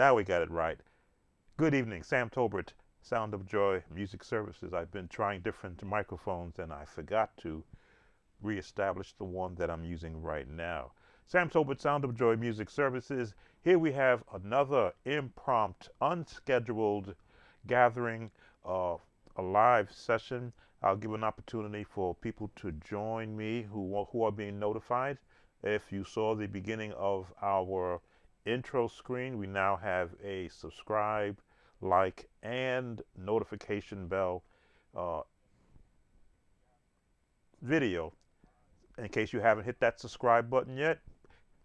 Now we got it right. Good evening, Sam Tolbert, Sound of Joy Music Services. I've been trying different microphones and I forgot to reestablish the one that I'm using right now. Sam Tolbert, Sound of Joy Music Services. Here we have another impromptu, unscheduled gathering, a live session. I'll give an opportunity for people to join me who are being notified. If you saw the beginning of our intro screen, we now have a subscribe, like, and notification bell uh, video. In case you haven't hit that subscribe button yet,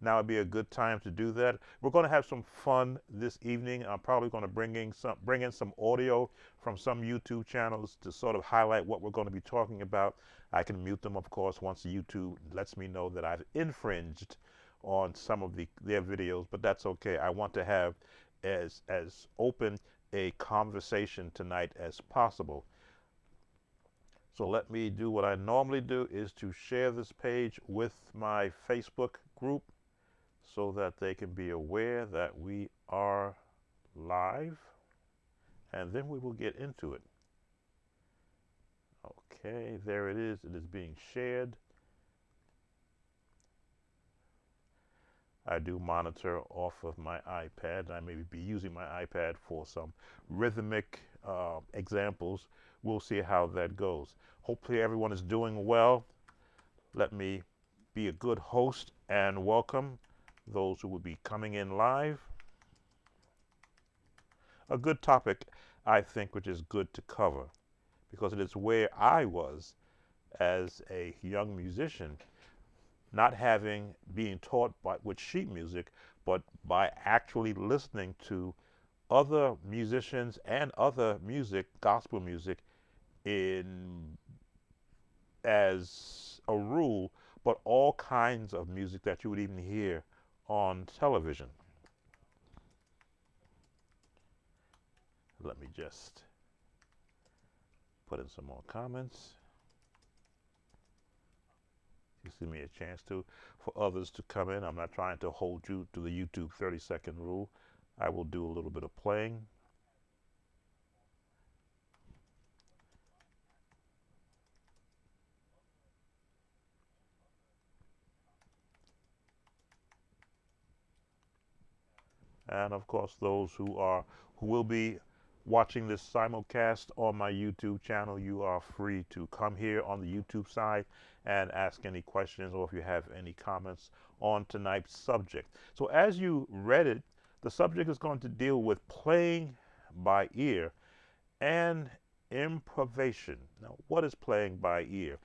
now would be a good time to do that. We're going to have some fun this evening. I'm probably going to bring in some audio from some YouTube channels to sort of highlight what we're going to be talking about. I can mute them, of course, once YouTube lets me know that I've infringed on some of their videos, but that's okay. I want to have as open a conversation tonight as possible. So let me do what I normally do, is to share this page with my Facebook group so that they can be aware that we are live, and then we will get into it. Okay, there it is. It is being shared. I do monitor off of my iPad. I may be using my iPad for some rhythmic examples. We'll see how that goes. Hopefully everyone is doing well. Let me be a good host and welcome those who will be coming in live. A good topic, I think, which is good to cover, because it is where I was as a young musician, not being taught with sheet music, but by actually listening to other musicians and other music, gospel music, in as a rule, but all kinds of music that you would even hear on television. Let me just put in some more comments. Gives me a chance for others to come in. I'm not trying to hold you to the YouTube 30-second rule. I will do a little bit of playing. And of course, those who will be watching this simulcast on my YouTube channel, you are free to come here on the YouTube side and ask any questions, or if you have any comments on tonight's subject. So as you read it, the subject is going to deal with playing by ear and improvisation. Now, what is playing by ear?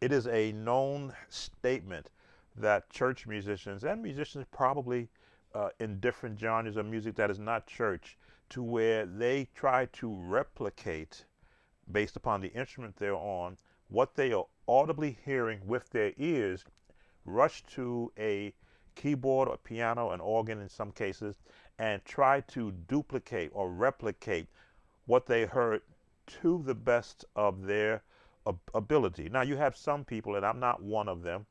It is a known statement that church musicians and musicians probably in different genres of music that is not church, to where they try to replicate, based upon the instrument they're on, what they are audibly hearing with their ears, rush to a keyboard or piano, an organ in some cases, and try to duplicate or replicate what they heard to the best of their ability. Now, you have some people, and I'm not one of them.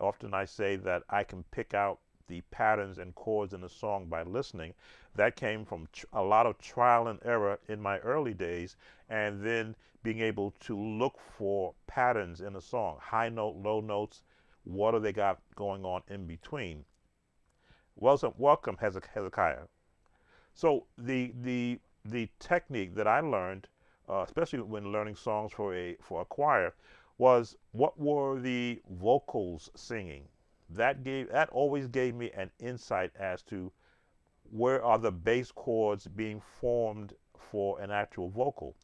Often I say that I can pick out the patterns and chords in a song by listening. That came from a lot of trial and error in my early days, and then being able to look for patterns in a song, high note, low notes, what do they got going on in between. Welcome, Hezekiah. So the technique that I learned, especially when learning songs for a choir, was what were the vocals singing. That always gave me an insight as to where are the bass chords being formed for an actual vocal.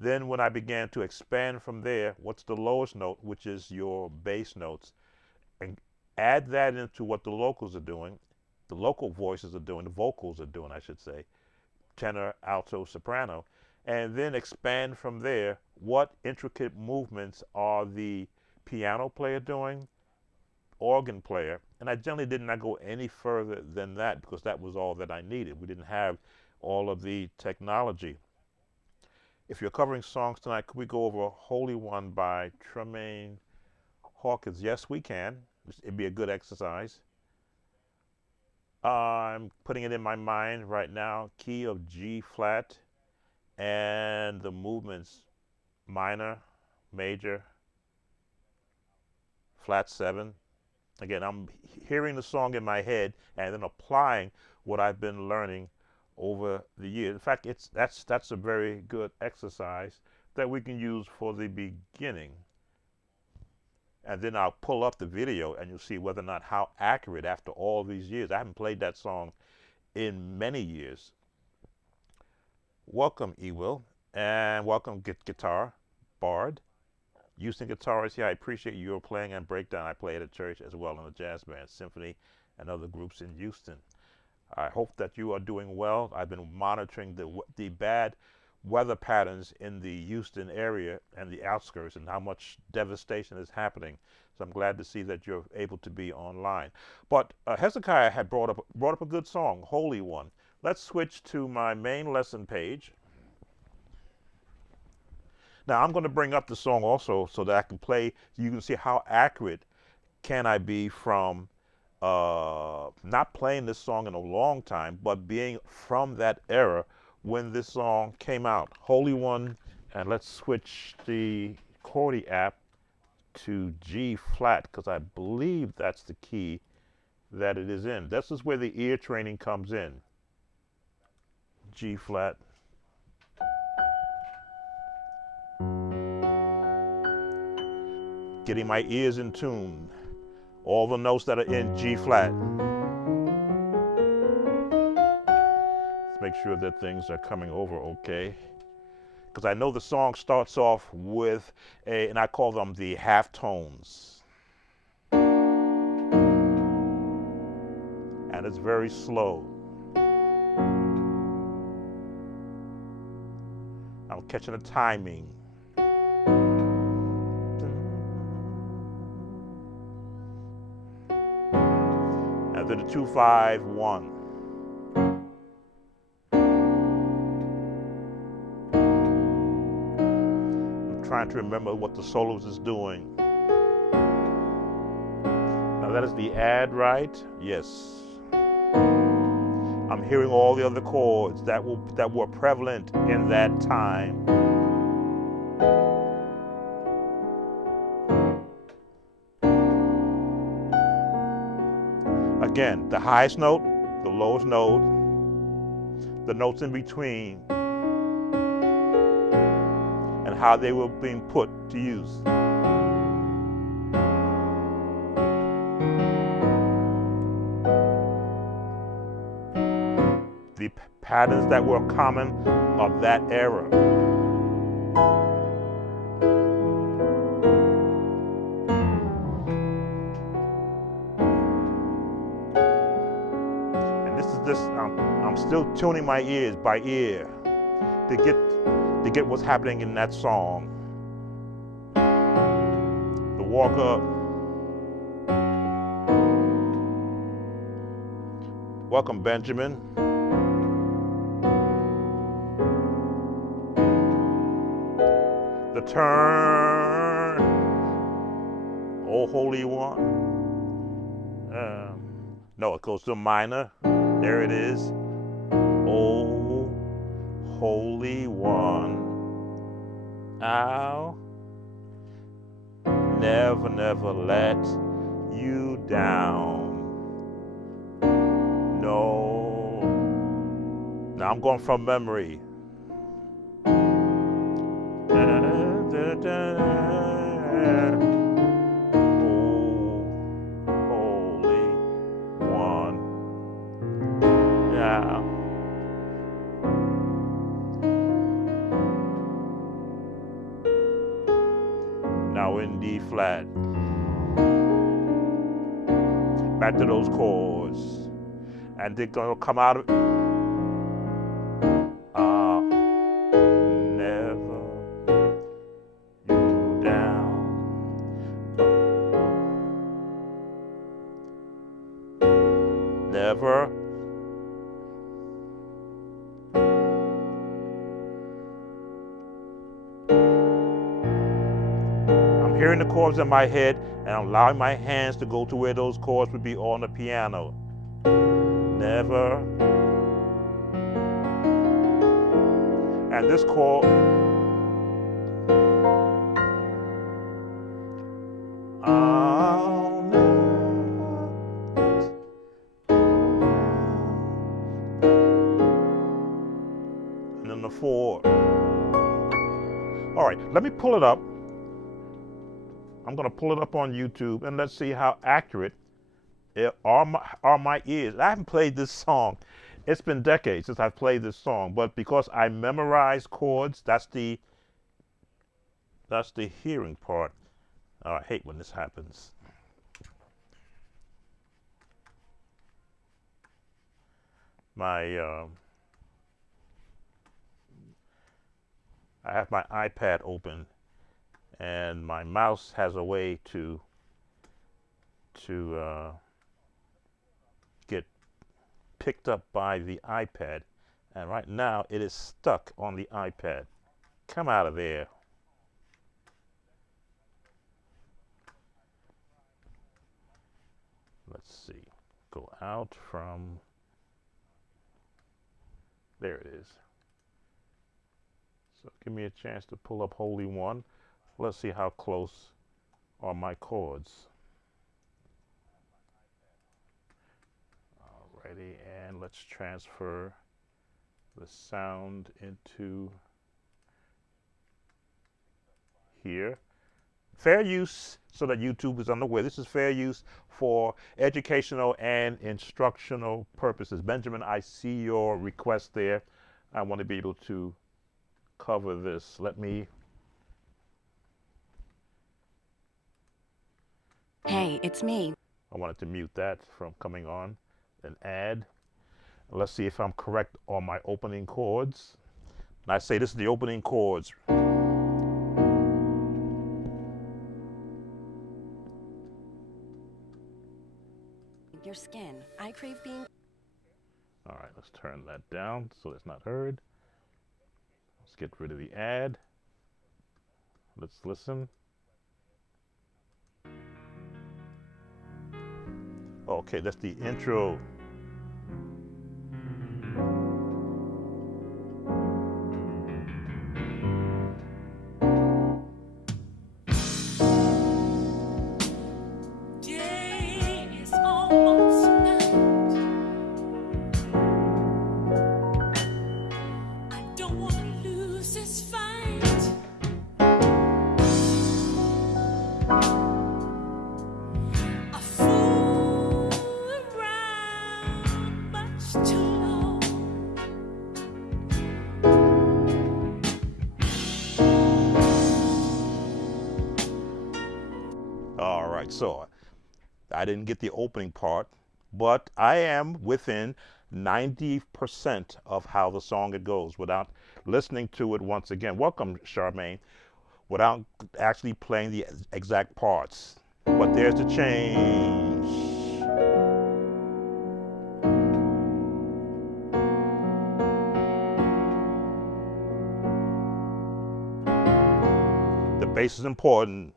Then when I began to expand from there, what's the lowest note, which is your bass notes, and add that into what the locals are doing, the local voices are doing, the vocals are doing, I should say, tenor, alto, soprano, and then expand from there. What intricate movements are the piano player doing, organ player? And I generally did not go any further than that, because that was all that I needed. We didn't have all of the technology. If you're covering songs tonight, could we go over Holy One by Tremaine Hawkins? Yes, we can. It'd be a good exercise. I'm putting it in my mind right now. Key of G flat, and the movements minor, major, flat 7. Again, I'm hearing the song in my head and then applying what I've been learning over the years. In fact, that's a very good exercise that we can use for the beginning. And then I'll pull up the video and you'll see whether or not how accurate after all these years. I haven't played that song in many years. Welcome, Ewell, and welcome, Guitar Bard. Houston guitarist here. I appreciate your playing and breakdown. I play at a church as well in a jazz band, symphony, and other groups in Houston. I hope that you are doing well. I've been monitoring the bad weather patterns in the Houston area and the outskirts and how much devastation is happening. So I'm glad to see that you're able to be online. But Hezekiah had brought up a good song, Holy One. Let's switch to my main lesson page. Now I'm going to bring up the song also so that I can play, so you can see how accurate can I be from not playing this song in a long time, but being from that era when this song came out. Holy One, and let's switch the Chordy app to G flat, because I believe that's the key that it is in. This is where the ear training comes in. G flat. Getting my ears in tune. All the notes that are in G flat. Let's make sure that things are coming over okay. Because I know the song starts off with and I call them the half tones. And it's very slow. I'm catching the timing. And then the 2-5-1. Trying to remember what the solos is doing. Now that is the add, right? Yes. I'm hearing all the other chords that were prevalent in that time. Again, the highest note, the lowest note, the notes in between, and how they were being put to use. The patterns that were common of that era. And this is just, I'm still tuning my ears by ear to get what's happening in that song. The walk up. Welcome, Benjamin. The turn. Oh, Holy One. No, it goes to minor. There it is. Oh, Holy One. I'll never, never let you down. No. Now I'm going from memory. Oh, Holy One. Now. Now in D flat. Back to those chords. And they're gonna come out of never you down. Never. Hearing the chords in my head and allowing my hands to go to where those chords would be on the piano. never. And this chord, I'll never. And then the 4. All right, let me pull it up. I'm going to pull it up on YouTube and let's see how accurate are my ears. I haven't played this song. It's been decades since I've played this song, but because I memorize chords, that's the hearing part. Oh, I hate when this happens. I have my iPad open, and my mouse has a way to get picked up by the iPad, and right now it is stuck on the iPad. Come out of there. Let's see. Go out from. There it is. So give me a chance to pull up Holy One. Let's see how close are my chords. Alrighty, and let's transfer the sound into here. Fair use, so that YouTube is unaware. This is fair use for educational and instructional purposes. Benjamin, I see your request there. I want to be able to cover this. Let me. Hey, it's me. I wanted to mute that from coming on. Then add. Let's see if I'm correct on my opening chords. And I say this is the opening chords. Your skin. I crave being. All right, let's turn that down so it's not heard. Let's get rid of the add. Let's listen. Okay, that's the intro. All right, so I didn't get the opening part, but I am within 90% of how the song it goes without listening to it once again. Welcome, Charmaine. Without actually playing the exact parts. But there's the change. The bass is important.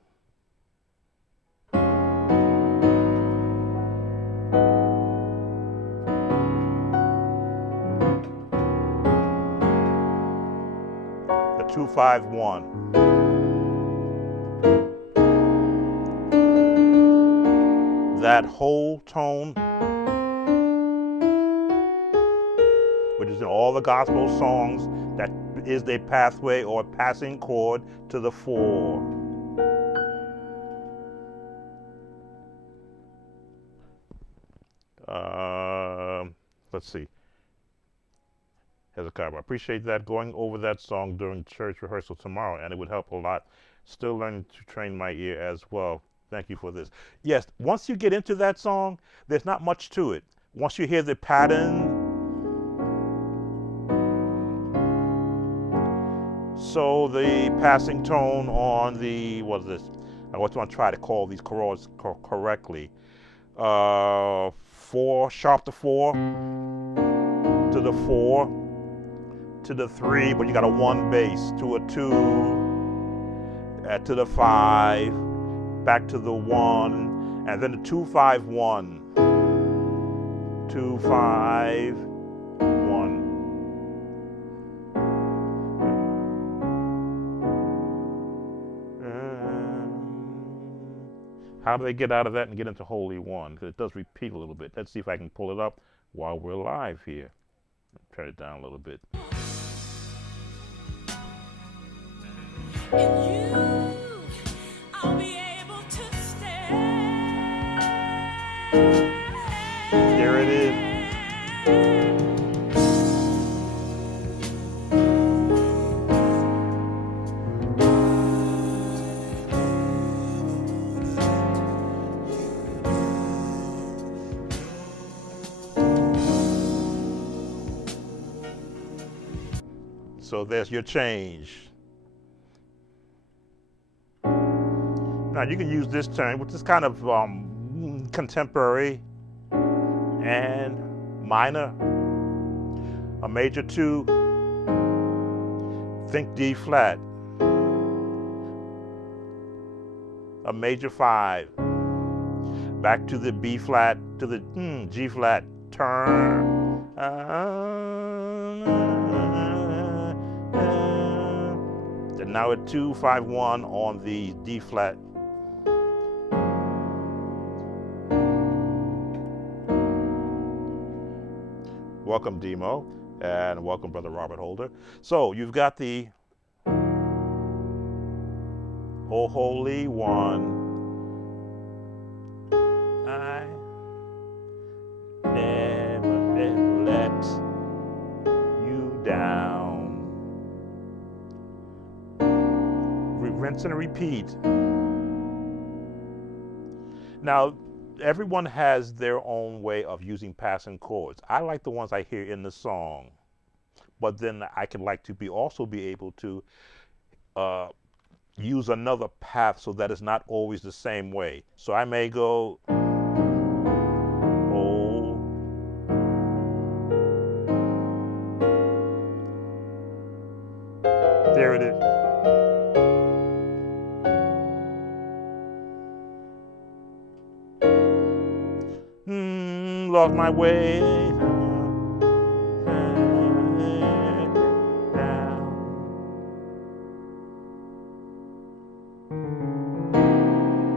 The 2-5-1. That whole tone, which is in all the gospel songs, that is a pathway or passing chord to the 4. Let's see. Hezekiah, I appreciate that. Going over that song during church rehearsal tomorrow, and it would help a lot. Still learning to train my ear as well. Thank you for this. Yes, once you get into that song, there's not much to it. Once you hear the pattern, so the passing tone on the, what is this? I want to try to call these chords correctly. 4, sharp to 4, to the 4, to the 3, but you got a 1 bass, to a 2, to the 5, back to the 1, and then the 2-5-1. 2, 5, 1. How do they get out of that and get into Holy One? Because it does repeat a little bit. Let's see if I can pull it up while we're live here. Turn it down a little bit. In you, I'll be able to stand. There it is. So there's your change. Now you can use this turn, which is kind of contemporary and minor. A major 2, think D flat. A major 5, back to the B flat, to the G flat, turn. And now at 2, 5, 1 on the D flat. Welcome, Demo, and welcome, Brother Robert Holder. So you've got the Oh Holy One, I never let you down. Rinse and repeat. Now, everyone has their own way of using passing chords. I like the ones I hear in the song, but then I can like to also be able to use another path so that it's not always the same way. So I may go, oh, there it is. Lost my way.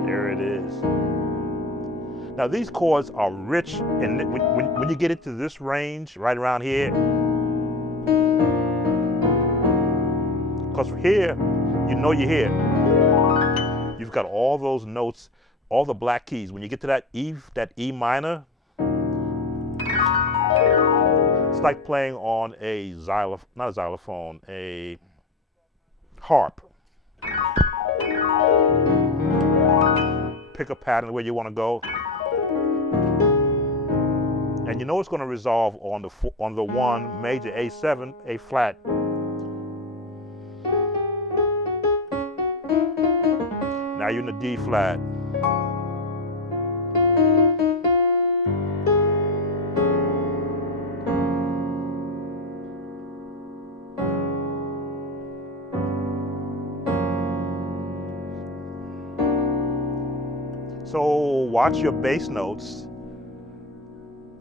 There it is. Now these chords are rich, and when you get into this range, right around here, because here, you know you're here. You've got all those notes, all the black keys. When you get to that E minor, it's like playing on a not a xylophone, a harp. Pick a pattern where you want to go, and you know it's going to resolve on the 1 major, A7, A flat. Now you're in the D flat. So watch your bass notes.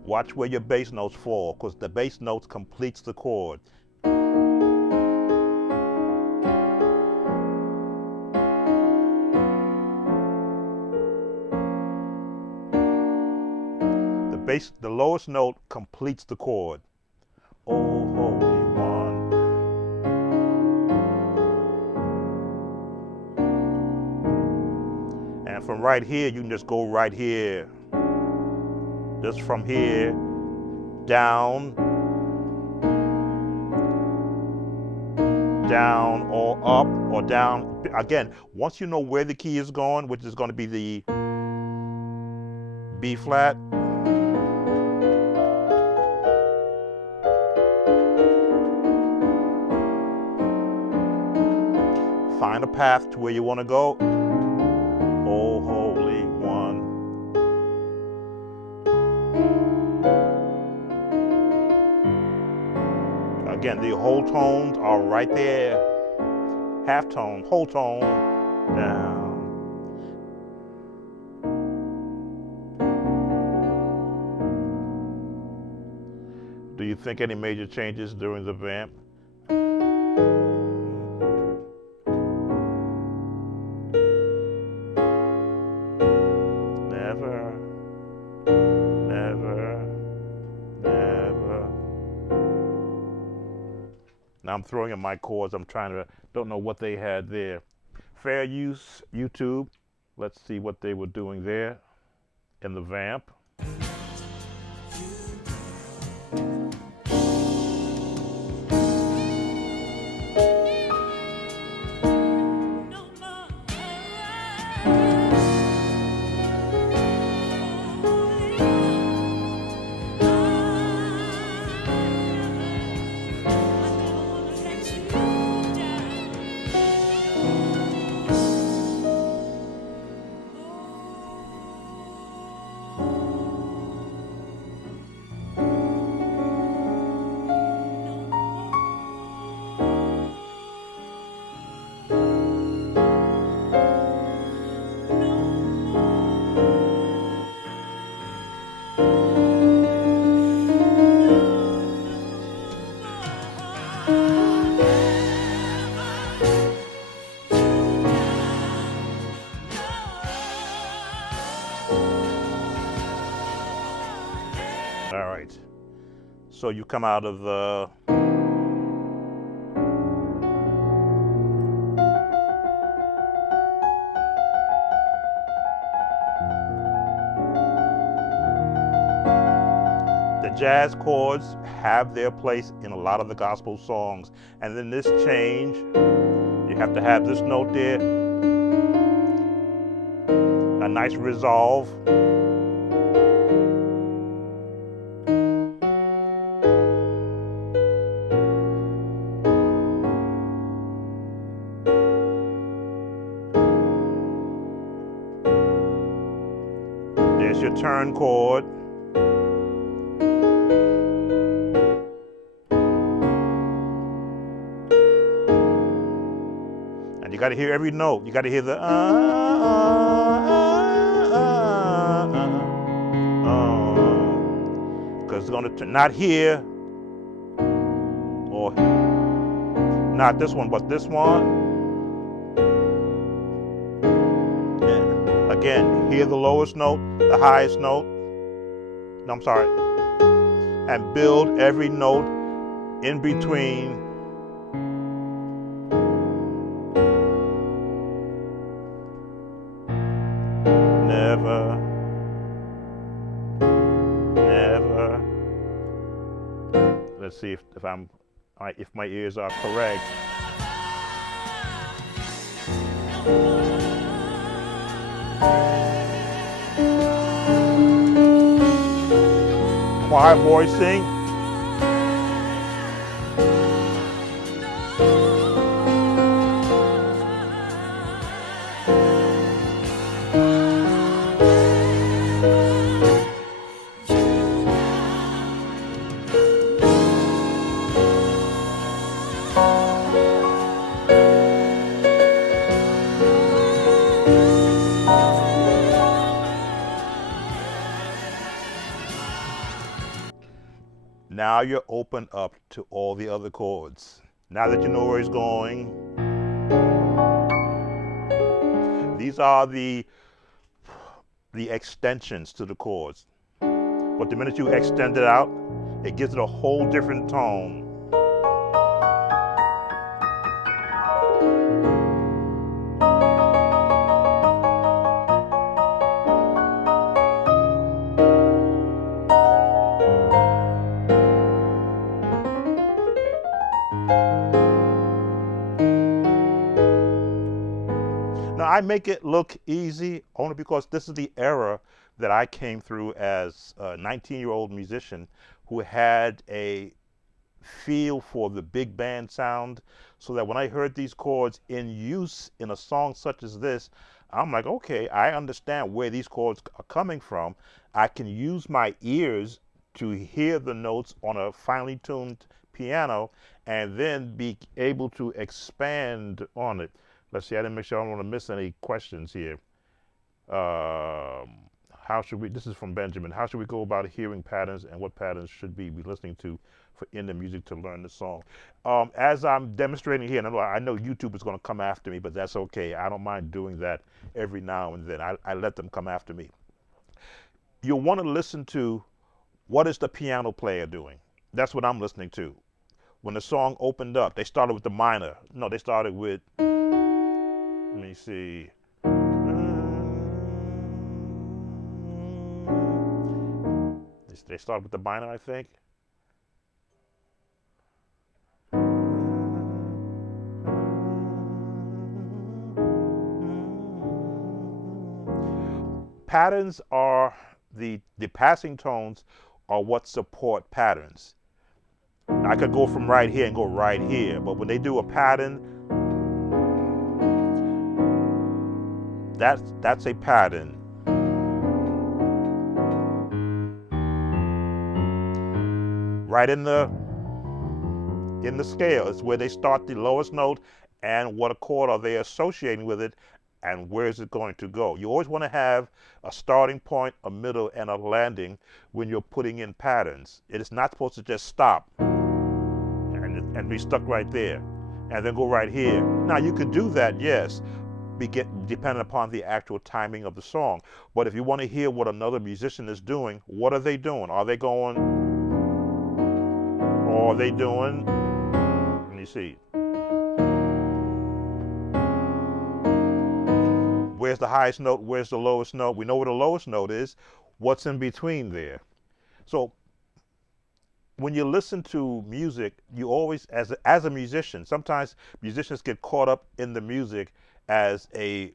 Watch where your bass notes fall, because the bass notes completes the chord. The lowest note completes the chord. Oh, Holy One. And from right here, you can just go right here. Just from here, down, or up, or down. Again, once you know where the key is going, which is going to be the B flat, find a path to where you want to go. Oh, Holy One. Again, the whole tones are right there. Half tone, whole tone, down. you think any major changes during the vamp? Never, never, never. Now I'm throwing in my chords. Don't know what they had there. Fair use, YouTube. Let's see what they were doing there in the vamp. All right. So you come out of the jazz chords have their place in a lot of the gospel songs. And then this change, you have to have this note there, a nice resolve. There's your turn chord. And you got to hear every note. You got to hear the because it's going to not here or not this one, but this one. And again, hear the lowest note, the highest note. No, I'm sorry. And build every note in between. Never, never. Let's see if my ears are correct. Choir voicing. Now you're open up to all the other chords. Now that you know where it's going, these are the extensions to the chords. But the minute you extend it out, it gives it a whole different tone. Now I make it look easy only because this is the era that I came through as a 19-year-old musician who had a feel for the big band sound, so that when I heard these chords in use in a song such as this, I'm like, okay, I understand where these chords are coming from. I can use my ears to hear the notes on a finely tuned piano and then be able to expand on it. Let's see, I didn't make sure I don't want to miss any questions here. How should we, this is from Benjamin, how should we go about hearing patterns and what patterns should we be listening to for in the music to learn the song? As I'm demonstrating here, and I know YouTube is going to come after me, but that's okay. I don't mind doing that every now and then. I let them come after me. You'll want to listen to what is the piano player doing. That's what I'm listening to. When the song opened up, they started with the minor. No, they started with, let me see. They started with the minor, I think. Patterns are the passing tones are what support patterns. I could go from right here and go right here, but when they do a pattern, that's a pattern. Right in the scale, it's where they start the lowest note and what chord are they associating with it and where is it going to go. You always want to have a starting point, a middle, and a landing when you're putting in patterns. It is not supposed to just stop and be stuck right there and then go right here. Now you could do that, yes, depending upon the actual timing of the song. But if you want to hear what another musician is doing, what are they doing? Are they going, or are they doing, let me see. Where's the highest note? Where's the lowest note? We know where the lowest note is. What's in between there? So when you listen to music, you always, as a musician, sometimes musicians get caught up in the music as a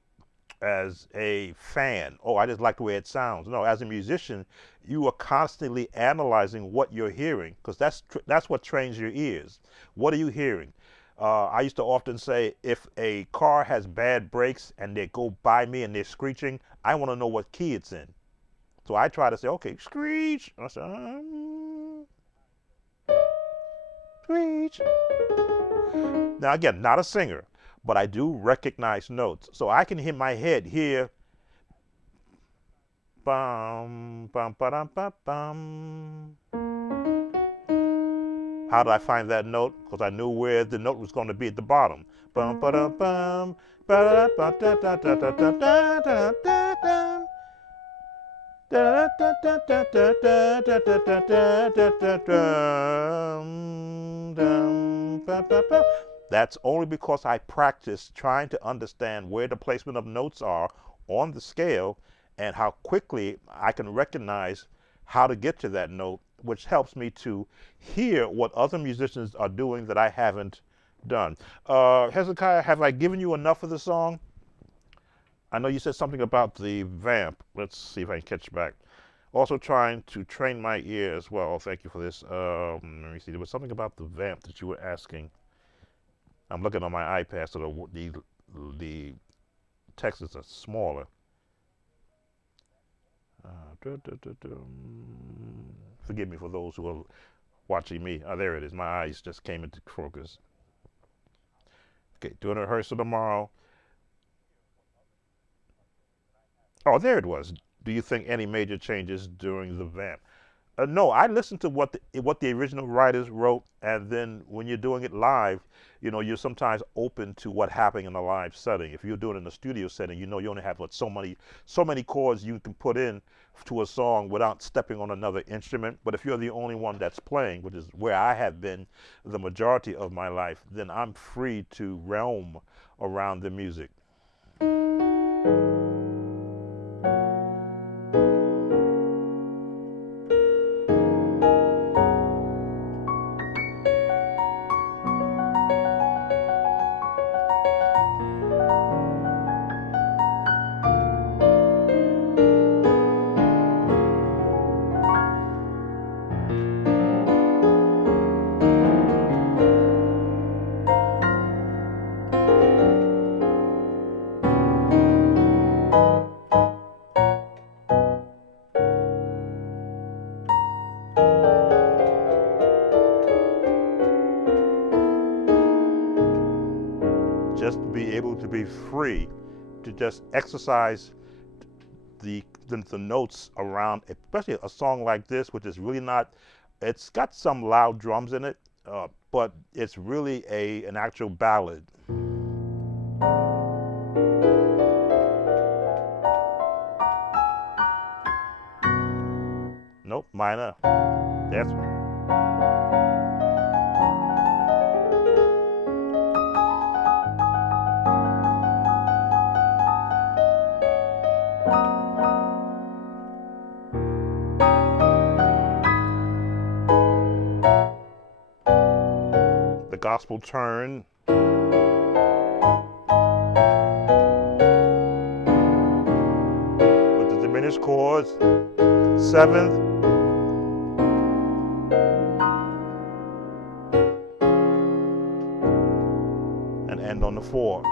fan. Oh, I just like the way it sounds. No, as a musician, you are constantly analyzing what you're hearing because that's what trains your ears. What are you hearing? I used to often say, if a car has bad brakes and they go by me and they're screeching, I want to know what key it's in. So I try to say, okay, screech. And I say, screech. Now again, not a singer, but I do recognize notes. So I can hear my head hear, bum, bum, ba-dum, ba, bum. How did I find that note? Because I knew where the note was going to be at the bottom. Bum, ba-dum, bum, that's only because I practiced trying to understand where the placement of notes are on the scale and how quickly I can recognize how to get to that note, which helps me to hear what other musicians are doing that I haven't done. Hezekiah, have I given you enough of the song? I know you said something about the vamp. Let's see if I can catch back. Also trying to train my ear as well. Thank you for this. Let me see. There was something about the vamp that you were asking. I'm looking on my iPad, so the texts are smaller. Forgive me for those who are watching me. Oh, there it is. My eyes just came into focus. Okay, doing a rehearsal tomorrow. Oh, there it was. Do you think any major changes during the vamp? No, I listened to what the original writers wrote, and then when you're doing it live, you know, you're sometimes open to what happened in a live setting. If you're doing it in a studio setting, you know you only have so many chords you can put in to a song without stepping on another instrument. But if you're the only one that's playing, which is where I have been the majority of my life, then I'm free to roam around the music. Just be able to be free to just exercise the the notes around, especially a song like this, which is really not, it's got some loud drums in it, but it's really an actual ballad. Nope, minor. That's the gospel turn. With the diminished chords. Seventh. And end on the 4.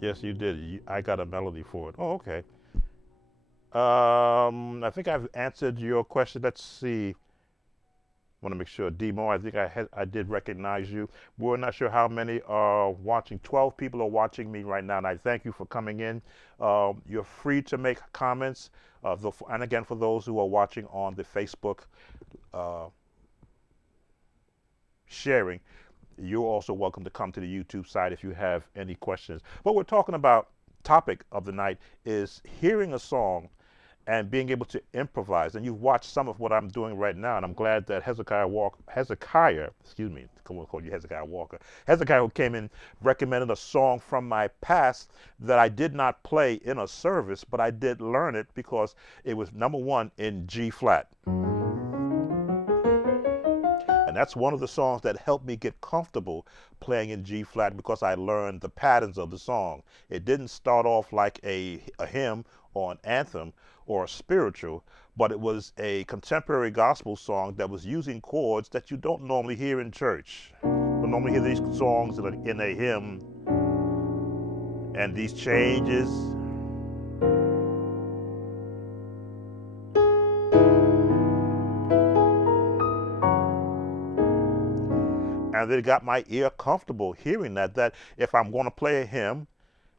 Yes, you did. I got a melody for it. Oh, okay. I think I've answered your question. Let's see. Want to make sure. Demo, I think I did recognize you. We're not sure how many are watching. 12 people are watching me right now, and I thank you for coming in. You're free to make comments. And again, for those who are watching on the Facebook sharing, you're also welcome to come to the YouTube side if you have any questions. What we're talking about, topic of the night, is hearing a song and being able to improvise. And you've watched some of what I'm doing right now, and I'm glad that Hezekiah, excuse me, I'm going to call you Hezekiah Walker. Hezekiah, who came in, recommended a song from my past that I did not play in a service, but I did learn it because it was number 1 in G flat. And that's one of the songs that helped me get comfortable playing in G flat, because I learned the patterns of the song. It didn't start off like a hymn or an anthem or a spiritual, but it was a contemporary gospel song that was using chords that you don't normally hear in church. You normally hear these songs in a hymn, and these changes. And it got my ear comfortable hearing that if I'm going to play a hymn,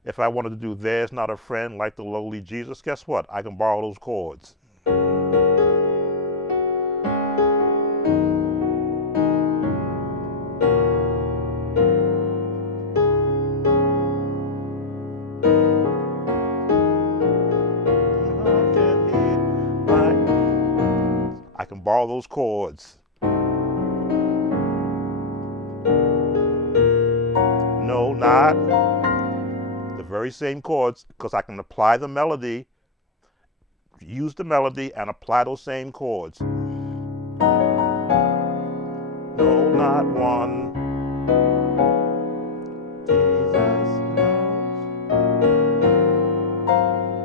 if I wanted to do "There's Not a Friend Like the Lowly Jesus," guess what? I can borrow those chords. I can borrow those chords. No, not the very same chords, because I can apply the melody, use the melody, and apply those same chords. No, not one. Jesus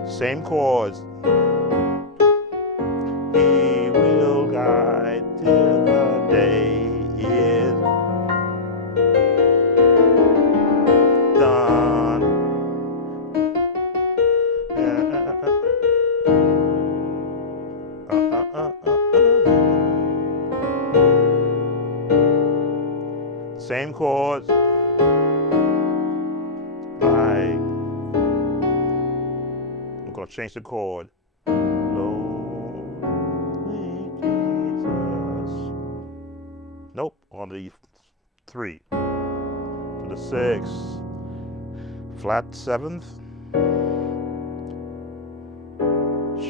knows. Same chords. He will guide till the day is done. Same chords. I'm going to change the chord. Nope, on the 3 to the 6, flat 7th,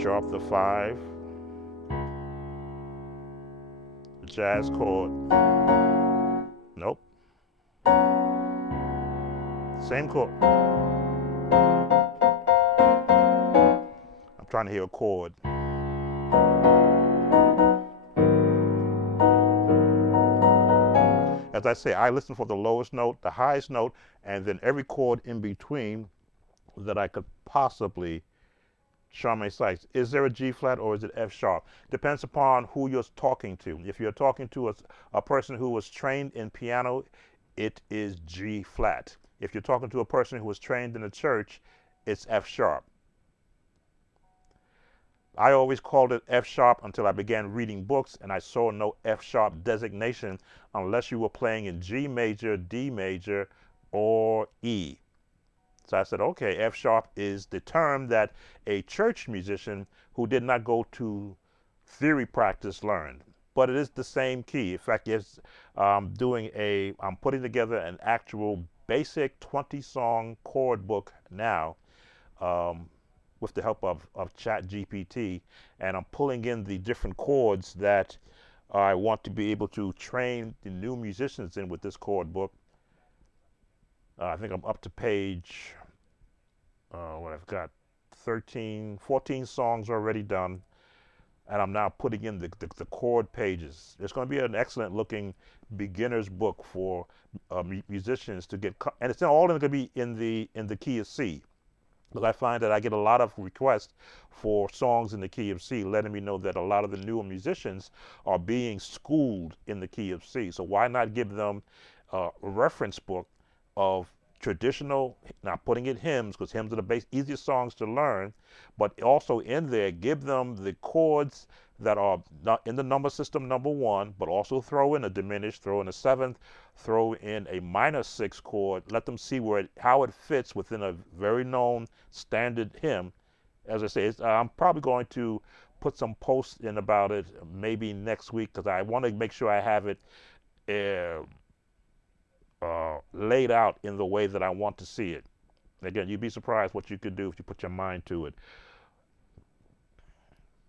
sharp the 5, the jazz chord. Nope, same chord. I'm trying to hear a chord. As I say, I listen for the lowest note, the highest note, and then every chord in between that I could possibly strum a sight. Is there a G flat or is it F sharp? Depends upon who you're talking to. If you're talking to a person who was trained in piano, it is G flat. If you're talking to a person who was trained in a church, it's F sharp. I always called it F sharp until I began reading books and I saw no F sharp designation unless you were playing in G major, D major, or E. So I said, okay, F sharp is the term that a church musician who did not go to theory practice learned. But it is the same key. In fact, yes, I'm putting together an actual basic 20-song chord book now, um, with the help of Chat GPT, and I'm pulling in the different chords that I want to be able to train the new musicians in with this chord book. I think I'm up to page, what I've got, 13, 14 songs already done, and I'm now putting in the chord pages. It's going to be an excellent looking beginner's book for musicians to get, and it's all going to be in the key of C. Because I find that I get a lot of requests for songs in the key of C, letting me know that a lot of the newer musicians are being schooled in the key of C. So why not give them a reference book of traditional, not putting it hymns, because hymns are the easiest songs to learn, but also in there, give them the chords that are not in the number system number 1, but also throw in a diminished, throw in a 7th, throw in a minor 6 chord, let them see how it fits within a very known standard hymn. As I say, I'm probably going to put some posts in about it maybe next week, because I want to make sure I have it laid out in the way that I want to see it. Again, you'd be surprised what you could do if you put your mind to it.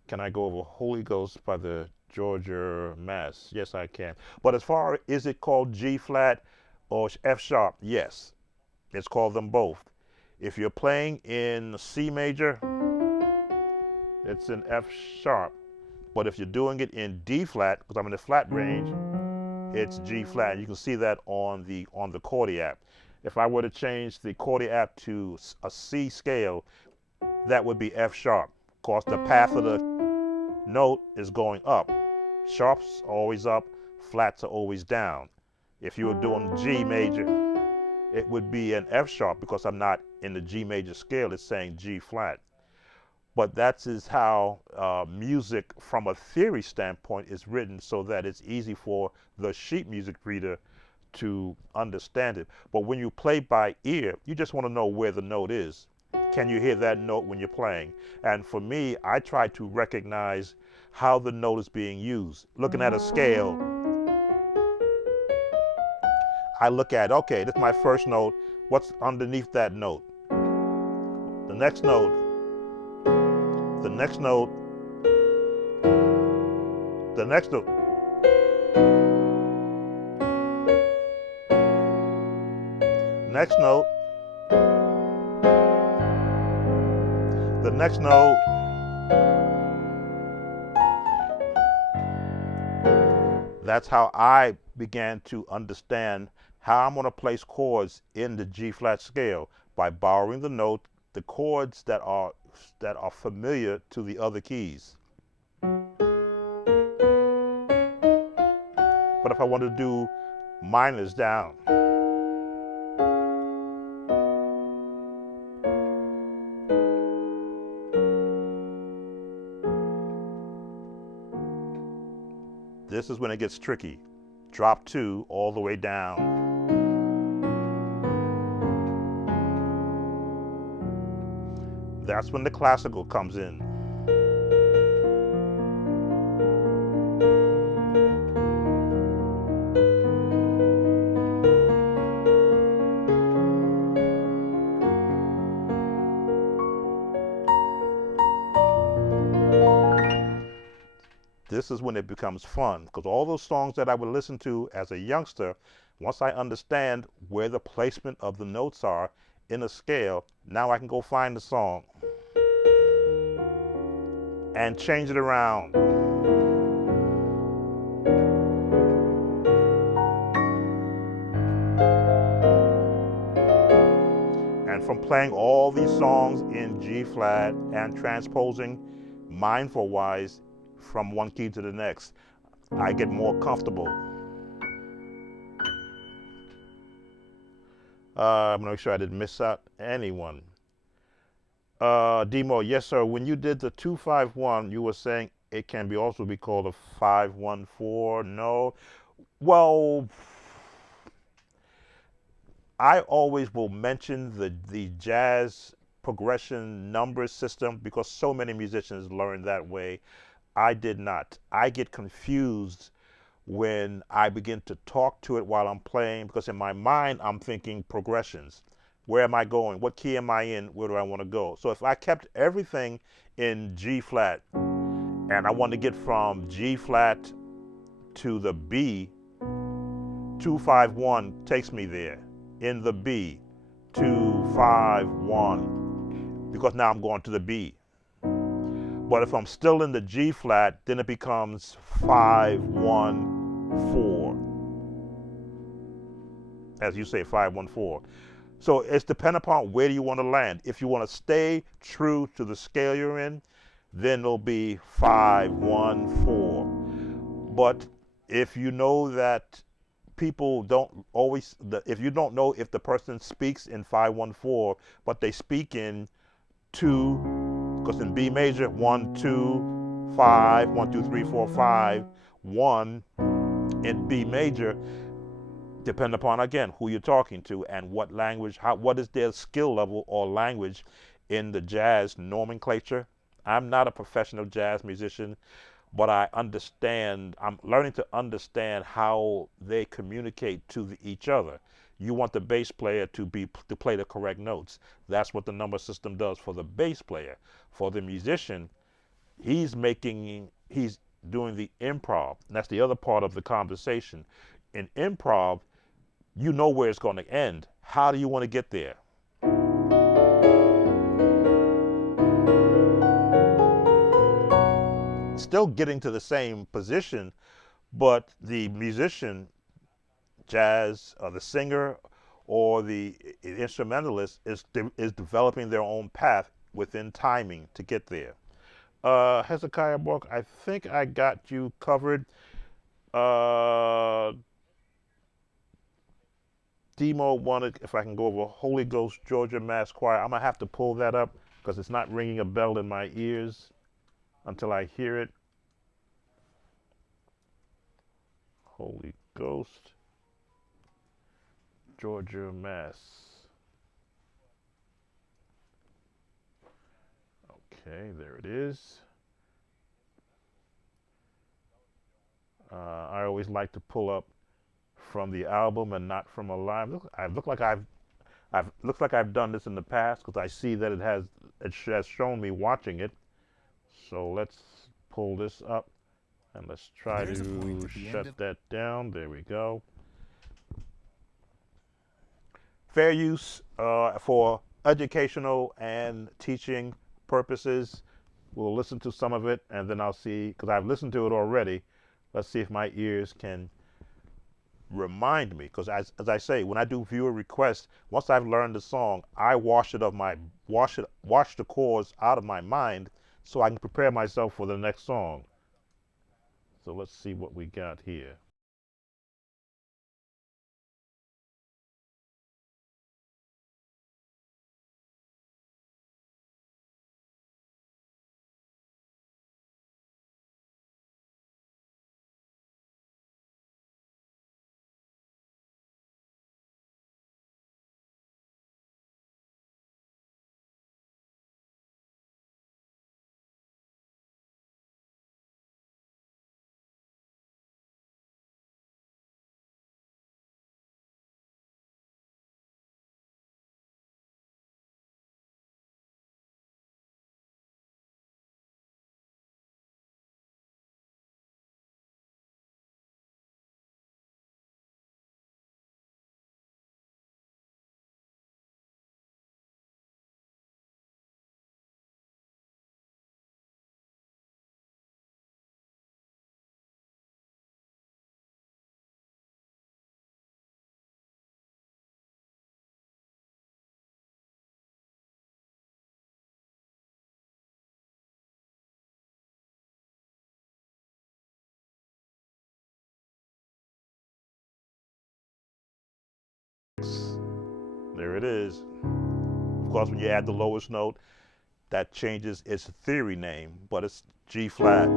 Can I go over Holy Ghost by the Georgia Mass? Yes, I can. But as far as, is it called G flat or F sharp? Yes, it's called them both. If you're playing in C major, it's in F sharp. But if you're doing it in D flat, because I'm in the flat range, it's G flat. You can see that on the Chordy app. If I were to change the Chordy app to a C scale, that would be F sharp. Of course, the path of the note is going up. Sharps are always up, flats are always down. If you were doing G major, it would be an F sharp, because I'm not in the G major scale, it's saying G flat. But that is how music from a theory standpoint is written, so that it's easy for the sheet music reader to understand it. But when you play by ear, you just want to know where the note is. Can you hear that note when you're playing? And for me, I try to recognize how the note is being used. Looking at a scale, I look at, okay, this is my first note. What's underneath that note? The next note, the next note, the next note. Next note, the next note. That's how I began to understand how I'm going to place chords in the G flat scale, by borrowing the note, the chords that are familiar to the other keys. But if I want to do minors down, this is when it gets tricky. Drop 2 all the way down. That's when the classical comes in. This is when it becomes fun, because all those songs that I would listen to as a youngster, once I understand where the placement of the notes are in a scale, now I can go find the song and change it around. And from playing all these songs in G flat and transposing mindful-wise from one key to the next, I get more comfortable. I'm gonna make sure I didn't miss out anyone. Demo, yes, sir. When you did the 251, you were saying it can be also be called a 514. No. Well, I always will mention the jazz progression number system because so many musicians learn that way. I did not. I get confused when I begin to talk to it while I'm playing because in my mind I'm thinking progressions. Where am I going? What key am I in? Where do I want to go? So if I kept everything in G flat and I want to get from G flat to the B, 251 takes me there in the B, 251, because now I'm going to the B. But if I'm still in the G flat, then it becomes 514. As you say, 514. So it's dependent upon where do you want to land. If you want to stay true to the scale you're in, then it'll be 514. But if you know that people don't always, if you don't know if the person speaks in 514, but they speak in two, because in B major, 1, 2, 5, 1, 2, 3, 4, 5, 1, in B major, depend upon again who you're talking to and what language, what is their skill level or language in the jazz nomenclature. I'm not a professional jazz musician, but I understand, I'm learning to understand how they communicate to each other. You want the bass player to play the correct notes. That's what the number system does for the bass player. For the musician, he's doing the improv. And that's the other part of the conversation. In improv, you know where it's going to end. How do you want to get there? Still getting to the same position, but the musician, jazz, the singer, or the instrumentalist is developing their own path within timing to get there. Hezekiah Book, I think I got you covered. Uh, Demo wanted if I can go over Holy Ghost Georgia Mass Choir. I'm gonna have to pull that up because it's not ringing a bell in my ears until I hear it. Holy Ghost Georgia Mass. Okay, there it is. I always like to pull up from the album and not from a live. Looks like I've done this in the past because I see that it has shown me watching it. So let's pull this up and let's try to shut that down. There we go. Fair use for educational and teaching purposes. We'll listen to some of it and then I'll see, because I've listened to it already. Let's see if my ears can remind me. Because as I say, when I do viewer requests, once I've learned the song, I wash the chords out of my mind so I can prepare myself for the next song. So let's see what we got here. There it is. Of course, when you add the lowest note, that changes its theory name, but it's G flat.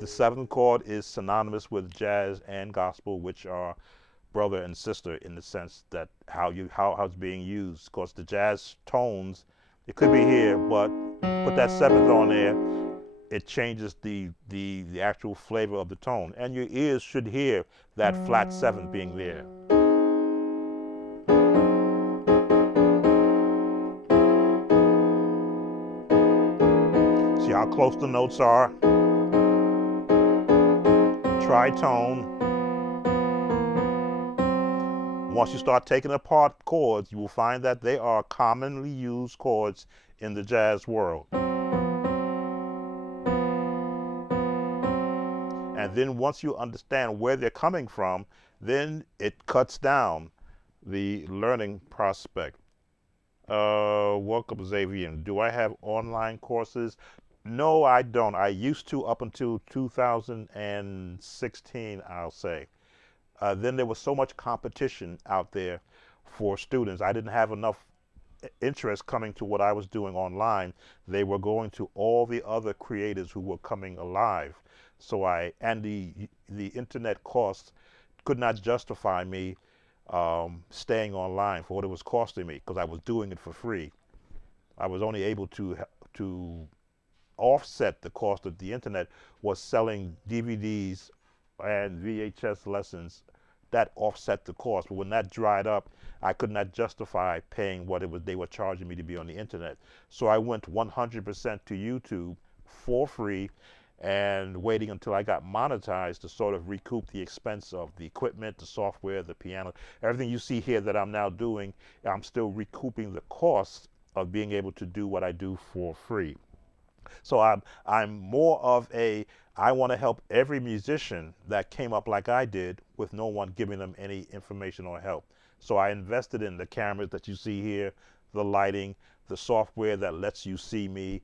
The seventh chord is synonymous with jazz and gospel, which are brother and sister in the sense that how it's being used. Of course, the jazz tones, it could be here, but put that seventh on there, it changes the actual flavor of the tone, and your ears should hear that flat seventh being there. See how close the notes are. Tritone. Once you start taking apart chords, you will find that they are commonly used chords in the jazz world. And then once you understand where they're coming from, then it cuts down the learning prospect. Welcome, Xavier. Do I have online courses? No, I don't. I used to up until 2016, I'll say. Then there was so much competition out there for students. I didn't have enough interest coming to what I was doing online. They were going to all the other creators who were coming alive. So the internet costs could not justify me staying online for what it was costing me, because I was doing it for free. I was only able to offset the cost of the internet was selling DVDs and VHS lessons. That offset the cost, but when that dried up, I could not justify paying what it was they were charging me to be on the internet. So I went 100% to YouTube for free, and waiting until I got monetized to sort of recoup the expense of the equipment, the software, the piano, everything you see here that I'm now doing. I'm still recouping the cost of being able to do what I do for free. So I'm more of I want to help every musician that came up like I did with no one giving them any information or help. So I invested in the cameras that you see here, the lighting, the software that lets you see me,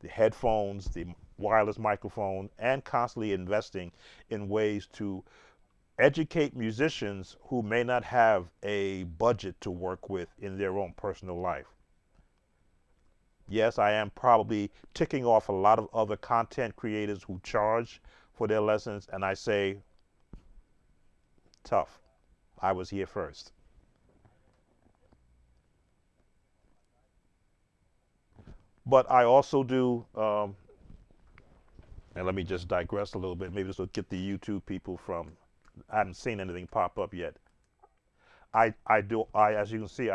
the headphones, the wireless microphone, and constantly investing in ways to educate musicians who may not have a budget to work with in their own personal life. Yes, I am probably ticking off a lot of other content creators who charge for their lessons, and I say, tough. I was here first. But I also do, and let me just digress a little bit. Maybe this will get the YouTube people from, I haven't seen anything pop up yet. As you can see,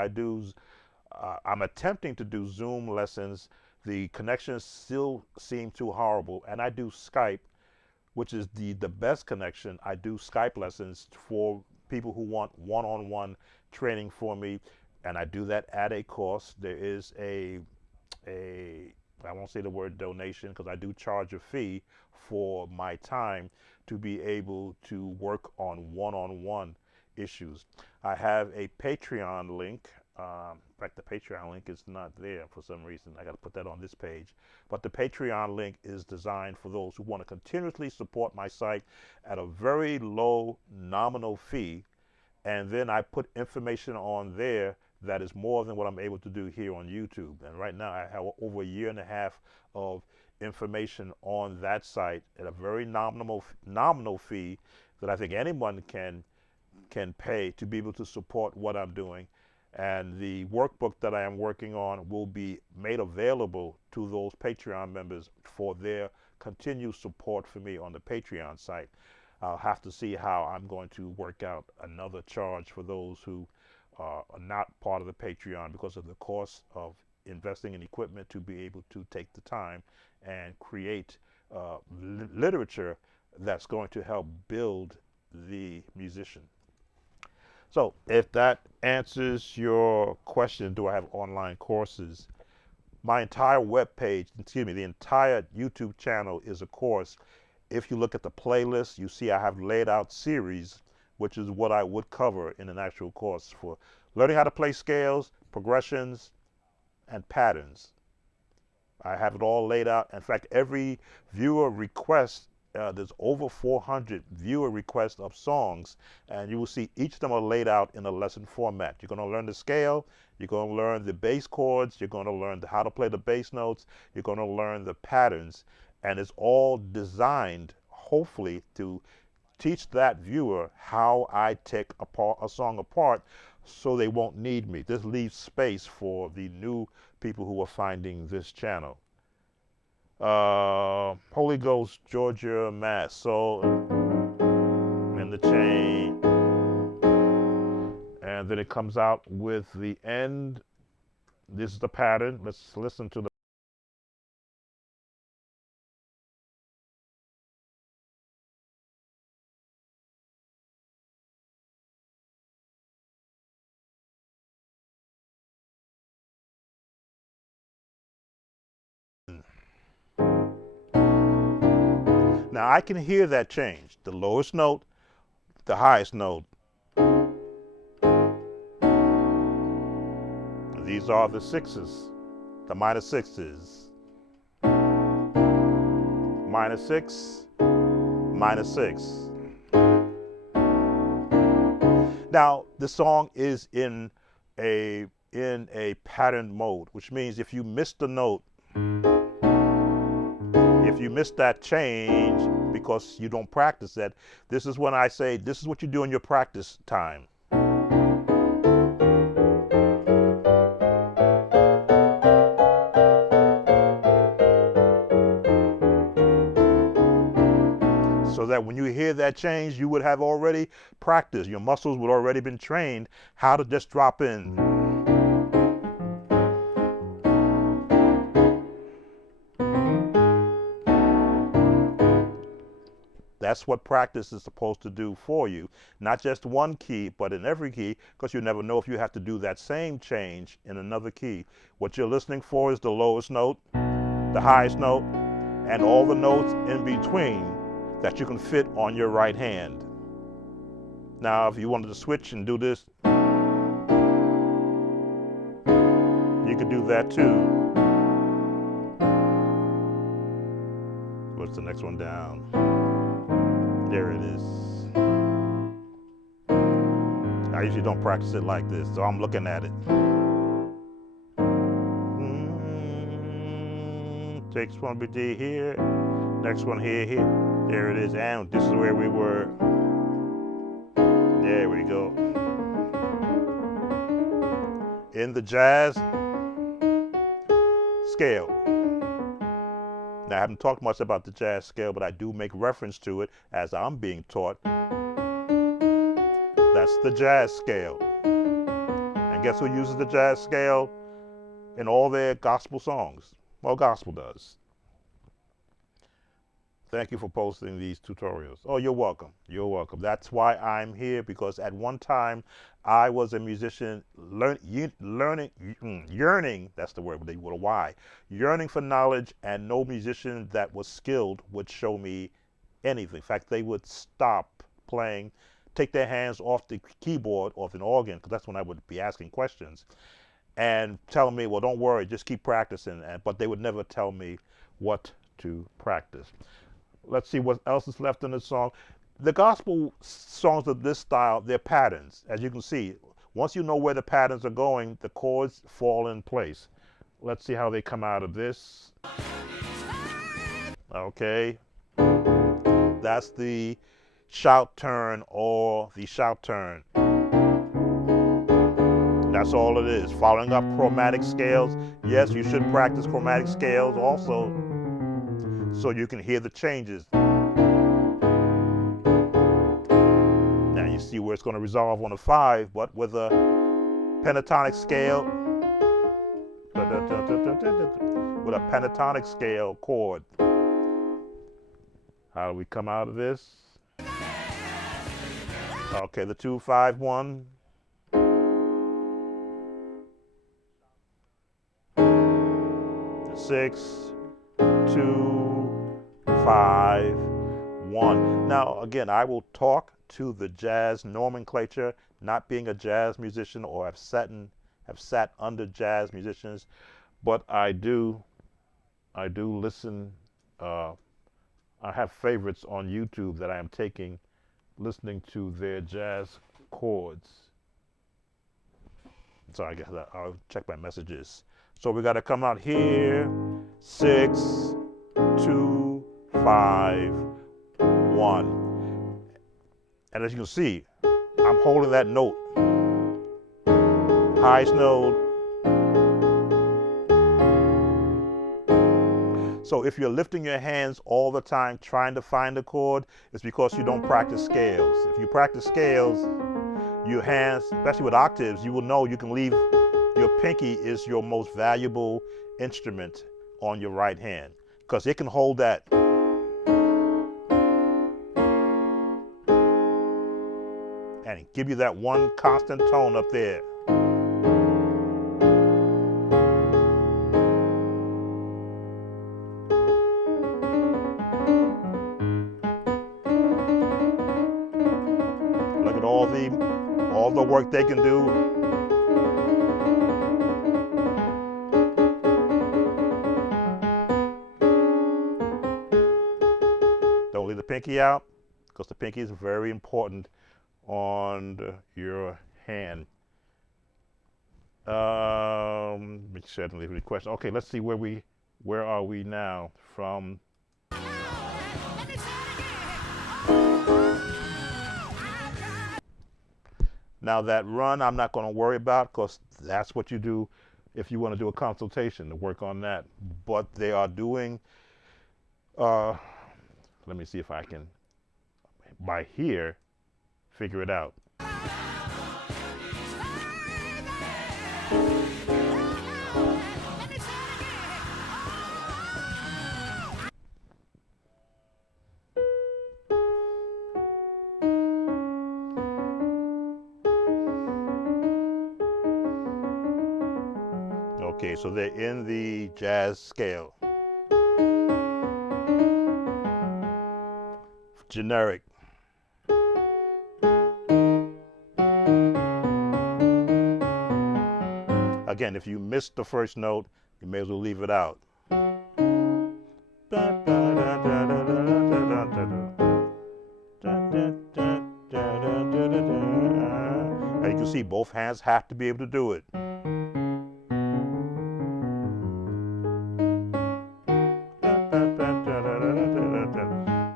I'm attempting to do Zoom lessons. The connections still seem too horrible, and I do Skype, which is the best connection. I do Skype lessons for people who want one-on-one training for me, and I do that at a cost. There is I won't say the word donation, because I do charge a fee for my time to be able to work on one-on-one issues. I have a Patreon link. In fact, the Patreon link is not there for some reason. I got to put that on this page. But the Patreon link is designed for those who want to continuously support my site at a very low nominal fee. And then I put information on there that is more than what I'm able to do here on YouTube. And right now I have over a year and a half of information on that site at a very nominal fee that I think anyone can pay to be able to support what I'm doing. And the workbook that I am working on will be made available to those Patreon members for their continued support for me on the Patreon site. I'll have to see how I'm going to work out another charge for those who are not part of the Patreon, because of the cost of investing in equipment to be able to take the time and create literature that's going to help build the musician. So if that answers your question, do I have online courses? My entire web page, the entire YouTube channel is a course. If you look at the playlist, you see I have laid out series, which is what I would cover in an actual course for learning how to play scales, progressions, and patterns. I have it all laid out. In fact, every viewer request there's over 400 viewer requests of songs, and you will see each of them are laid out in a lesson format. You're going to learn the scale, you're going to learn the bass chords, you're going to learn how to play the bass notes, you're going to learn the patterns, and it's all designed, hopefully, to teach that viewer how I take a song apart so they won't need me. This leaves space for the new people who are finding this channel. Holy Ghost, Georgia, Mass. So in the chain, and then it comes out with the end. This is the pattern. Let's listen to the. Now I can hear that change. The lowest note, the highest note. These are the sixes, the minor sixes. Minor six, minor six. Now the song is in a patterned mode, which means if you miss the note, if you miss that change because you don't practice that, this is when I say this is what you do in your practice time. So that when you hear that change, you would have already practiced. Your muscles would already been trained how to just drop in. That's what practice is supposed to do for you. Not just one key, but in every key, because you never know if you have to do that same change in another key. What you're listening for is the lowest note, the highest note, and all the notes in between that you can fit on your right hand. Now, if you wanted to switch and do this, you could do that too. What's the next one down? There it is. I usually don't practice it like this, so I'm looking at it. Takes one B here, next one here. There it is, and this is where we were. There we go. In the jazz scale. Now, I haven't talked much about the jazz scale, but I do make reference to it as I'm being taught. That's the jazz scale. And guess who uses the jazz scale in all their gospel songs? Well, gospel does. Thank you for posting these tutorials. Oh, you're welcome. You're welcome. That's why I'm here, because at one time I was a musician yearning, that's the word with a Y, yearning for knowledge, and no musician that was skilled would show me anything. In fact, they would stop playing, take their hands off the keyboard, off an organ, because that's when I would be asking questions, and tell me, well, don't worry, just keep practicing. But they would never tell me what to practice. Let's see what else is left in the song. The gospel songs of this style, they're patterns. As you can see, once you know where the patterns are going, the chords fall in place. Let's see how they come out of this. Okay. That's the shout turn or the shout turn. That's all it is. Following up chromatic scales. Yes, you should practice chromatic scales also, so you can hear the changes. Now you see where it's going to resolve on a 5, but with a pentatonic scale, with a pentatonic scale chord. How do we come out of this? Okay, the 2, 5, 1. The 6, 2, 5, 1. Now, again, I will talk to the jazz nomenclature, not being a jazz musician or have sat under jazz musicians, but I do listen I have favorites on YouTube that I am taking, listening to their jazz chords. So I guess I'll check my messages. So we got to come out here, 6, 2, 5, 1. And as you can see, I'm holding that note. Highest note. So if you're lifting your hands all the time trying to find a chord, it's because you don't practice scales. If you practice scales, your hands, especially with octaves, you will know you can leave your pinky is your most valuable instrument on your right hand because it can hold that. And give you that one constant tone up there. Look at all the work they can do. Don't leave the pinky out because the pinky is very important on your hand. Make sure I didn't leave any question. Okay, let's see where are we now from. Now that run I'm not going to worry about because that's what you do if you want to do a consultation to work on that. But they are doing, let me see if I can, by here, figure it out. Okay, so they're in the jazz scale. Generic. Again, if you missed the first note, you may as well leave it out. And you can see both hands have to be able to do it.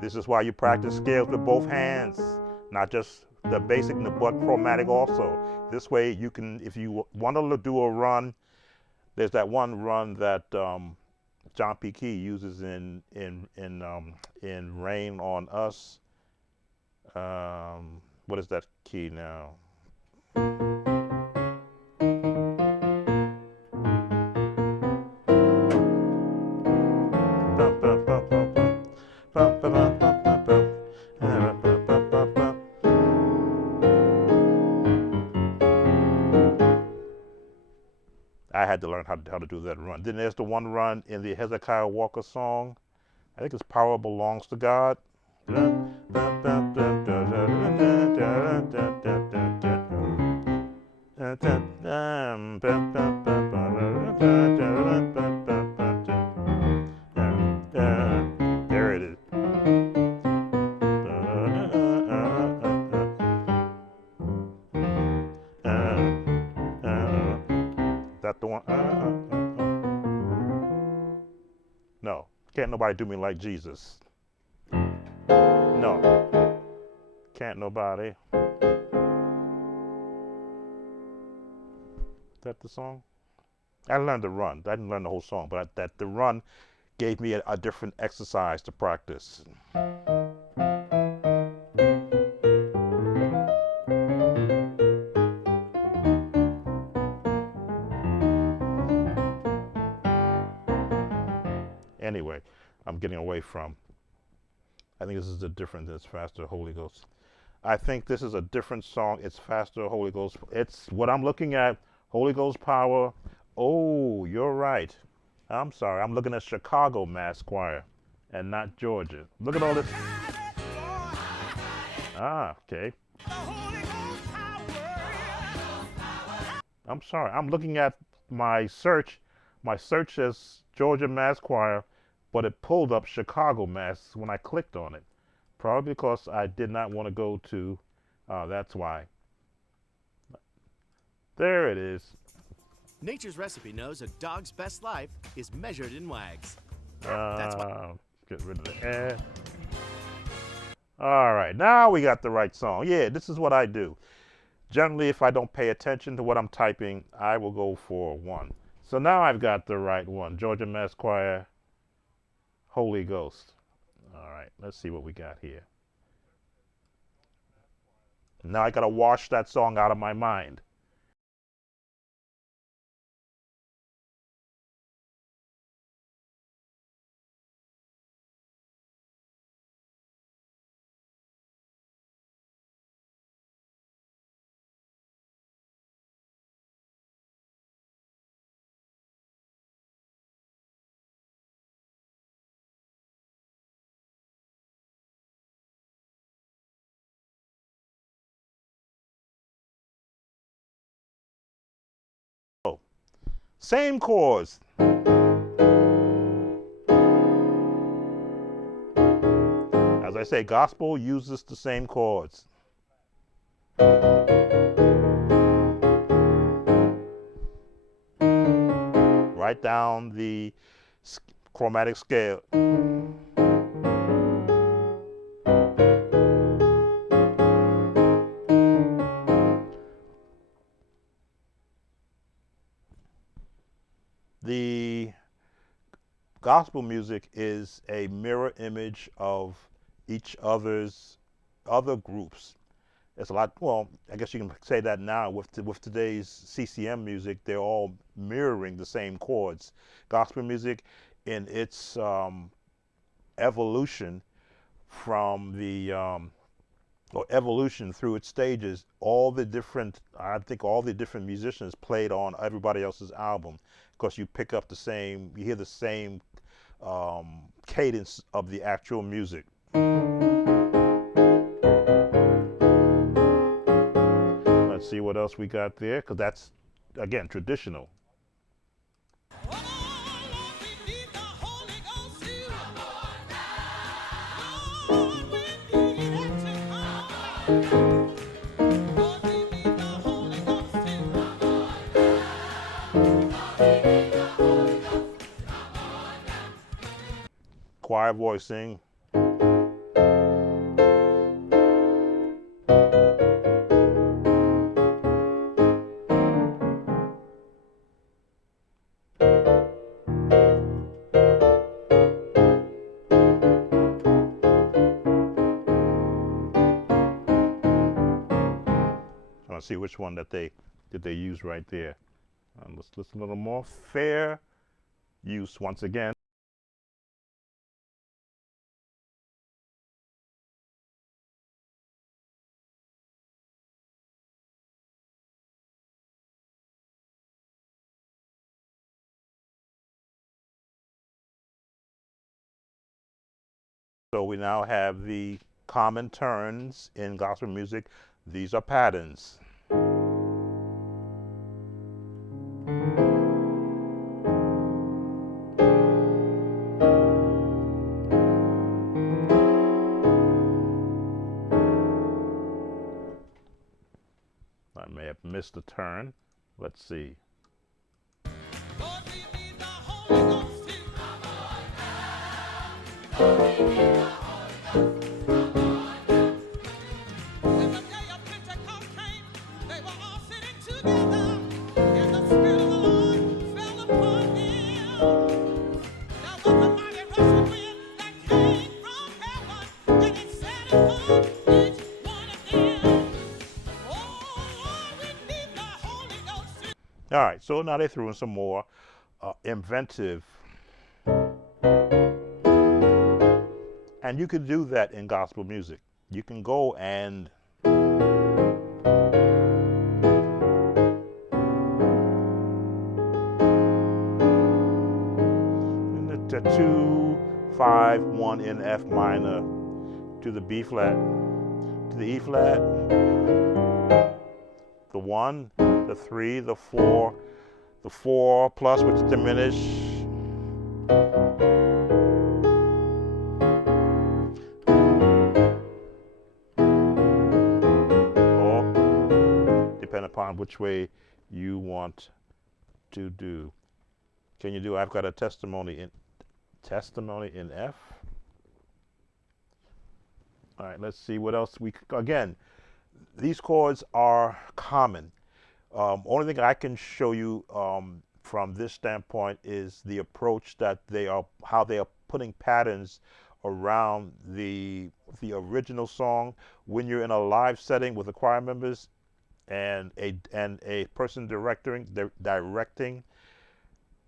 This is why you practice scales with both hands, not just the basic, but chromatic also. This way you can, if you want to do a run, there's that one run that John P. Key uses in Rain on Us. What is that key now? I had to learn how to do that run. Then there's the one run in the Hezekiah Walker song. I think it's Power Belongs to God. There it is. That the one? No, can't nobody do me like Jesus. No, can't nobody. Is that the song? I learned the run. I didn't learn the whole song, but that the run gave me a different exercise to practice. Anyway, I'm getting away from. I think this is a different. It's Faster Holy Ghost. I think this is a different song. It's Faster Holy Ghost. It's what I'm looking at. Holy Ghost power. Oh, you're right. I'm sorry. I'm looking at Chicago Mass Choir and not Georgia. Look at all this. Ah, okay. I'm sorry. I'm looking at my search. My search says Georgia Mass Choir, but it pulled up Chicago, Mass when I clicked on it. Probably because I did not want to go to, that's why. There it is. Nature's Recipe knows a dog's best life is measured in wags. That's why. Get rid of the ad. All right, now we got the right song. Yeah, this is what I do. Generally, if I don't pay attention to what I'm typing, I will go for one. So now I've got the right one. Georgia Mass Choir, Holy Ghost. All right, let's see what we got here. Now I got to wash that song out of my mind. Same chords. As I say, gospel uses the same chords. Write down the chromatic scale. The gospel music is a mirror image of each other's other groups. It's a lot, well, I guess you can say that now with today's CCM music, they're all mirroring the same chords. Gospel music in its evolution from the, or evolution through its stages, I think all the different musicians played on everybody else's album, because you pick up you hear the same cadence of the actual music. Let's see what else we got there, because that's, again, traditional. Choir voicing. Let's see which one that they use right there. Let's listen a little more. Fair use once again. So we now have the common turns in gospel music. These are patterns. I may have missed a turn. Let's see. All right, so now they threw in some more inventive. And you can do that in gospel music. You can go and the 2, 5, 1 in F minor to the B flat, to the E flat, the 1, the 3, the 4 plus, which is diminished, upon which way you want to do. Can you do? I've got a testimony in F. All right, let's see what else again, these chords are common. Only thing I can show you from this standpoint is the approach that how they are putting patterns around the original song. When you're in a live setting with the choir members and a person directing,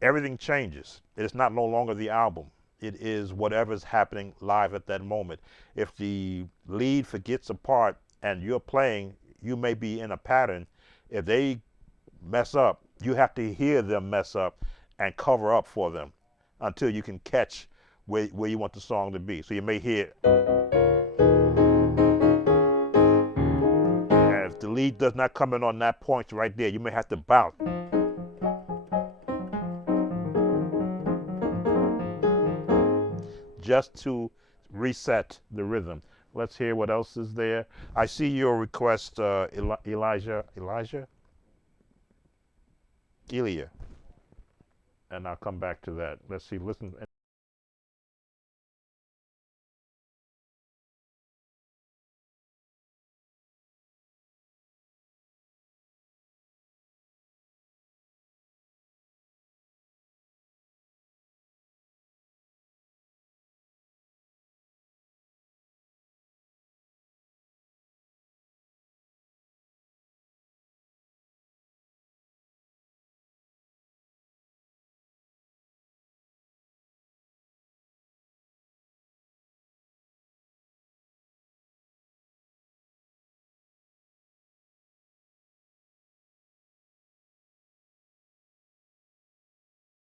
everything changes. It is no longer the album. It is whatever's happening live at that moment. If the lead forgets a part and you're playing, you may be in a pattern. If they mess up, you have to hear them mess up and cover up for them until you can catch where you want the song to be. So you may hear, and if the lead does not come in on that point right there, you may have to bounce. Just to reset the rhythm. Let's hear what else is there. I see your request, Elia, and I'll come back to that. Let's see, listen.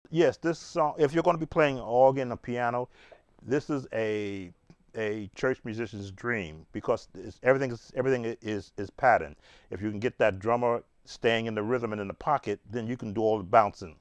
Yes, this song, if you're going to be playing organ or piano, this is a church musician's dream because everything is pattern. If you can get that drummer staying in the rhythm and in the pocket, then you can do all the bouncing.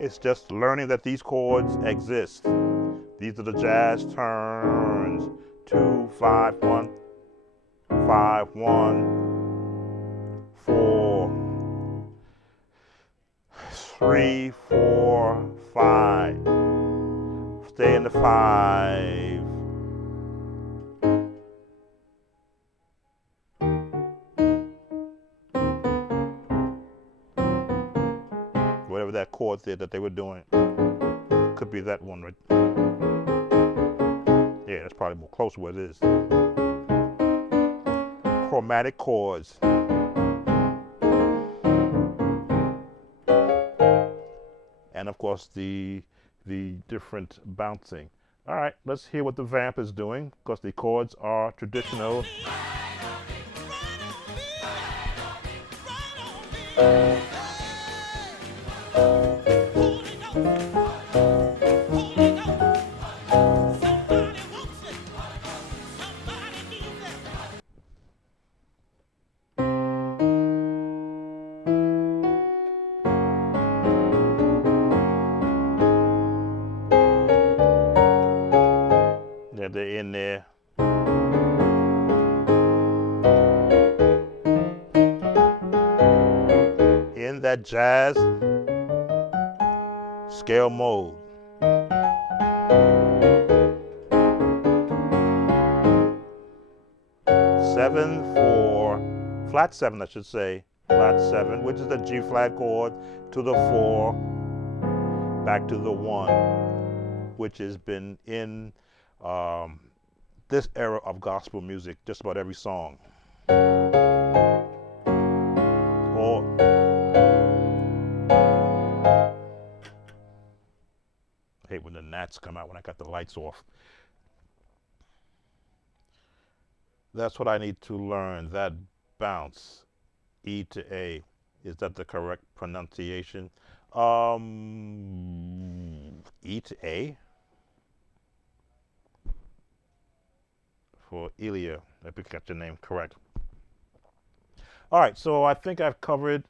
It's just learning that these chords exist. These are the jazz turns. 2, 5, 1, 5, 1, 4, 3, 4, 5. Stay in the 5. Whatever that chord there that they were doing. Could be that one right. Yeah, that's probably more close to what it is. Chromatic chords. And of course the different bouncing. All right, let's hear what the vamp is doing because the chords are traditional. Yeah, they're in there. In that jazz scale mode. Flat 7, I should say, flat 7, which is the G flat chord, to the 4, back to the 1, which has been in this era of gospel music, just about every song. Or I hate when the gnats come out when I got the lights off. That's what I need to learn, that bounce, E to A. Is that the correct pronunciation? E to A? for Elia. I think I got your name correct. All right, so I think I've covered.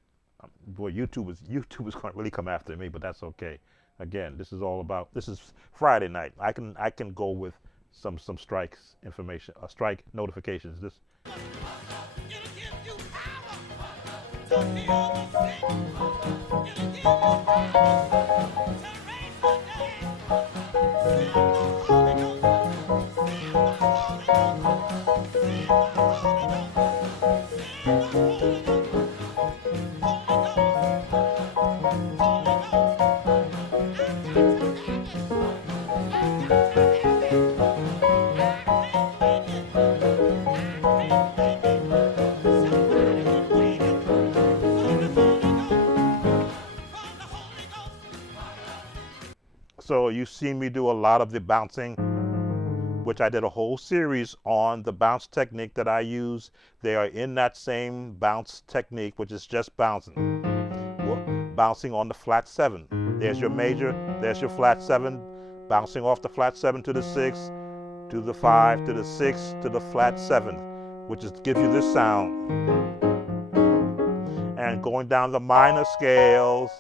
Boy, YouTube is going to really come after me, but that's okay. Again, this is all about. This is Friday night. I can go with some strikes information, strike notifications. This. It'll give you power to heal the sick. It'll give you power to raise the dead. Send the Holy Ghost. Send the Holy Ghost. Send the Holy Ghost. Send the Holy Ghost. So you see me do a lot of the bouncing, which I did a whole series on the bounce technique that I use. They are in that same bounce technique, which is just bouncing. Bouncing on the flat 7. There's your major, there's your flat 7, bouncing off the flat 7 to the 6, to the 5, to the 6, to the flat 7, which gives you this sound. And going down the minor scales.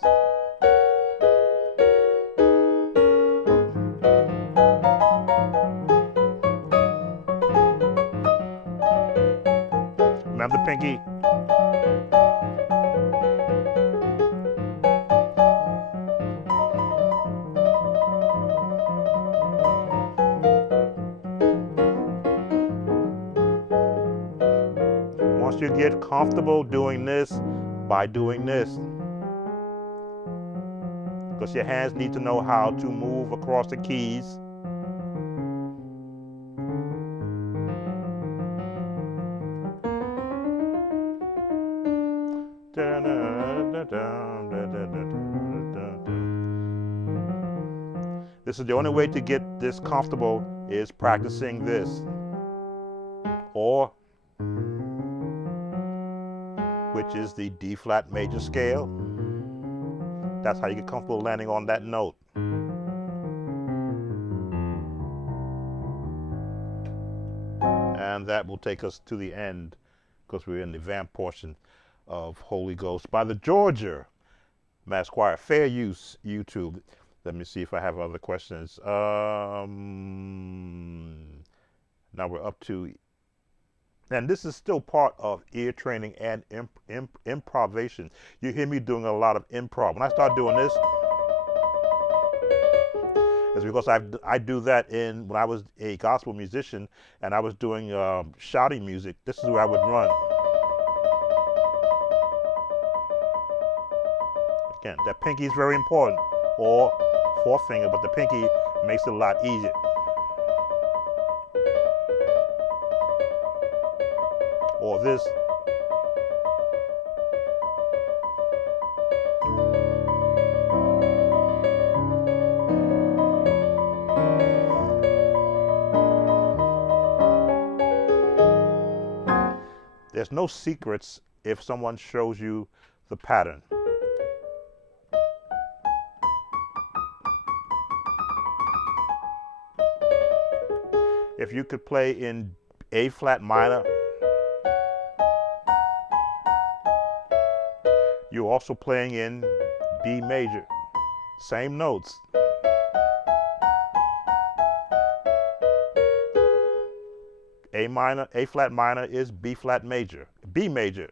Remember the pinky? Once you get comfortable doing this, by doing this, because your hands need to know how to move across the keys. This is the only way to get this comfortable is practicing this. Or, which is the D flat major scale. That's how you get comfortable landing on that note. And that will take us to the end, because we're in the vamp portion of Holy Ghost by the Georgia Mass Choir. Fair use, YouTube. Let me see if I have other questions. Now we're up to, and this is still part of ear training and improvisation. You hear me doing a lot of improv. When I start doing this, it's because I do that when I was a gospel musician and I was doing shouting music. This is where I would run. Again, that pinky is very important, or forefinger, but the pinky makes it a lot easier. Or this. There's no secrets if someone shows you the pattern. If you could play in A flat minor, you're also playing in B major. Same notes. A minor, A flat minor is B flat major, B major.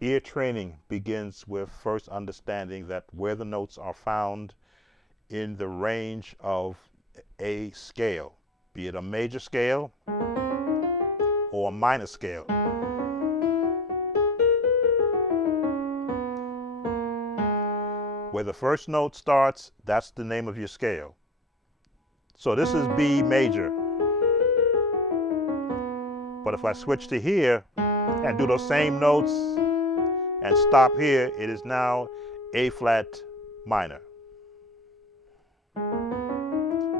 Ear training begins with first understanding that where the notes are found in the range of a scale, be it a major scale or a minor scale. Where the first note starts, that's the name of your scale. So this is B major. But But if I switch to here and do those same notes and stop here, it is now A flat minor.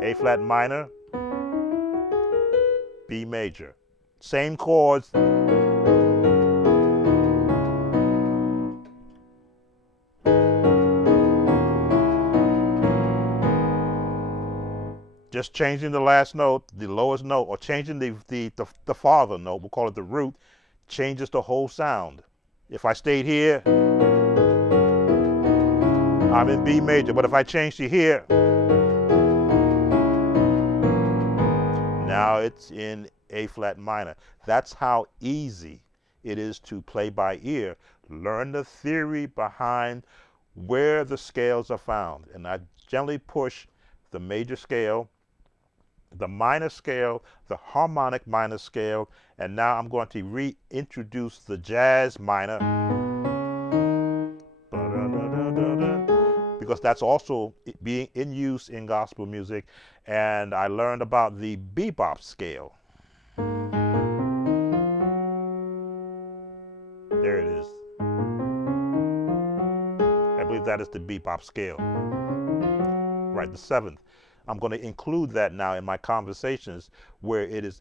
A flat minor, B major. Same chords. Just changing the last note, the lowest note, or changing the farther note, we'll call it the root, changes the whole sound. If I stayed here, I'm in B major. But if I change to here, now it's in A flat minor. That's how easy it is to play by ear. Learn the theory behind where the scales are found. And I generally push the major scale, the minor scale, the harmonic minor scale, and now I'm going to reintroduce the jazz minor, because that's also being in use in gospel music. And I learned about the bebop scale. There it is. I believe that is the bebop scale. Right, the seventh. I'm going to include that now in my conversations where it is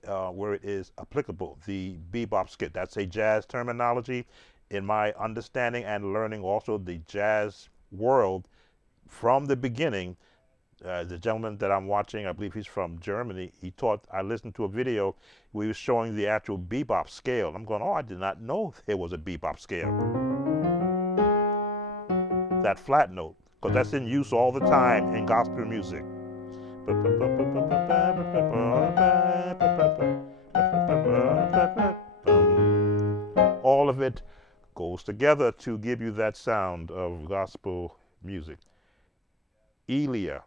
applicable. The bebop scale. That's a jazz terminology. In my understanding and learning also the jazz world from the beginning, the gentleman that I'm watching, I believe he's from Germany, I listened to a video where he was showing the actual bebop scale. I'm going, oh, I did not know there was a bebop scale. That flat note, because that's in use all the time in gospel music. All of it goes together to give you that sound of gospel music. Elia.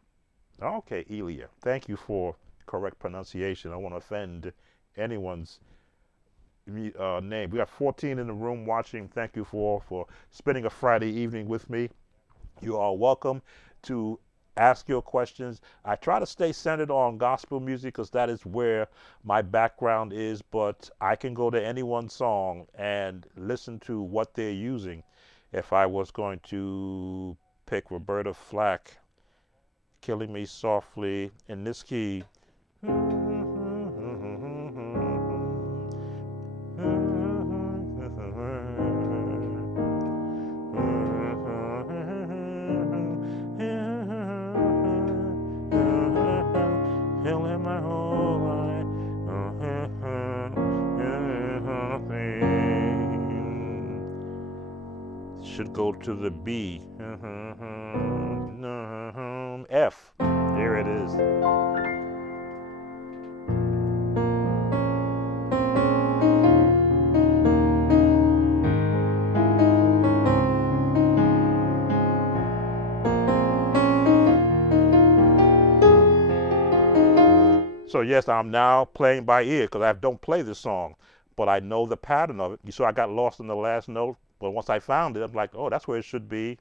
Okay, Elia. Thank you for correct pronunciation. I don't want to offend anyone's name. We got 14 in the room watching. Thank you for spending a Friday evening with me. You are welcome to ask your questions. I try to stay centered on gospel music because that is where my background is, but I can go to anyone's song and listen to what they're using. If I was going to pick Roberta Flack, Killing Me Softly, in this key, should go to the B. F. There it is. So yes, I'm now playing by ear because I don't play this song, but I know the pattern of it. You saw I got lost in the last note, but once I found it, I'm like, oh, that's where it should be.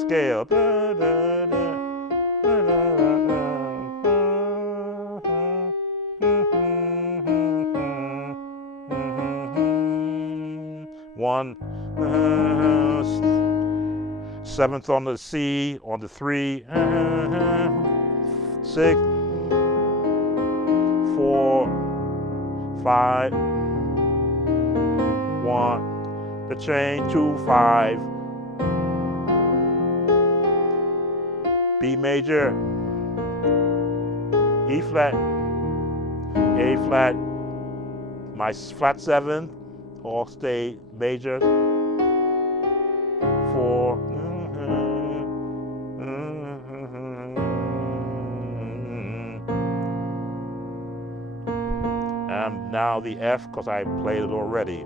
Scale. One, seventh on the C, on the 3, 6, 4, 5, 1, the chain, 2, 5, B major, E flat, A flat, my flat 7, all stay major, 4, and now the F because I played it already.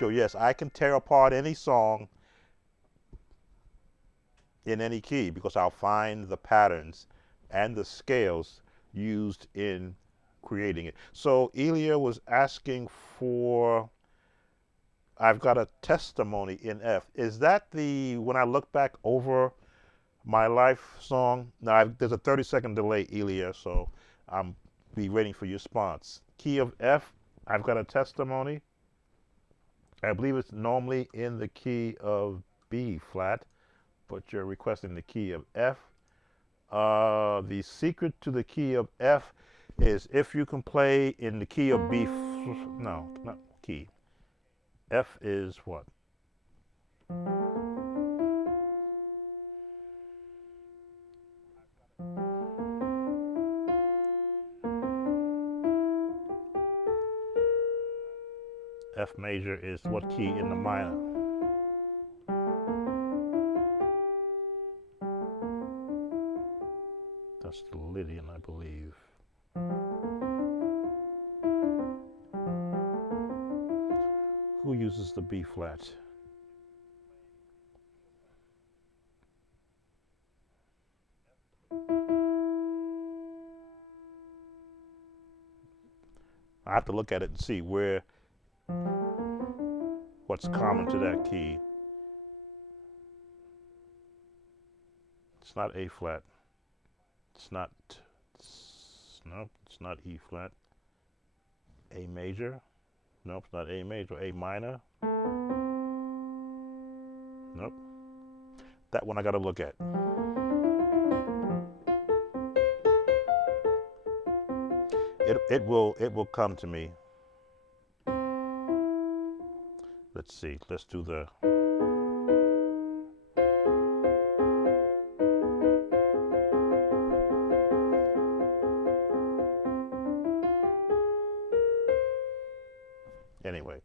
So yes, I can tear apart any song in any key because I'll find the patterns and the scales used in creating it. So Elia was asking for, I've got a testimony in F. Is that when I look back over My Life song. Now, there's a 30-second delay, Elia, so I'm be waiting for your response. Key of F, I've got a testimony. I believe it's normally in the key of B flat, but you're requesting the key of F. The secret to the key of F is if you can play in the key of B. No, not key. F is what? F major is what key in the minor? That's the Lydian, I believe. Who uses the B flat? I have to look at it and see what's common to that key. It's not A flat. It's not, nope, it's not E flat. A major. Nope, it's not A major. A minor. Nope. That one I gotta look at. It will come to me. Let's see. Let's do the. Anyway.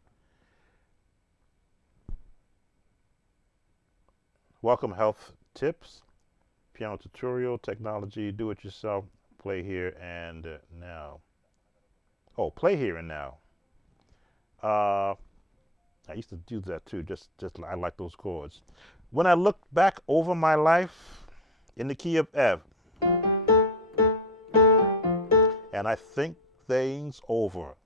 Welcome health tips, piano tutorial, technology, do it yourself, play here and now. Oh, play here and now. I used to do that too, just I like those chords. When I look back over my life in the key of F, and I think things over,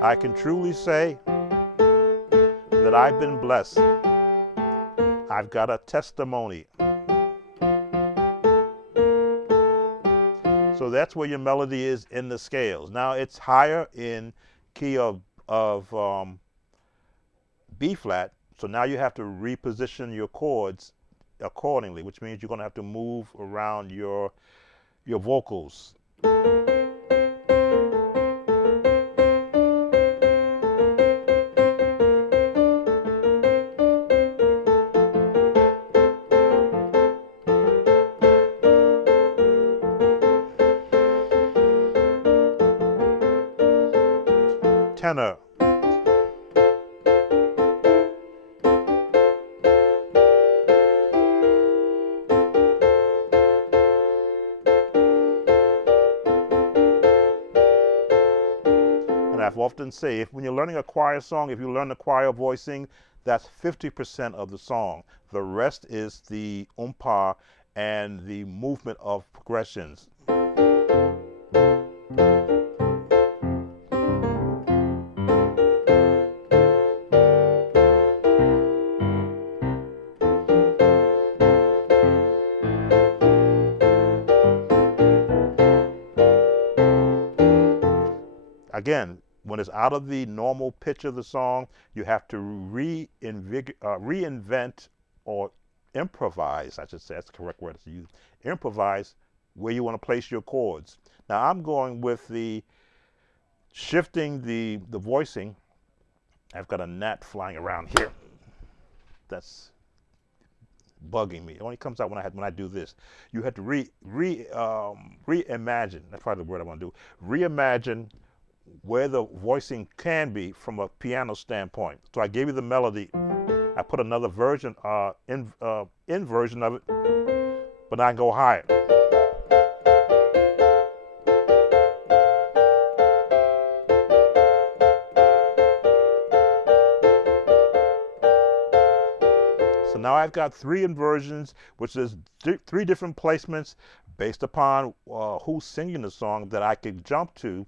I can truly say that I've been blessed. I've got a testimony. So that's where your melody is in the scales. Now it's higher in key of B flat, so now you have to reposition your chords accordingly, which means you're going to have to move around your vocals. Tenor. And I've often say, when you're learning a choir song, if you learn the choir voicing, that's 50% of the song. The rest is the umpa and the movement of progressions. Again, when it's out of the normal pitch of the song, you have to reinvent or improvise, I should say, that's the correct word to use, improvise where you want to place your chords. Now I'm going with the shifting the voicing. I've got a gnat flying around here. That's bugging me. It only comes out when I do this. You have to reimagine, that's probably the word I want to do, reimagine where the voicing can be from a piano standpoint. So I gave you the melody. I put another version, inversion of it, but I can go higher. So now I've got 3 inversions, which is 3 different placements based upon who's singing the song that I could jump to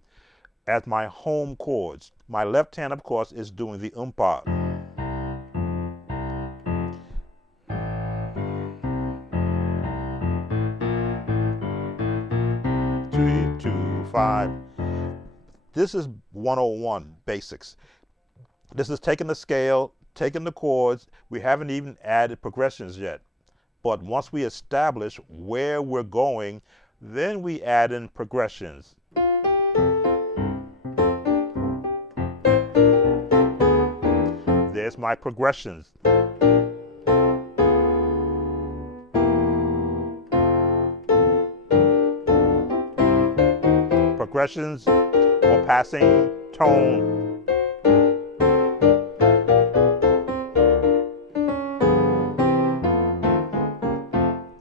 as my home chords. My left hand, of course, is doing the umpa. 5. This is 101 basics. This is taking the scale, taking the chords. We haven't even added progressions yet. But once we establish where we're going, then we add in progressions. There's my progressions. Progressions or passing tone.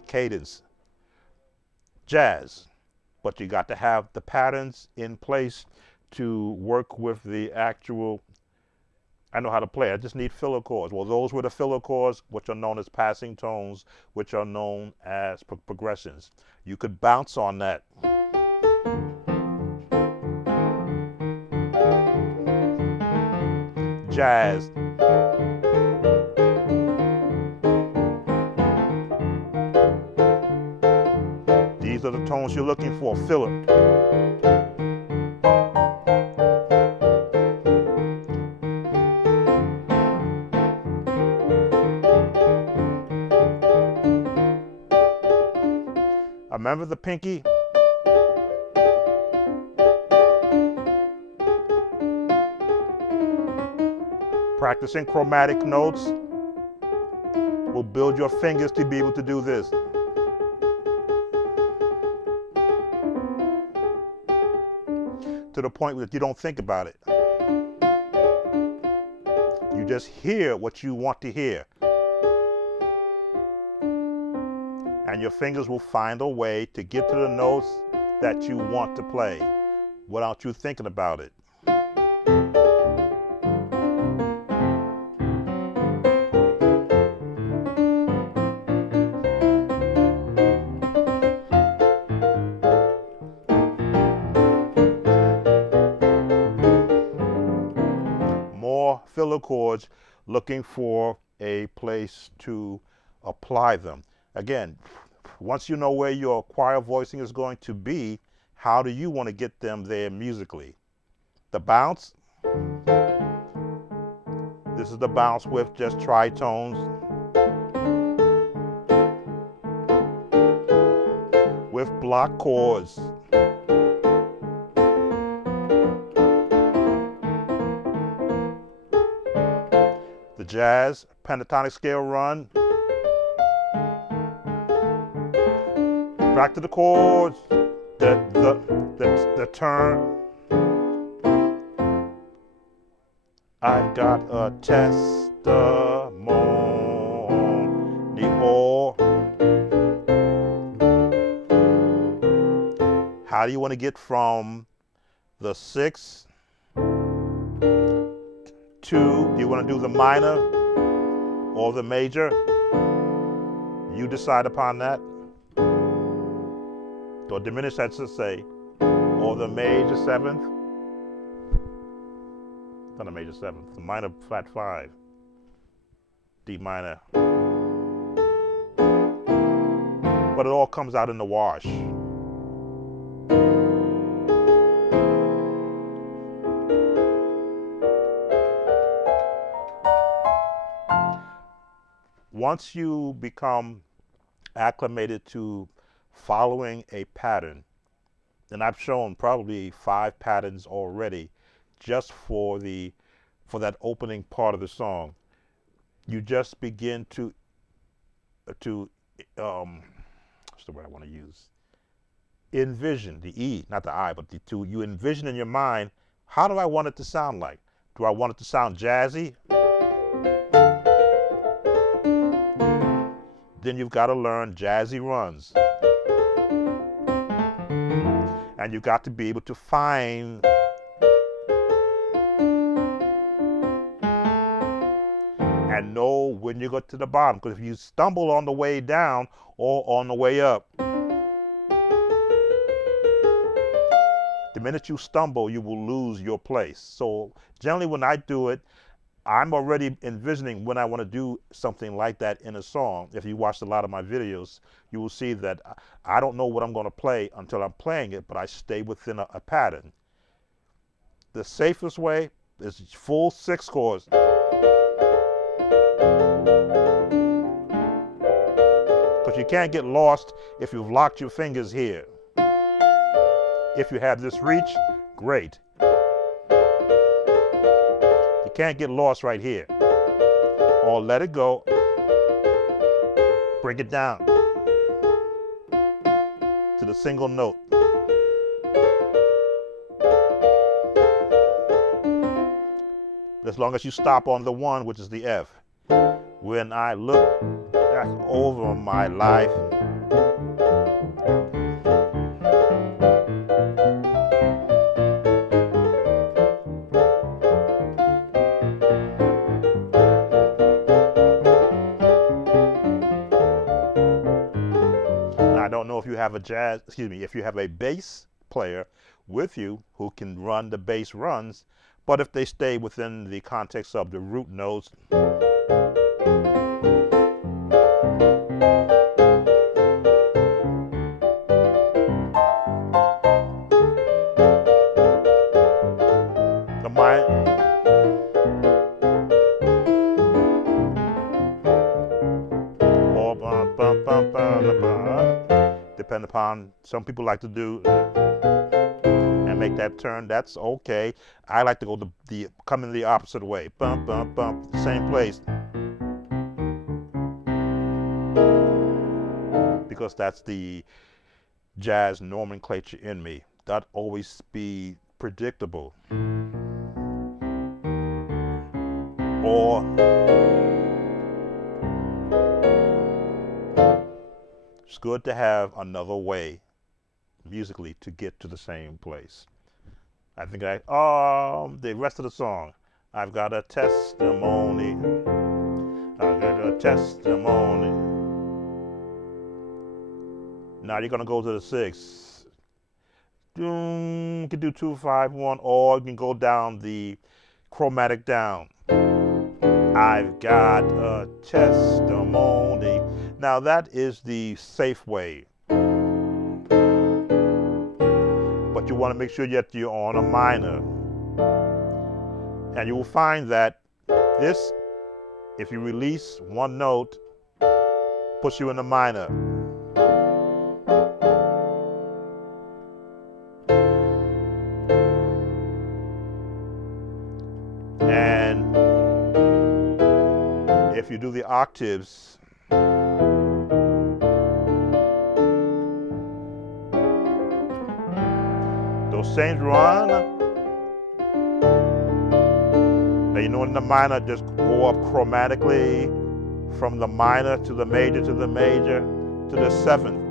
Cadence. Jazz. But you got to have the patterns in place to work with the actual. I know how to play. I just need filler chords. Well, those were the filler chords, which are known as passing tones, which are known as progressions. You could bounce on that. Jazz. These are the tones you're looking for, filler. Remember the pinky? Practicing chromatic notes will build your fingers to be able to do this. To the point that you don't think about it. You just hear what you want to hear. And your fingers will find a way to get to the notes that you want to play without you thinking about it. More filler chords, looking for a place to apply them. Again, once you know where your choir voicing is going to be, how do you want to get them there musically? The bounce. This is the bounce with just tritones. With block chords. The jazz, pentatonic scale run. Back to the chords, the turn. I've got a testimony, or how do you want to get from the 6 to, do you want to do the minor or the major? You decide upon that. Or diminished, let's just say, or the major 7th. Not a major 7th, the minor flat 5, D minor. But it all comes out in the wash. Once you become acclimated to following a pattern, and I've shown probably 5 patterns already just for that opening part of the song, you just begin to what's the word I want to use? Envision, the E, not the I, but the 2. You envision in your mind, how do I want it to sound like? Do I want it to sound jazzy? Then you've got to learn jazzy runs. And you've got to be able to find and know when you go to the bottom. Because if you stumble on the way down or on the way up, the minute you stumble, you will lose your place. So generally when I do it, I'm already envisioning when I want to do something like that in a song. If you watched a lot of my videos, you will see that I don't know what I'm going to play until I'm playing it, but I stay within a pattern. The safest way is full 6 chords. Because you can't get lost if you've locked your fingers here. If you have this reach, great. You can't get lost right here. Or let it go. Bring it down to the single note. As long as you stop on the 1, which is the F. When I look back over my life, I don't know if you have if you have a bass player with you who can run the bass runs, but if they stay within the context of the root notes, the minor, or depend upon, some people like to do and make that turn. That's okay. I like to go come in the opposite way. Bump, bump, bump, same place. Because that's the jazz nomenclature in me. That always be predictable. Or it's good to have another way musically to get to the same place. I think the rest of the song. I've got a testimony. I've got a testimony. Now you're gonna go to the 6. You can do 2, 5, 1, or you can go down the chromatic down. I've got a testimony. Now that is the safe way. But you want to make sure that you're on a minor. And you will find that this, if you release 1 note, puts you in the minor. And if you do the octaves, those same run. Now you know in the minor, just go up chromatically from the minor to the major to the major to the 7th.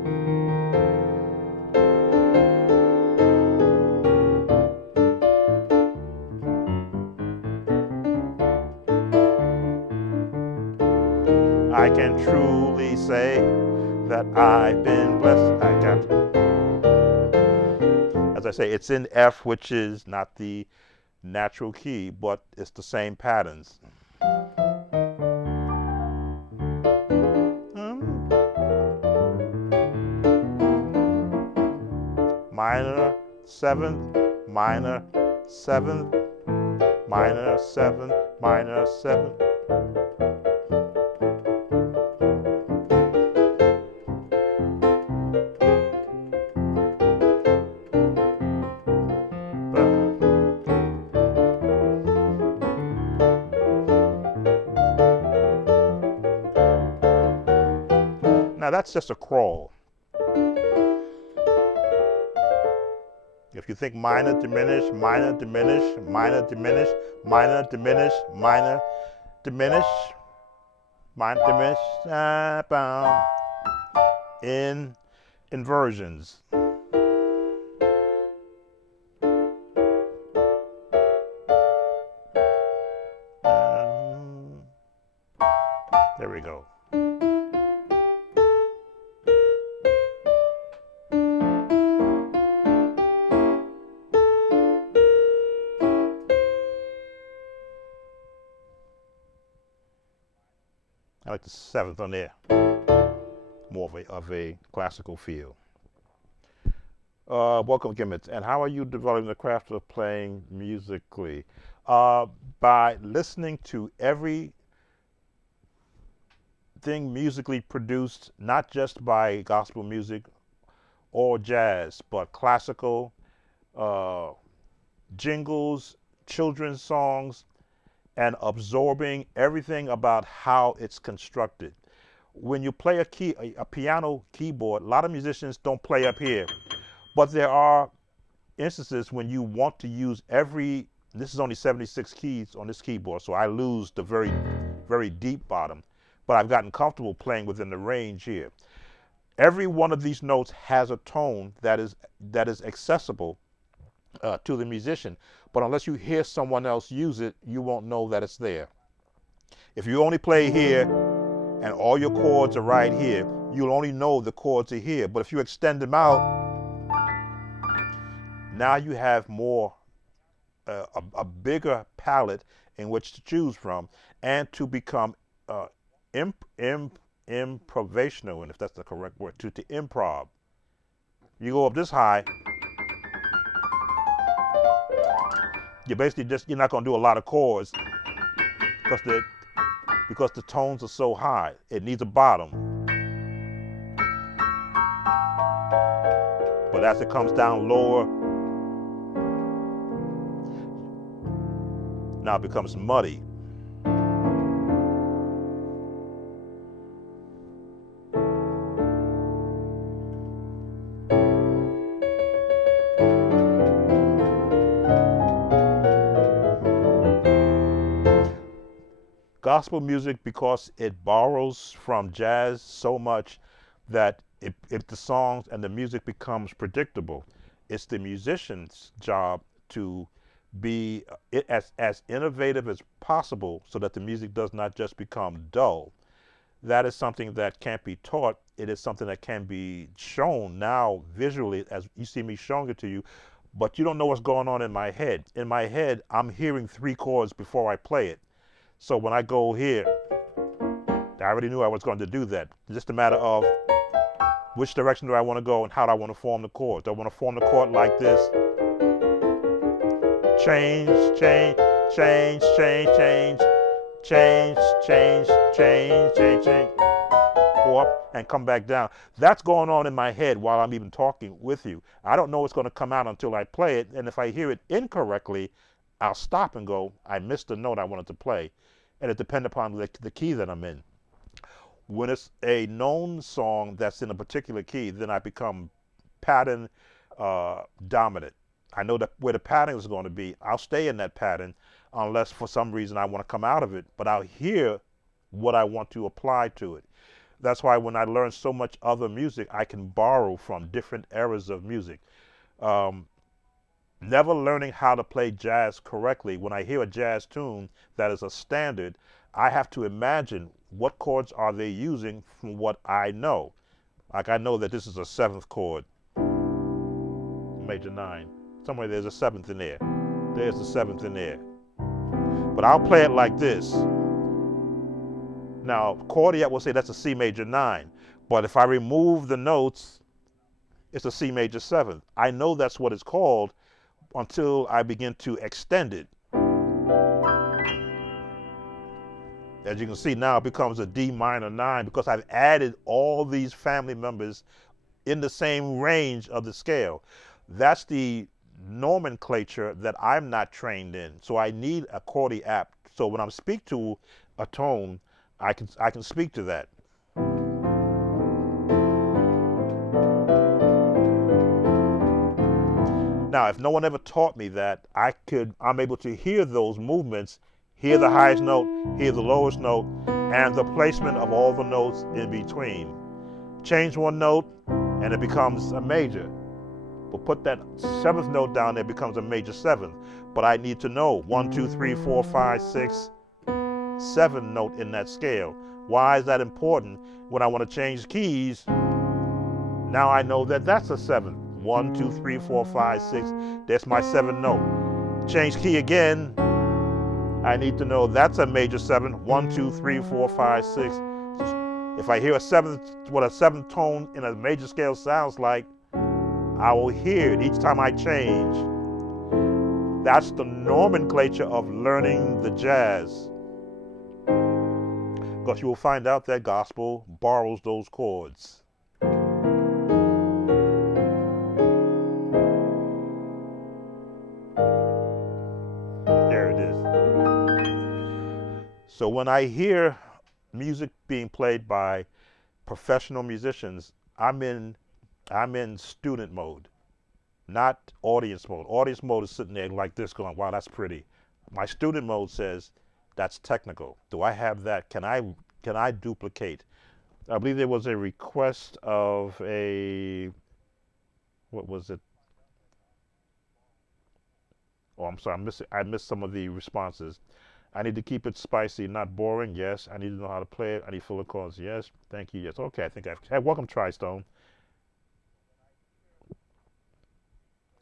I can truly say that I've been blessed. As I say, it's in F, which is not the natural key, but it's the same patterns. Minor 7th, minor 7th, minor 7th, minor 7th. Now that's just a crawl. If you think minor, diminish, minor, diminish, minor, diminish, minor, diminish, minor, diminish, minor, diminish, in inversions. There we go. I like the seventh on there, more of a classical feel. Welcome, Gimmets. And how are you developing the craft of playing musically? By listening to everything musically produced, not just by gospel music or jazz, but classical, uh, jingles, children's songs, and absorbing everything about how it's constructed. When you play a piano keyboard, a lot of musicians don't play up here, but there are instances when you want to use this is only 76 keys on this keyboard, so I lose the very, very deep bottom, but I've gotten comfortable playing within the range here. Every one of these notes has a tone that is accessible to the musician, but unless you hear someone else use it, you won't know that it's there. If you only play here and all your chords are right here, you'll only know the chords are here. But if you extend them out, now you have more, a bigger palette in which to choose from, and to become improvisational, and if that's the correct word, to improv. You go up this high, you're basically you're not going to do a lot of chords because the tones are so high. It needs a bottom. But as it comes down lower, now it becomes muddy. Gospel music, because it borrows from jazz so much that if the songs and the music becomes predictable, it's the musician's job to be as innovative as possible so that the music does not just become dull. That is something that can't be taught. It is something that can be shown now visually, as you see me showing it to you, but you don't know what's going on in my head. In my head, I'm hearing 3 chords before I play it. So when I go here, I already knew I was going to do that. It's just a matter of which direction do I want to go and how do I want to form the chords. Do I want to form the chord like this? Change, change, change, change, change, change, change, change, change, change. Go up and come back down. That's going on in my head while I'm even talking with you. I don't know what's going to come out until I play it, and if I hear it incorrectly, I'll stop and go, I missed the note I wanted to play. And it depends upon the key that I'm in. When it's a known song that's in a particular key, then I become pattern dominant. I know that where the pattern is going to be. I'll stay in that pattern unless for some reason I want to come out of it, but I'll hear what I want to apply to it. That's why when I learn so much other music, I can borrow from different eras of music. Never learning how to play jazz correctly, when I hear a jazz tune that is a standard, I have to imagine what chords are they using from what I know. Like I know that this is a 7th chord, major 9. Somewhere there's a 7th in there. There's a 7th in there. But I'll play it like this. Now, accordion will say that's a C major 9. But if I remove the notes, it's a C major 7th. I know that's what it's called until I begin to extend it. As you can see now, it becomes a D minor 9 because I've added all these family members in the same range of the scale. That's the nomenclature that I'm not trained in. So I need a chordy app. So when I speak to a tone, I can speak to that. Now, if no one ever taught me that, I'm able to hear those movements, hear the highest note, hear the lowest note, and the placement of all the notes in between. Change one note, and it becomes a major. But put that 7th note down, it becomes a major 7th. But I need to know 1, 2, 3, 4, 5, 6, 7 note in that scale. Why is that important? When I want to change keys, now I know that that's a 7th. 1, 2, 3, 4, 5, 6. That's my 7th note. Change key again. I need to know that's a major 7. 1, 2, 3, 4, 5, 6. If I hear what a seventh tone in a major scale sounds like, I will hear it each time I change. That's the nomenclature of learning the jazz. Because you will find out that gospel borrows those chords. There it is. So when I hear music being played by professional musicians, I'm in student mode, not audience mode. Audience mode is sitting there like this going, wow, that's pretty. My student mode says, that's technical. Do I have that? Can I duplicate? I believe there was a request of a, what was it? Oh, I'm sorry, I missed some of the responses. I need to keep it spicy, not boring. Yes. I need to know how to play it. I need fuller chords. Yes. Thank you. Yes. Okay. I think hey, welcome, Tristone.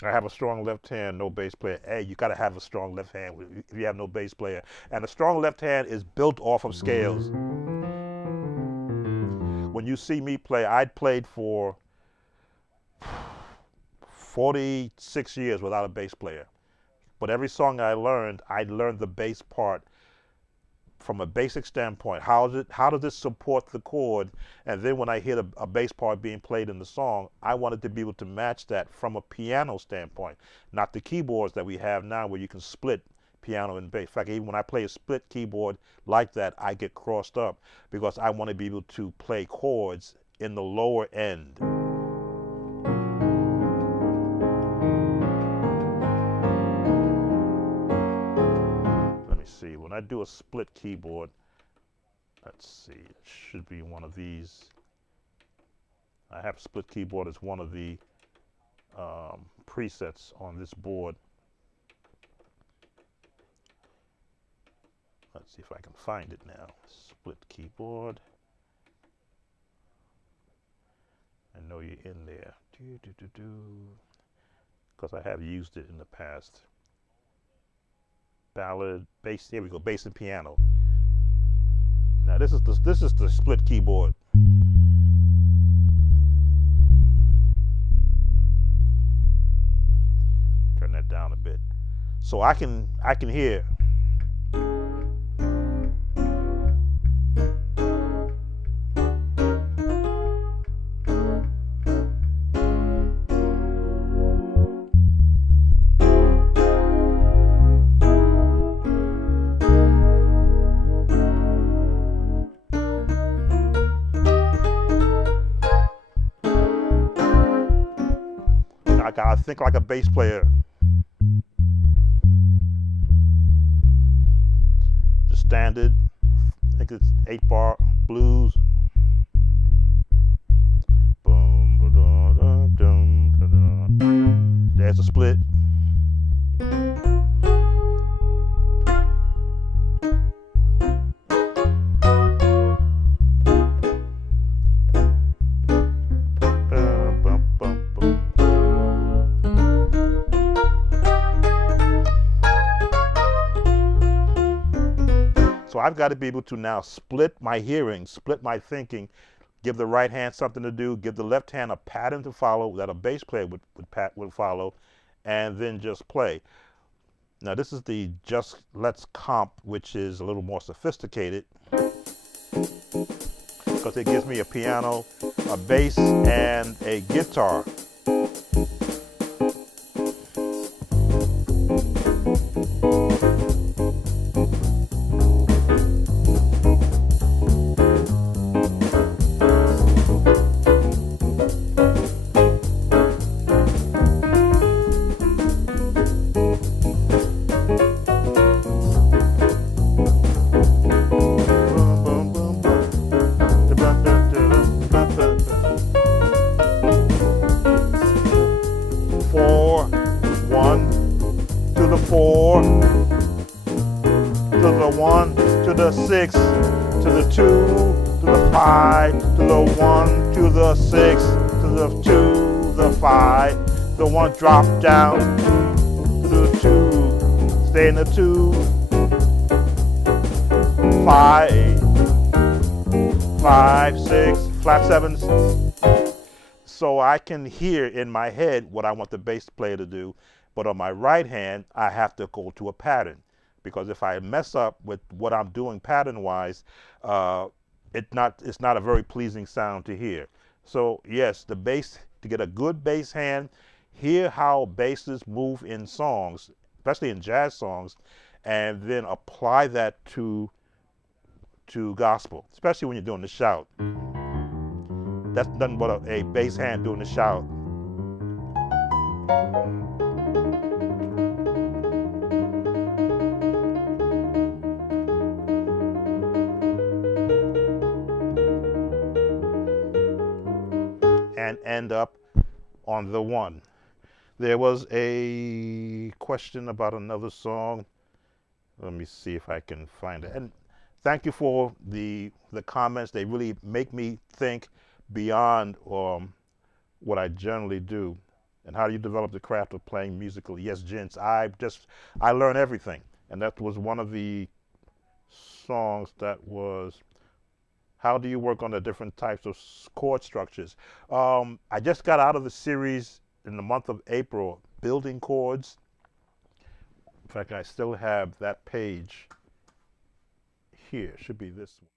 I have a strong left hand, no bass player. Hey, you got to have a strong left hand if you have no bass player. And a strong left hand is built off of scales. When you see me play, I'd played for 46 years without a bass player. But every song I learned the bass part from a basic standpoint. How does this support the chord? And then when I hear a bass part being played in the song, I wanted to be able to match that from a piano standpoint, not the keyboards that we have now where you can split piano and bass. In fact, even when I play a split keyboard like that, I get crossed up because I want to be able to play chords in the lower end. See, when I do a split keyboard, let's see, it should be one of these. I have split keyboard as one of the presets on this board. Let's see if I can find it now. Split keyboard. I know you're in there. Because I have used it in the past. Ballad, bass, here we go, bass and piano. Now this is the split keyboard. Turn that down a bit. So I can hear. I think like a bass player. Just standard. I think it's 8-bar blues. Boom, ba-dum, dum, da-dum. There's a split. So I've got to be able to now split my hearing, split my thinking, give the right hand something to do, give the left hand a pattern to follow that a bass player would follow, and then just play. Now this is the Just Let's Comp, which is a little more sophisticated because it gives me a piano, a bass, and a guitar. Four to the 1 to the 6 to the 2 to the 5 to the 1 to the 6 to the 2 the 5, the 1 drop down to the 2, stay in the 2, 5, 5, 6, flat sevens. So I can hear in my head what I want the bass player to do, but on my right hand, I have to go to a pattern. Because if I mess up with what I'm doing pattern-wise, it's not a very pleasing sound to hear. So yes, the bass, to get a good bass hand, hear how basses move in songs, especially in jazz songs, and then apply that to gospel, especially when you're doing the shout. That's nothing but a bass hand doing the shout. And end up on the one. There was a question about another song. Let me see if I can find it. And thank you for the comments. They really make me think beyond what I generally do. And how do you develop the craft of playing musically? Yes, gents, I learn everything. And that was one of the songs that was, how do you work on the different types of chord structures? I just got out of the series in the month of April, building chords. In fact, I still have that page here. Should be this one.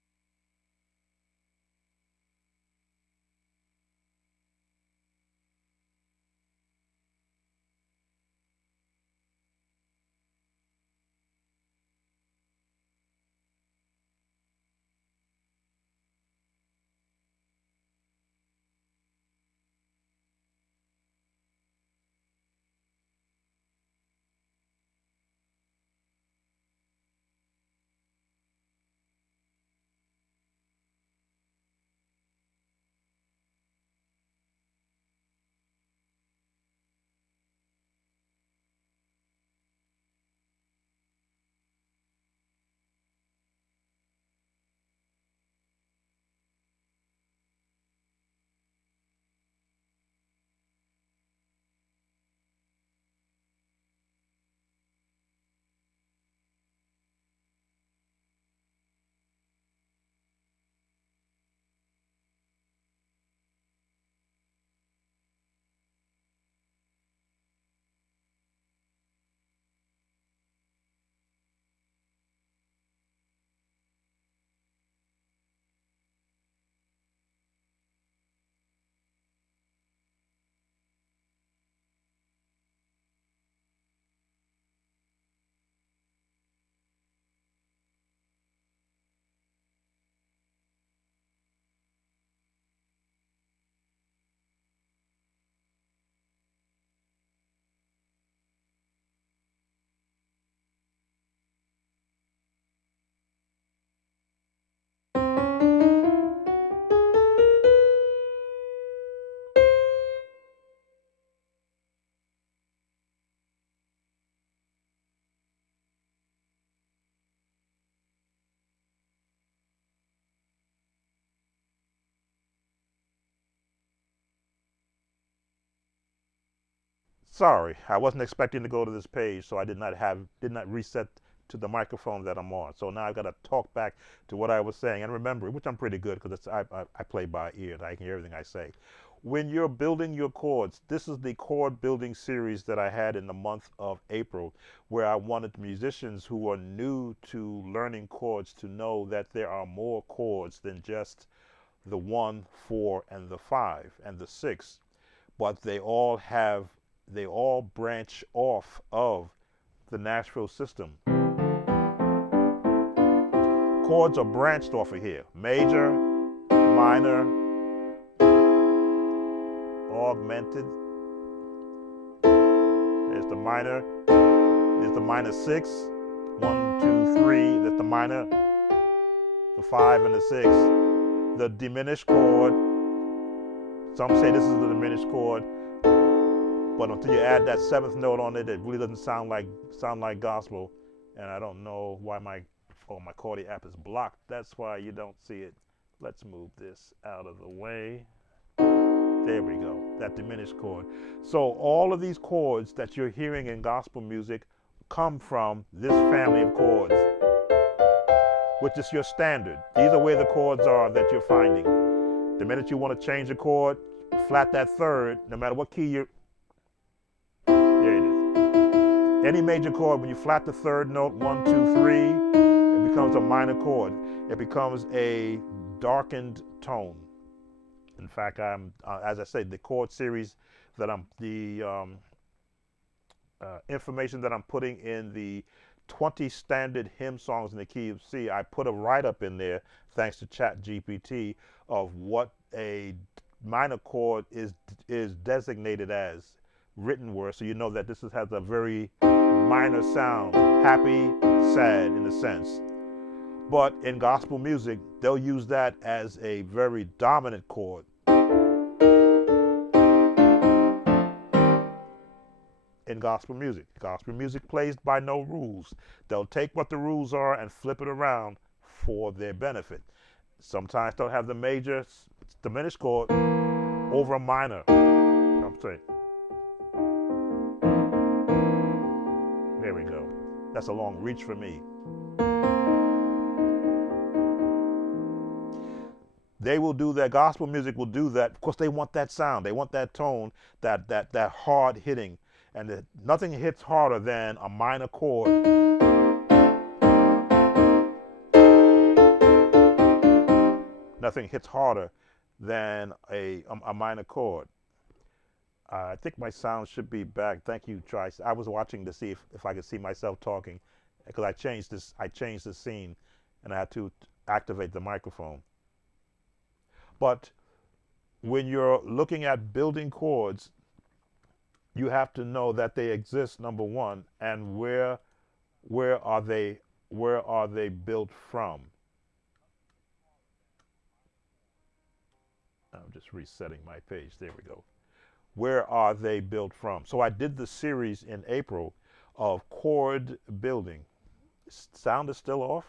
Sorry, I wasn't expecting to go to this page, so I did not reset to the microphone that I'm on. So now I've got to talk back to what I was saying and remember, which I'm pretty good because I play by ear. I can hear everything I say. When you're building your chords, this is the chord building series that I had in the month of April, where I wanted musicians who are new to learning chords to know that there are more chords than just the 1, 4, and the 5 and the 6, but they all branch off of the Nashville system. Chords are branched off of here. Major, minor, augmented. There's the minor. There's the minor 6. 1, 2, 3. That's the minor. The 5 and the 6. The diminished chord. Some say this is the diminished chord. But until you add that 7th note on it, it really doesn't sound like gospel. And I don't know why my Chordy app is blocked. That's why you don't see it. Let's move this out of the way. There we go, that diminished chord. So all of these chords that you're hearing in gospel music come from this family of chords, which is your standard. These are where the chords are that you're finding. The minute you want to change a chord, flat that third, no matter what key you're, there it is. Any major chord, when you flat the third note, 1, 2, 3, it becomes a minor chord. It becomes a darkened tone. In fact, as I said, the chord series that information that I'm putting in the 20 standard hymn songs in the key of C, I put a write-up in there, thanks to ChatGPT, of what a minor chord is designated as, written word, so you know that this has a very minor sound, happy, sad in a sense. But in gospel music, they'll use that as a very dominant chord. In gospel music plays by no rules. They'll take what the rules are and flip it around for their benefit. Sometimes they'll have the major diminished chord over a minor. I'm saying. There we go. That's a long reach for me. They will do that. Gospel music will do that because they want that sound. They want that tone, that hard hitting. And nothing hits harder than a minor chord. Nothing hits harder than a minor chord. I think my sound should be back. Thank you, Trice. I was watching to see if I could see myself talking, because I changed the scene, and I had to activate the microphone. But when you're looking at building chords, you have to know that they exist, number one, and where are they built from? I'm just resetting my page. There we go. Where are they built from? So I did the series in April of chord building. Sound is still off.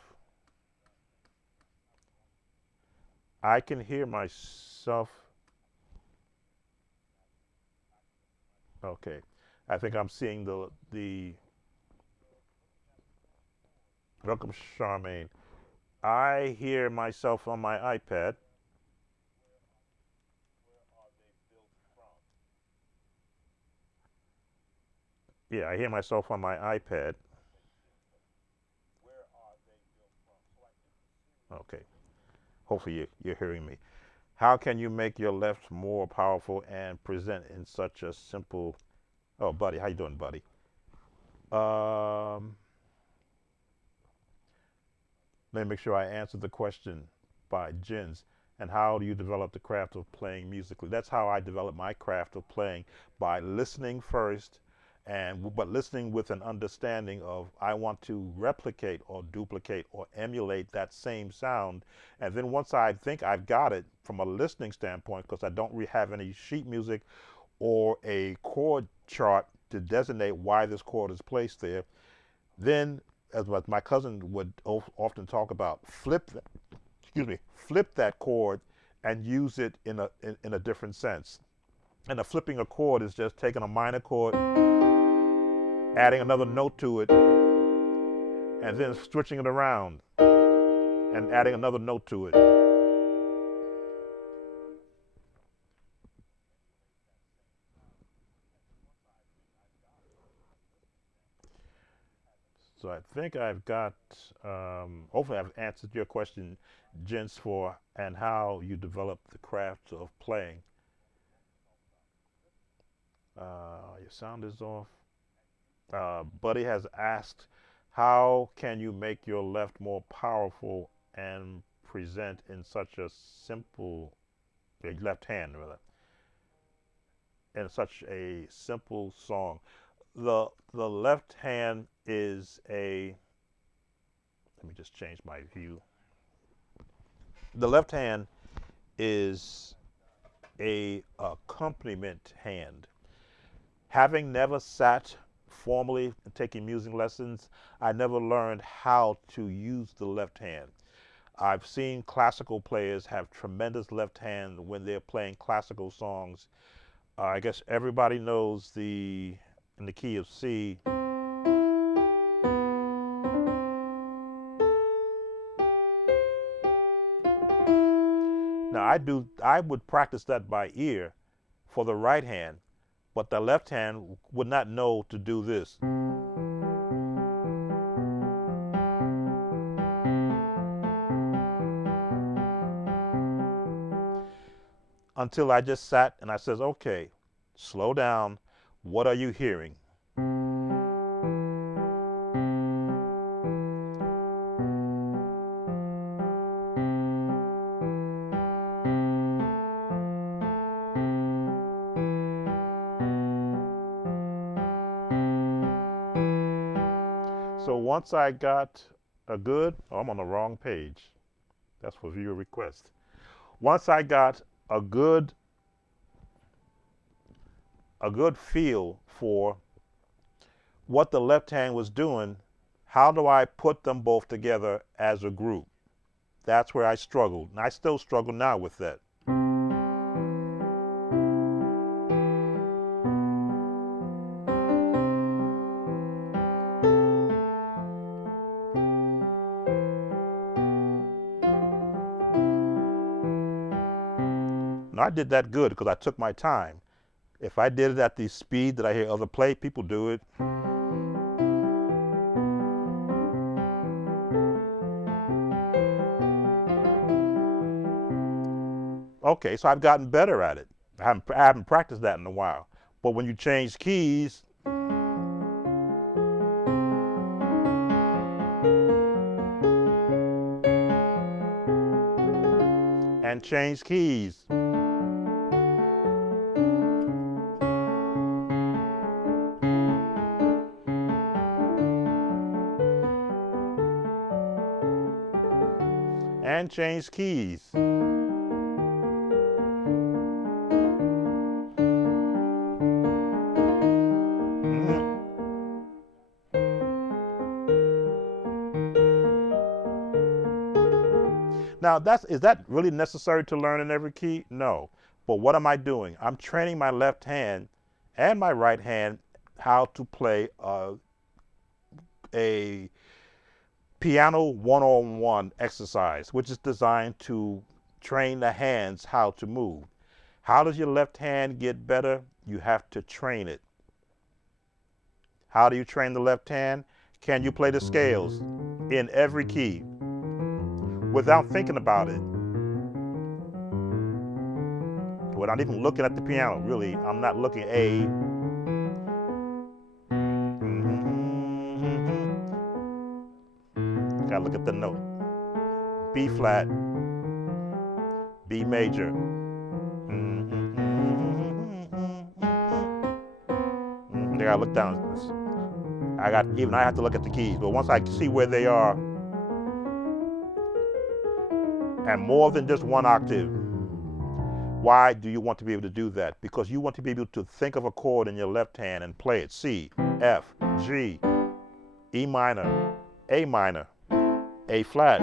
I can hear myself. Okay, I think I'm seeing the welcome, Charmaine. I hear myself on my iPad. Yeah, I hear myself on my iPad. Okay, hopefully you're hearing me. How can you make your left more powerful and present in such a simple... Oh, buddy, how you doing, buddy? Let me make sure I answer the question by Jens. And how do you develop the craft of playing musically? That's how I develop my craft of playing, by listening first, but listening with an understanding of, I want to replicate or duplicate or emulate that same sound. And then once I think I've got it from a listening standpoint, because I don't have any sheet music or a chord chart to designate why this chord is placed there, then, as my cousin would often talk about, flip that chord and use it in a different sense. And flipping a chord is just taking a minor chord, adding another note to it, and then switching it around and adding another note to it. So I think I've got, hopefully I've answered your question, Jens, and how you develop the craft of playing. Your sound is off. Buddy has asked, how can you make your left more powerful and present in such a simple, left hand rather, in such a simple song? The left hand is let me just change my view. The left hand is a accompaniment hand. Having never sat formally taking music lessons, I never learned how to use the left hand. I've seen classical players have tremendous left hand when they're playing classical songs. I guess everybody knows in the key of C, Now I would practice that by ear for the right hand, but the left hand would not know to do this. Until I just sat and I says, okay, slow down. What are you hearing? So once I got a good, oh, I'm on the wrong page. That's for viewer request. Once I got a good feel for what the left hand was doing, how do I put them both together as a group? That's where I struggled. And I still struggle now with that. Now I did that good because I took my time. If I did it at the speed that I hear other people do it, okay, so I've gotten better at it. I haven't practiced that in a while. But when you change keys, and change keys, and change keys. Now, is that really necessary to learn in every key? No. But what am I doing? I'm training my left hand and my right hand how to play a piano one-on-one exercise, which is designed to train the hands how to move. How does your left hand get better? You have to train it. How do you train the left hand? Can you play the scales in every key without thinking about it? Without even looking at the piano, really. I'm not looking A. Gotta look at the note. B flat, B major. I gotta look down. I have to look at the keys, but once I see where they are, and more than just one octave, why do you want to be able to do that? Because you want to be able to think of a chord in your left hand and play it. C, F, G, E minor, A minor, A flat,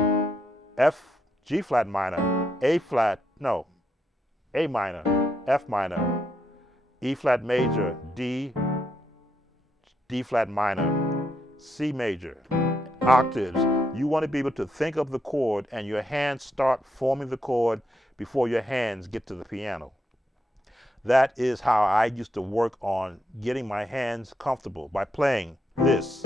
F, G flat minor, A flat, no, A minor, F minor, E flat major, D, D flat minor, C major, octaves. You want to be able to think of the chord and your hands start forming the chord before your hands get to the piano. That is how I used to work on getting my hands comfortable, by playing this.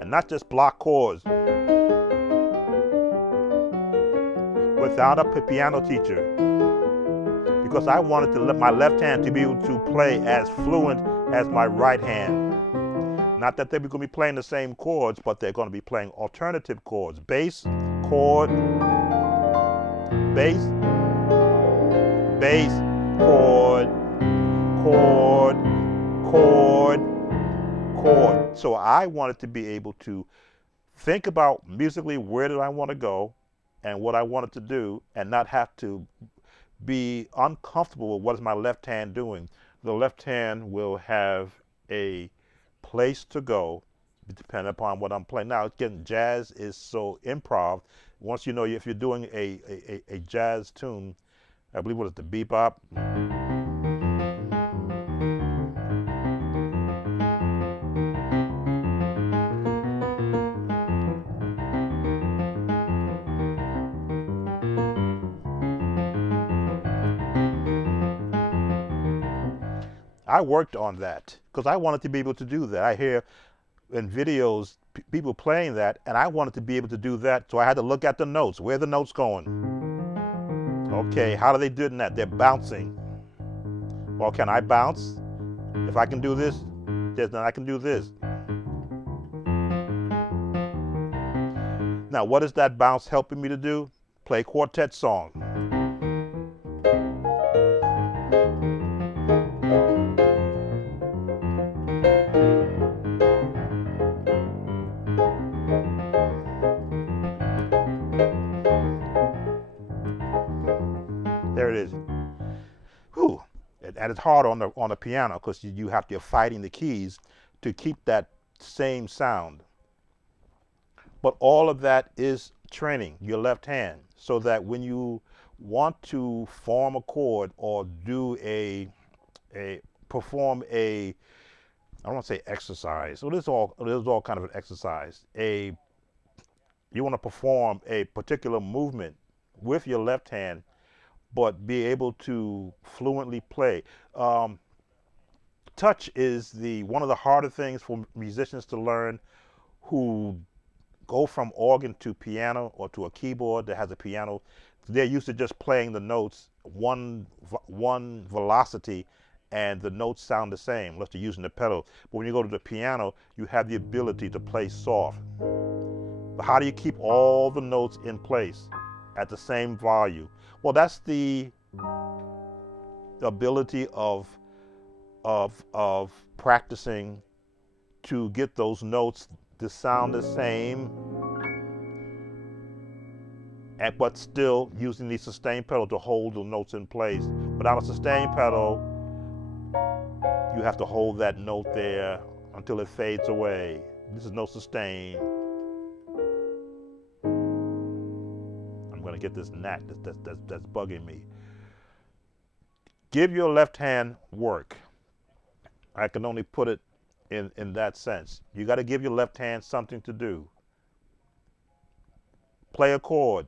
And not just block chords. Without a piano teacher. Because I wanted to let my left hand to be able to play as fluent as my right hand. Not that they're going to be playing the same chords, but they're going to be playing alternative chords. Bass, chord, bass, bass, chord, chord, chord, chord. So I wanted to be able to think about musically where did I want to go and what I wanted to do, and not have to be uncomfortable with what is my left hand doing. The left hand will have a place to go depending upon what I'm playing. Now, again, jazz is so improv. Once you know, if you're doing a jazz tune, I believe what is the bebop. I worked on that because I wanted to be able to do that. I hear in videos people playing that, and I wanted to be able to do that. So I had to look at the notes. Where are the notes going? Okay, how do they do that? They're bouncing. Well, can I bounce? If I can do this, then I can do this. Now, what is that bounce helping me to do? Play quartet song. There it is. Whew. And it's hard on the piano because you have to, you're fighting the keys to keep that same sound. But all of that is training your left hand so that when you want to form a chord or do perform a, I don't want to say exercise. So this is all kind of an exercise. You want to perform a particular movement with your left hand, but be able to fluently play. Touch is one of the harder things for musicians to learn who go from organ to piano or to a keyboard that has a piano. They're used to just playing the notes one velocity, and the notes sound the same unless you're using the pedal. But when you go to the piano, you have the ability to play soft. But how do you keep all the notes in place at the same volume? Well, that's the ability of practicing to get those notes to sound the same, but still using the sustain pedal to hold the notes in place. Without a sustain pedal, you have to hold that note there until it fades away. This is no sustain. I'm going to get this gnat that's bugging me. Give your left hand work. I can only put it in that sense. You got to give your left hand something to do. Play a chord.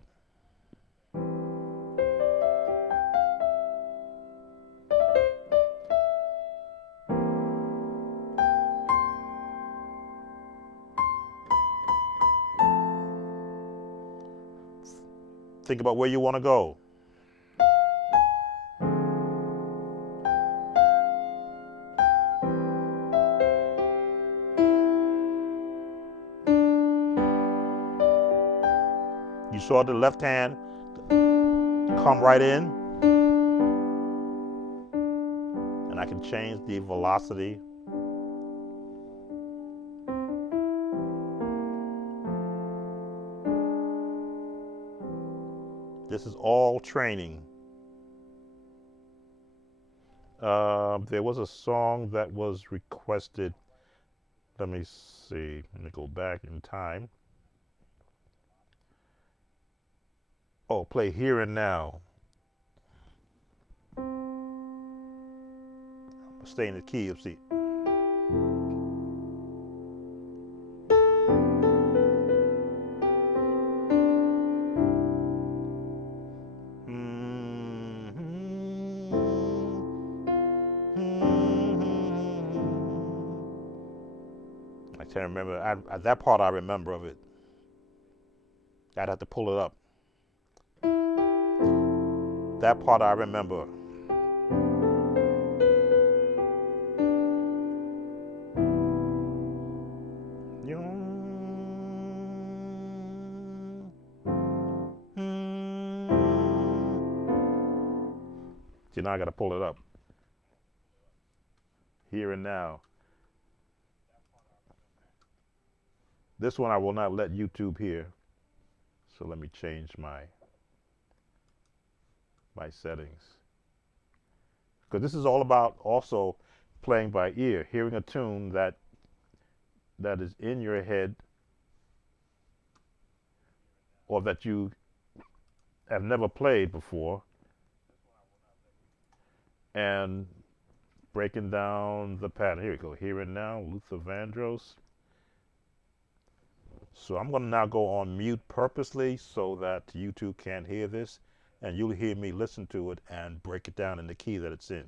Think about where you want to go. You saw the left hand come right in, and I can change the velocity. This is all training. There was a song that was requested. Let me see. Let me go back in time. Oh, play Here and Now. Stay in the key of C. I can't remember. That part I remember of it. I'd have to pull it up. That part I remember. See, now I got to pull it up. Here and Now. This one I will not let YouTube hear. So let me change my settings. Because this is all about also playing by ear, hearing a tune that is in your head or that you have never played before, and breaking down the pattern. Here we go. Here and Now, Luther Vandross. So I'm going to now go on mute purposely so that YouTube can't hear this, and you'll hear me listen to it and break it down in the key that it's in.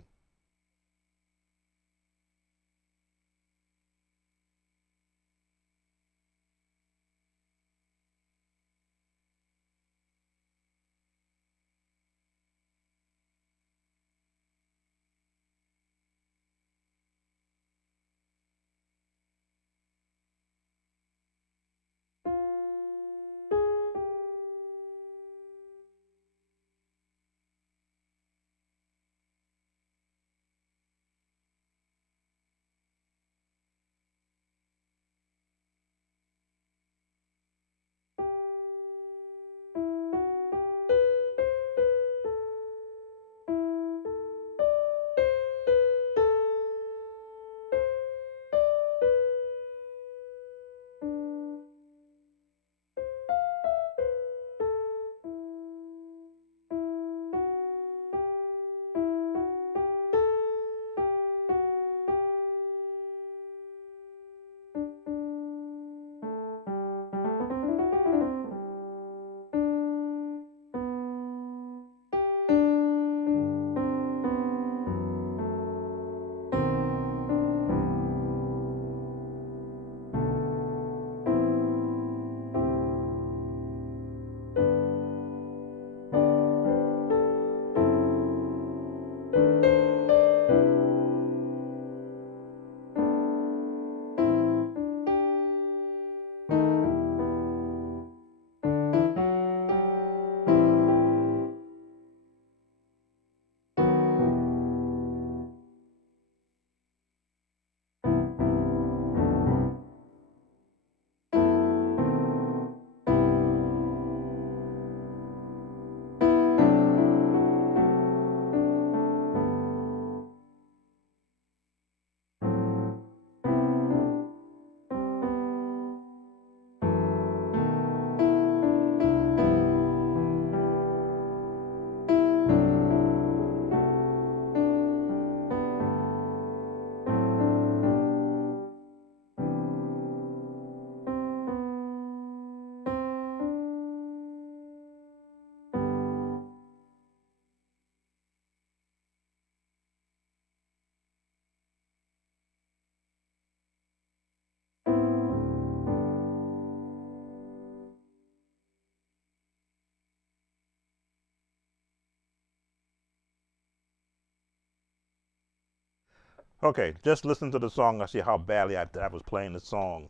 Okay, just listen to the song. I see how badly I was playing the song.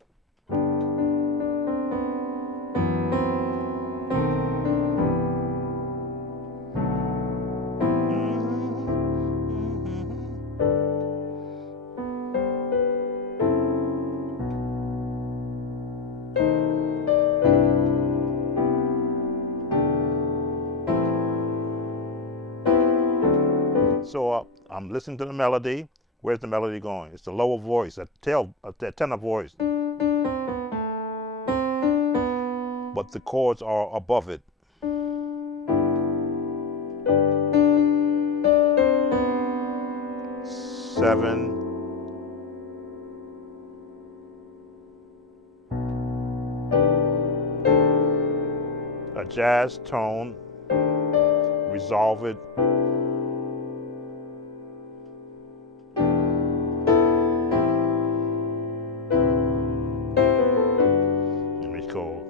So I'm listening to the melody. Where's the melody going? It's the lower voice, a tenor voice, but the chords are above it. Seven, a jazz tone, resolve it. Let me go.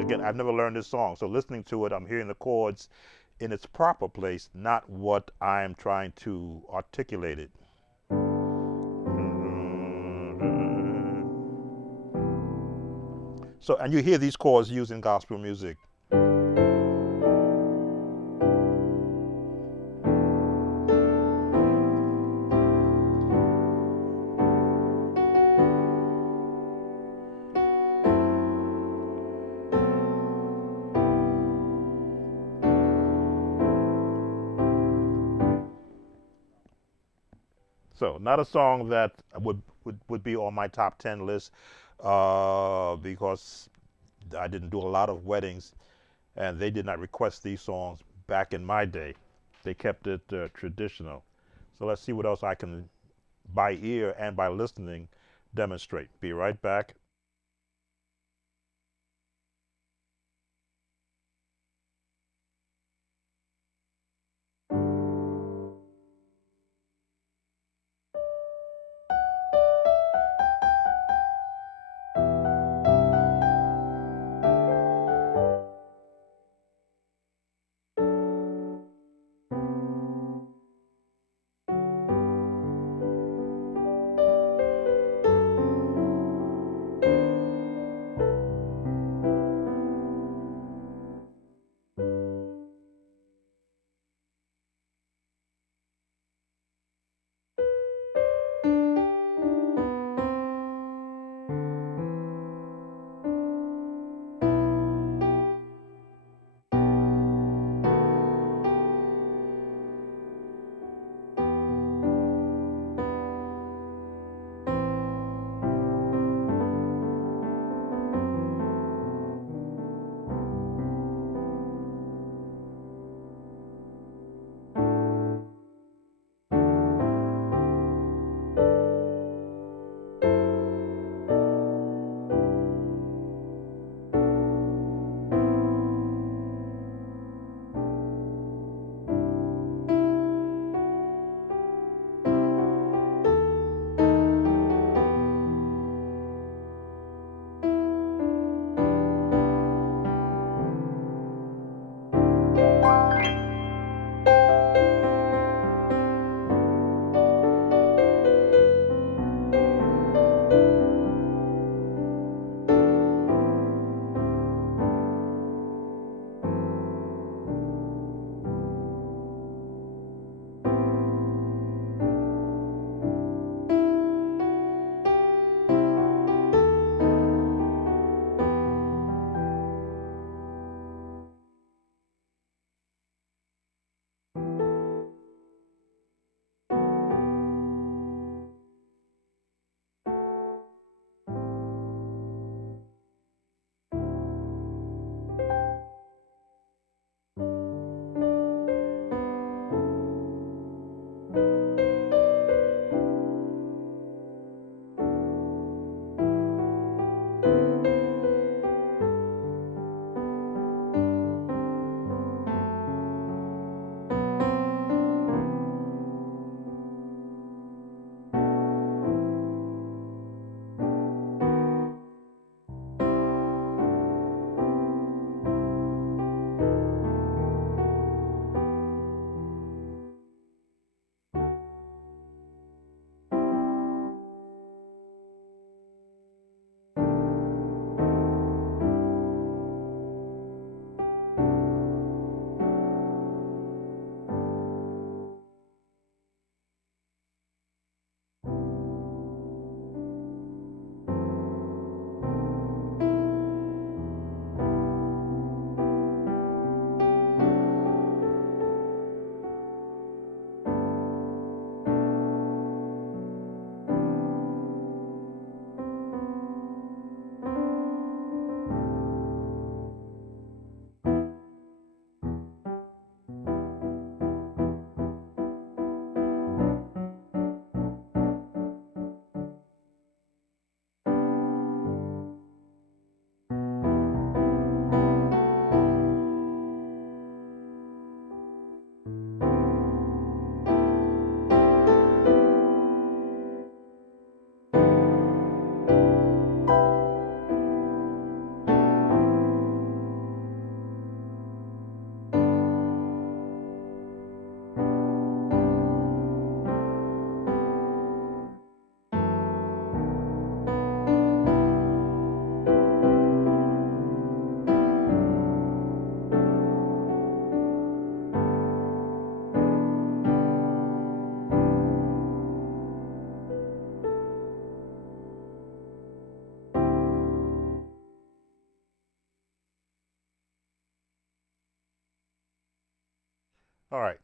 Again, I've never learned this song, so listening to it, I'm hearing the chords in its proper place, not what I'm trying to articulate it. So, and you hear these chords used in gospel music. So, not a song that would be on my top 10 list because I didn't do a lot of weddings and they did not request these songs back in my day. They kept it traditional. So, let's see what else I can, by ear and by listening, demonstrate. Be right back. All right.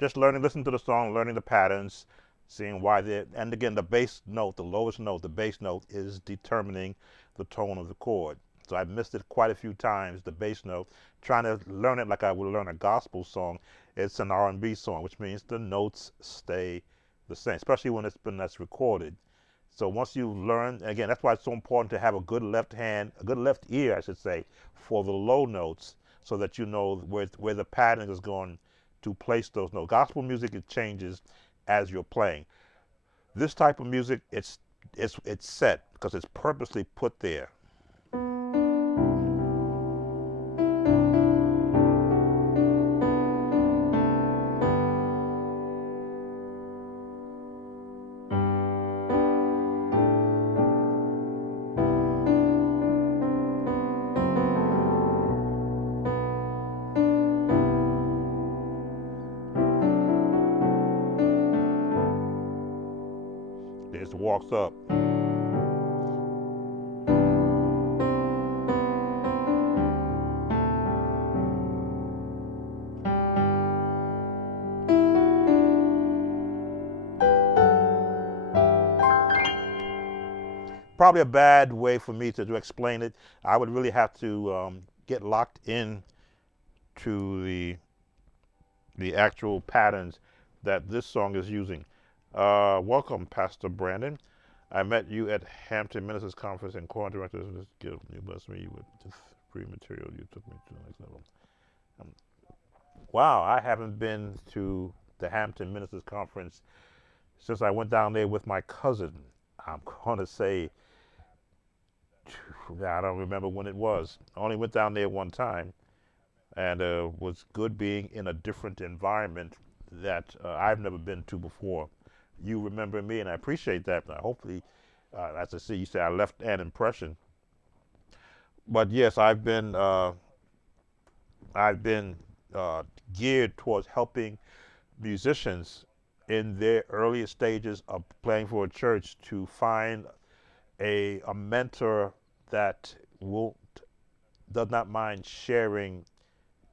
Just learning, listening to the song, learning the patterns, seeing why they and again the bass note, the lowest note, the bass note is determining the tone of the chord. So I missed it quite a few times, the bass note, trying to learn it like I would learn a gospel song. It's an R&B song, which means the notes stay the same, especially when that's recorded. So once you learn, again, that's why it's so important to have a good left hand, a good left ear, I should say, for the low notes, so that you know where the pattern is going to place those notes. Gospel music, it changes as you're playing. This type of music, it's set because it's purposely put there. It just walks up. Probably a bad way for me to explain it. I would really have to get locked in to the actual patterns that this song is using. Welcome, Pastor Brandon. I met you at Hampton Ministers Conference and choir directors. You blessed me with the free material. You took me to the next level. Um, wow, I haven't been to the Hampton Ministers Conference since I went down there with my cousin. I'm going to say, I don't remember when it was. I only went down there one time, and was good being in a different environment that I've never been to before. You remember me, and I appreciate that. Hopefully, as I see, you say I left an impression. But yes, I've been geared towards helping musicians in their earliest stages of playing for a church to find a mentor that will does not mind sharing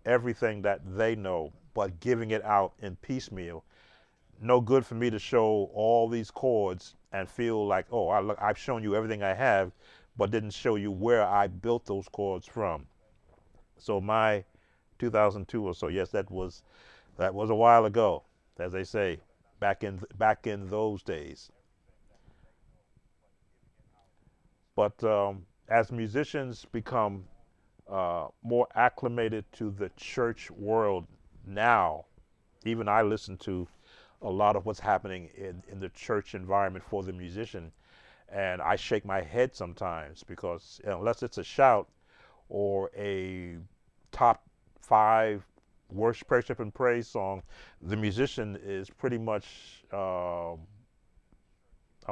everything that they know, but giving it out in piecemeal. No good for me to show all these chords and feel like, oh, I've shown you everything I have, but didn't show you where I built those chords from. So my 2002 or so, yes, that was a while ago, as they say, back in those days. But as musicians become more acclimated to the church world now, even I listen to a lot of what's happening in the church environment for the musician, and I shake my head sometimes because unless it's a shout or a top five worship and praise song, the musician is pretty much a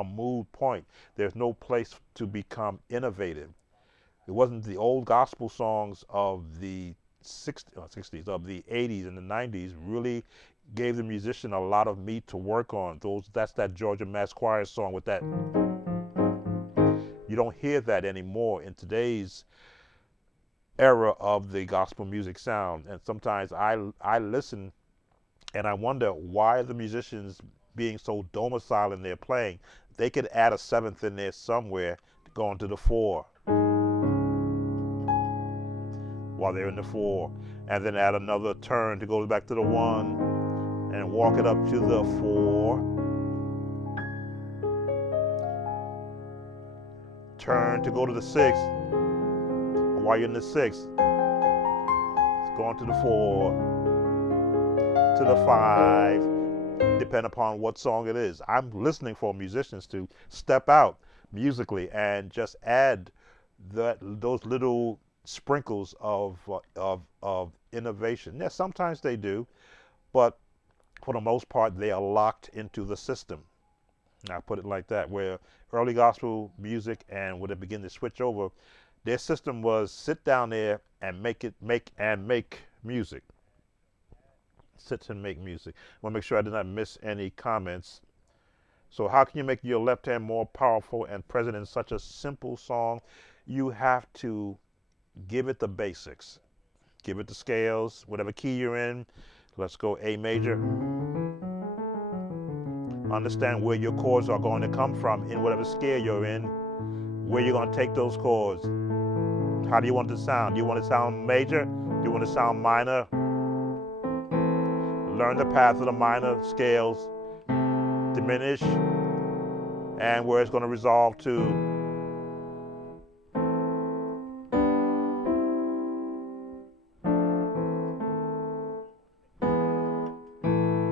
moot point. There's no place to become innovative. It wasn't the old gospel songs of the 60s, of the 80s and the 90s really gave the musician a lot of meat to work on. That's that Georgia Mass Choir song with that. You don't hear that anymore in today's era of the gospel music sound. And sometimes I listen and I wonder why the musicians being so domiciled in their playing, they could add a seventh in there somewhere to go into the four while they're in the four, and then add another turn to go back to the one and walk it up to the four, turn to go to the six, and while you're in the six, it's going to the four, to the five, depending upon what song it is. I'm listening for musicians to step out musically and just add those little sprinkles of innovation. Yeah, sometimes they do, but for the most part, they are locked into the system. I put it like that, where early gospel music and when they begin to switch over, their system was sit down there and make music. Sit and make music. I want to make sure I did not miss any comments. So how can you make your left hand more powerful and present in such a simple song? You have to give it the basics. Give it the scales, whatever key you're in, Let's go A major. Understand where your chords are going to come from in whatever scale you're in, where you're going to take those chords. How do you want it to sound? Do you want it to sound major? Do you want it to sound minor? Learn the path of the minor scales, diminish, and where it's going to resolve to.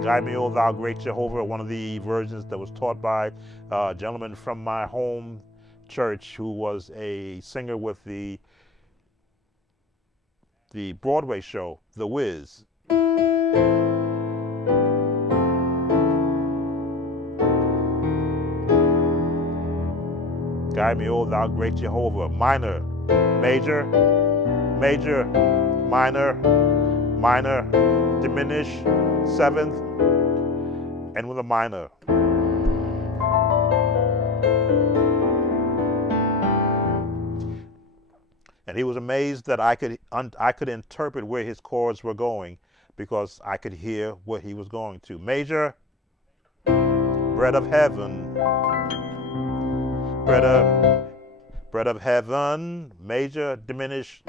Guide me, O thou great Jehovah, one of the versions that was taught by a gentleman from my home church who was a singer with the Broadway show, The Wiz. Guide me, O thou great Jehovah. Minor, major, major, minor, minor, diminish, seventh, and with a minor. And he was amazed that I could interpret where his chords were going because I could hear what he was going to. Major, bread of heaven, bread of heaven, major, diminish,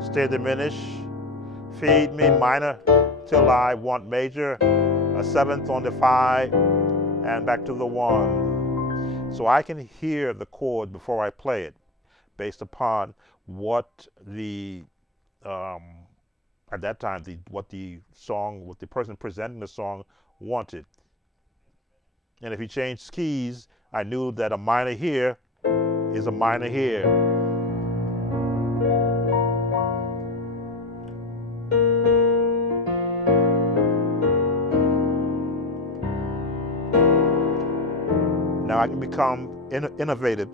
stay diminish, feed me, minor, till I want major, a seventh on the 5, and back to the 1. So I can hear the chord before I play it, based upon what the at that time what the person presenting the song wanted. And if he changed keys, I knew that a minor here is a minor here. Now I can become innovative.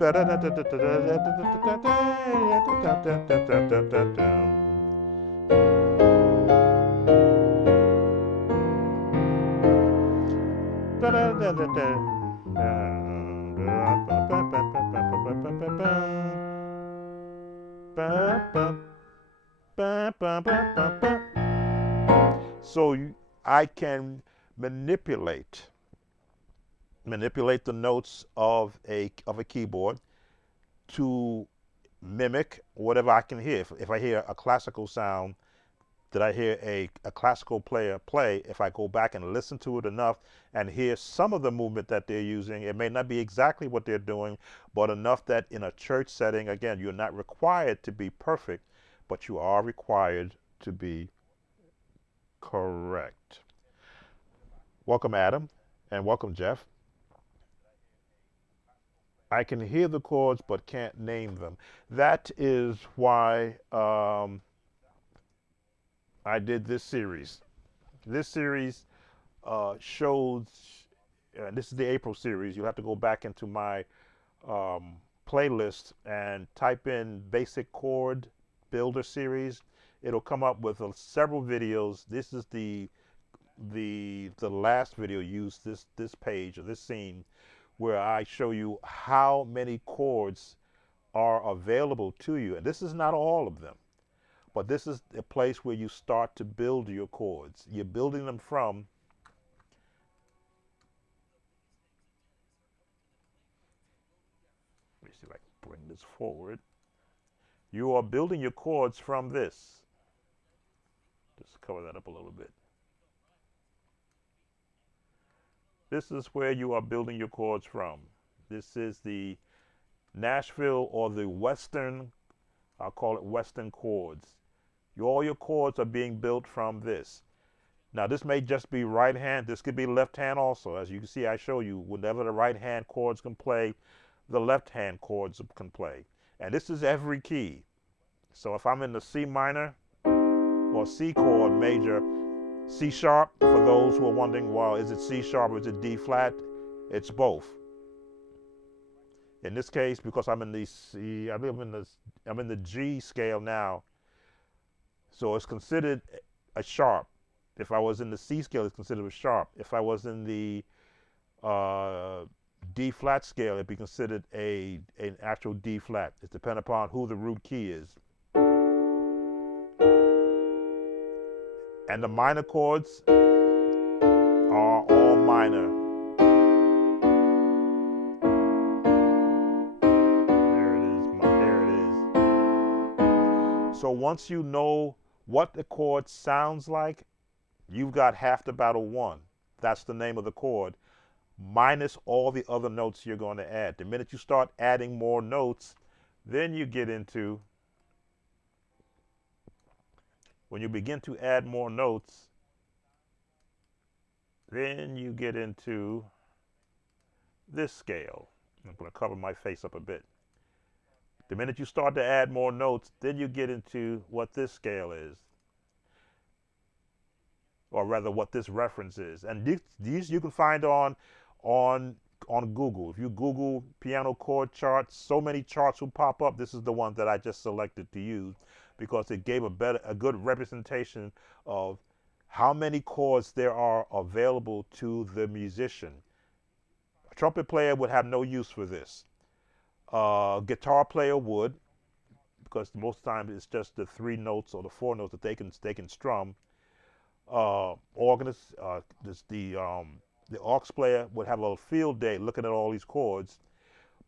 So I can manipulate the notes of a keyboard to mimic whatever I can hear. If I hear a classical sound that I hear a classical player play, if I go back and listen to it enough and hear some of the movement that they're using, it may not be exactly what they're doing, but enough that in a church setting, again, you're not required to be perfect, but you are required to be correct. Welcome, Adam, and welcome, Jeff. I can hear the chords but can't name them. That is why I did this series. This series shows, this is the April series. You'll have to go back into my playlist and type in basic chord builder series. It'll come up with several videos. This is the last video used this page or this scene where I show you how many chords are available to you. And this is not all of them, but this is a place where you start to build your chords. You're building them from let me see if I can bring this forward. You are building your chords from this. Just cover that up a little bit. This is where you are building your chords from. This is the Nashville or the Western, I'll call it Western chords. All your chords are being built from this. Now this may just be right hand. This could be left hand also. As you can see, I show you whenever the right hand chords can play, the left hand chords can play. And this is every key. So if I'm in the C minor or C chord major, C sharp, for those who are wondering, well, is it C sharp or is it D flat? It's both. In this case, because I'm in the C, I'm in the G scale now, so it's considered a sharp. If I was in the C scale, it's considered a sharp. If I was in the D flat scale, it'd be considered an actual D flat. It's dependent upon who the root key is. And the minor chords are all minor. There it is. There it is. So once you know what the chord sounds like, you've got half the battle won. That's the name of the chord, minus all the other notes you're going to add. The minute you start adding more notes, then you get into, when you begin to add more notes, then you get into this scale. I'm going to cover my face up a bit. The minute you start to add more notes, then you get into what this scale is, or rather what this reference is. And these you can find on Google. If you Google piano chord charts, so many charts will pop up. This is the one that I just selected to use because it gave a good representation of how many chords there are available to the musician. A trumpet player would have no use for this. A guitar player would, because most of the time it's just the 3 notes or the 4 notes that they can strum. Organist, the aux player would have a field day looking at all these chords.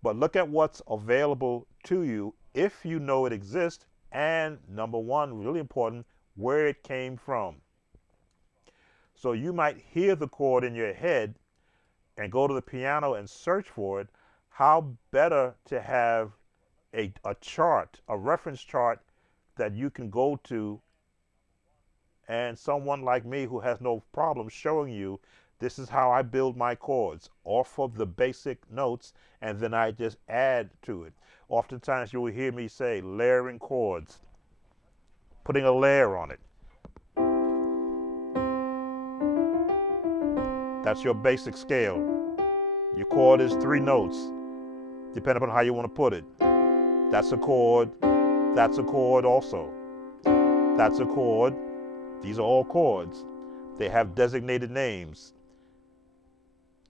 But look at what's available to you if you know it exists, and number one, really important, where it came from. So you might hear the chord in your head and go to the piano and search for it. How better to have a chart, a reference chart that you can go to, and someone like me who has no problem showing you, this is how I build my chords off of the basic notes, and then I just add to it. Oftentimes you will hear me say layering chords, putting a layer on it. That's your basic scale. Your chord is 3 notes, depending on how you want to put it. That's a chord. That's a chord also. That's a chord. These are all chords. They have designated names.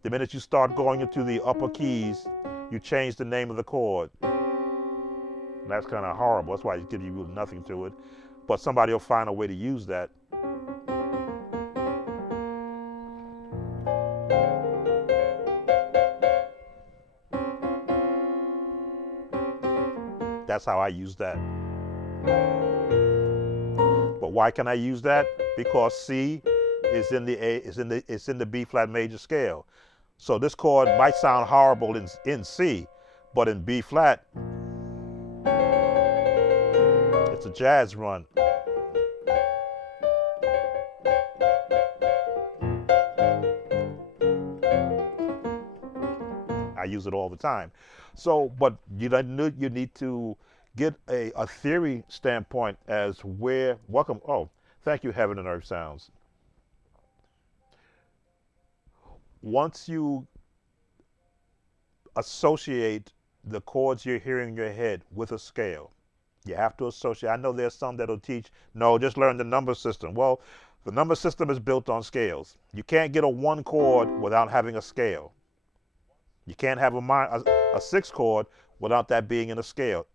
The minute you start going into the upper keys, you change the name of the chord. That's kind of horrible. That's why it gives you nothing to it. But somebody will find a way to use that. That's how I use that. But why can I use that? Because C is in the B flat major scale. So this chord might sound horrible in C, but in B flat, it's a jazz run. I use it all the time. So, but you need to get a theory standpoint as where, welcome, oh, thank you, Heaven and Earth Sounds. Once you associate the chords you're hearing in your head with a scale, you have to associate. I know there's some that'll teach, no, just learn the number system. Well, the number system is built on scales. You can't get a 1 chord without having a scale. You can't have a 6 chord without that being in a scale.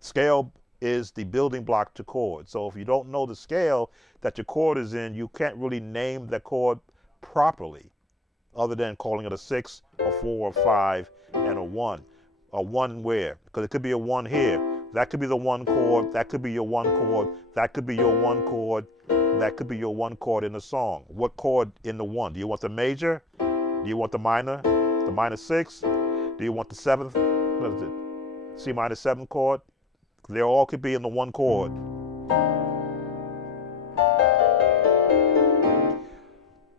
Scale is the building block to chord. So if you don't know the scale that your chord is in, you can't really name the chord properly, other than calling it a 6, a 4, a 5, and a 1. A 1 where? Because it could be a 1 here. That could be the 1 chord. That could be your 1 chord. That could be your 1 chord. That could be your 1 chord in the song. What chord in the 1? Do you want the major? Do you want the minor? The minor 6? Do you want the 7th? What is it? C minor 7 chord? They all could be in the 1 chord.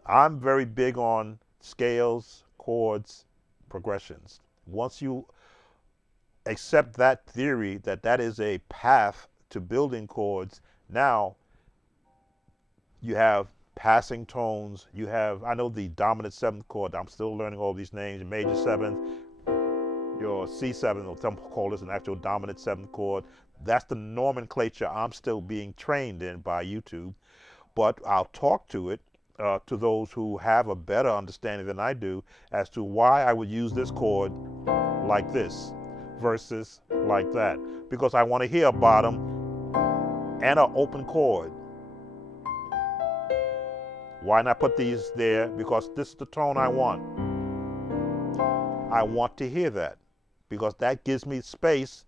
I'm very big on scales, chords, progressions. Once you accept that theory, that is a path to building chords, now you have passing tones. You have, I know the dominant 7th chord, I'm still learning all these names, major 7th, your C7, or some call this an actual dominant 7th chord. That's the nomenclature I'm still being trained in by YouTube, but I'll talk to it, to those who have a better understanding than I do as to why I would use this chord like this versus like that. Because I want to hear a bottom and an open chord. Why not put these there? Because this is the tone I want. I want to hear that because that gives me space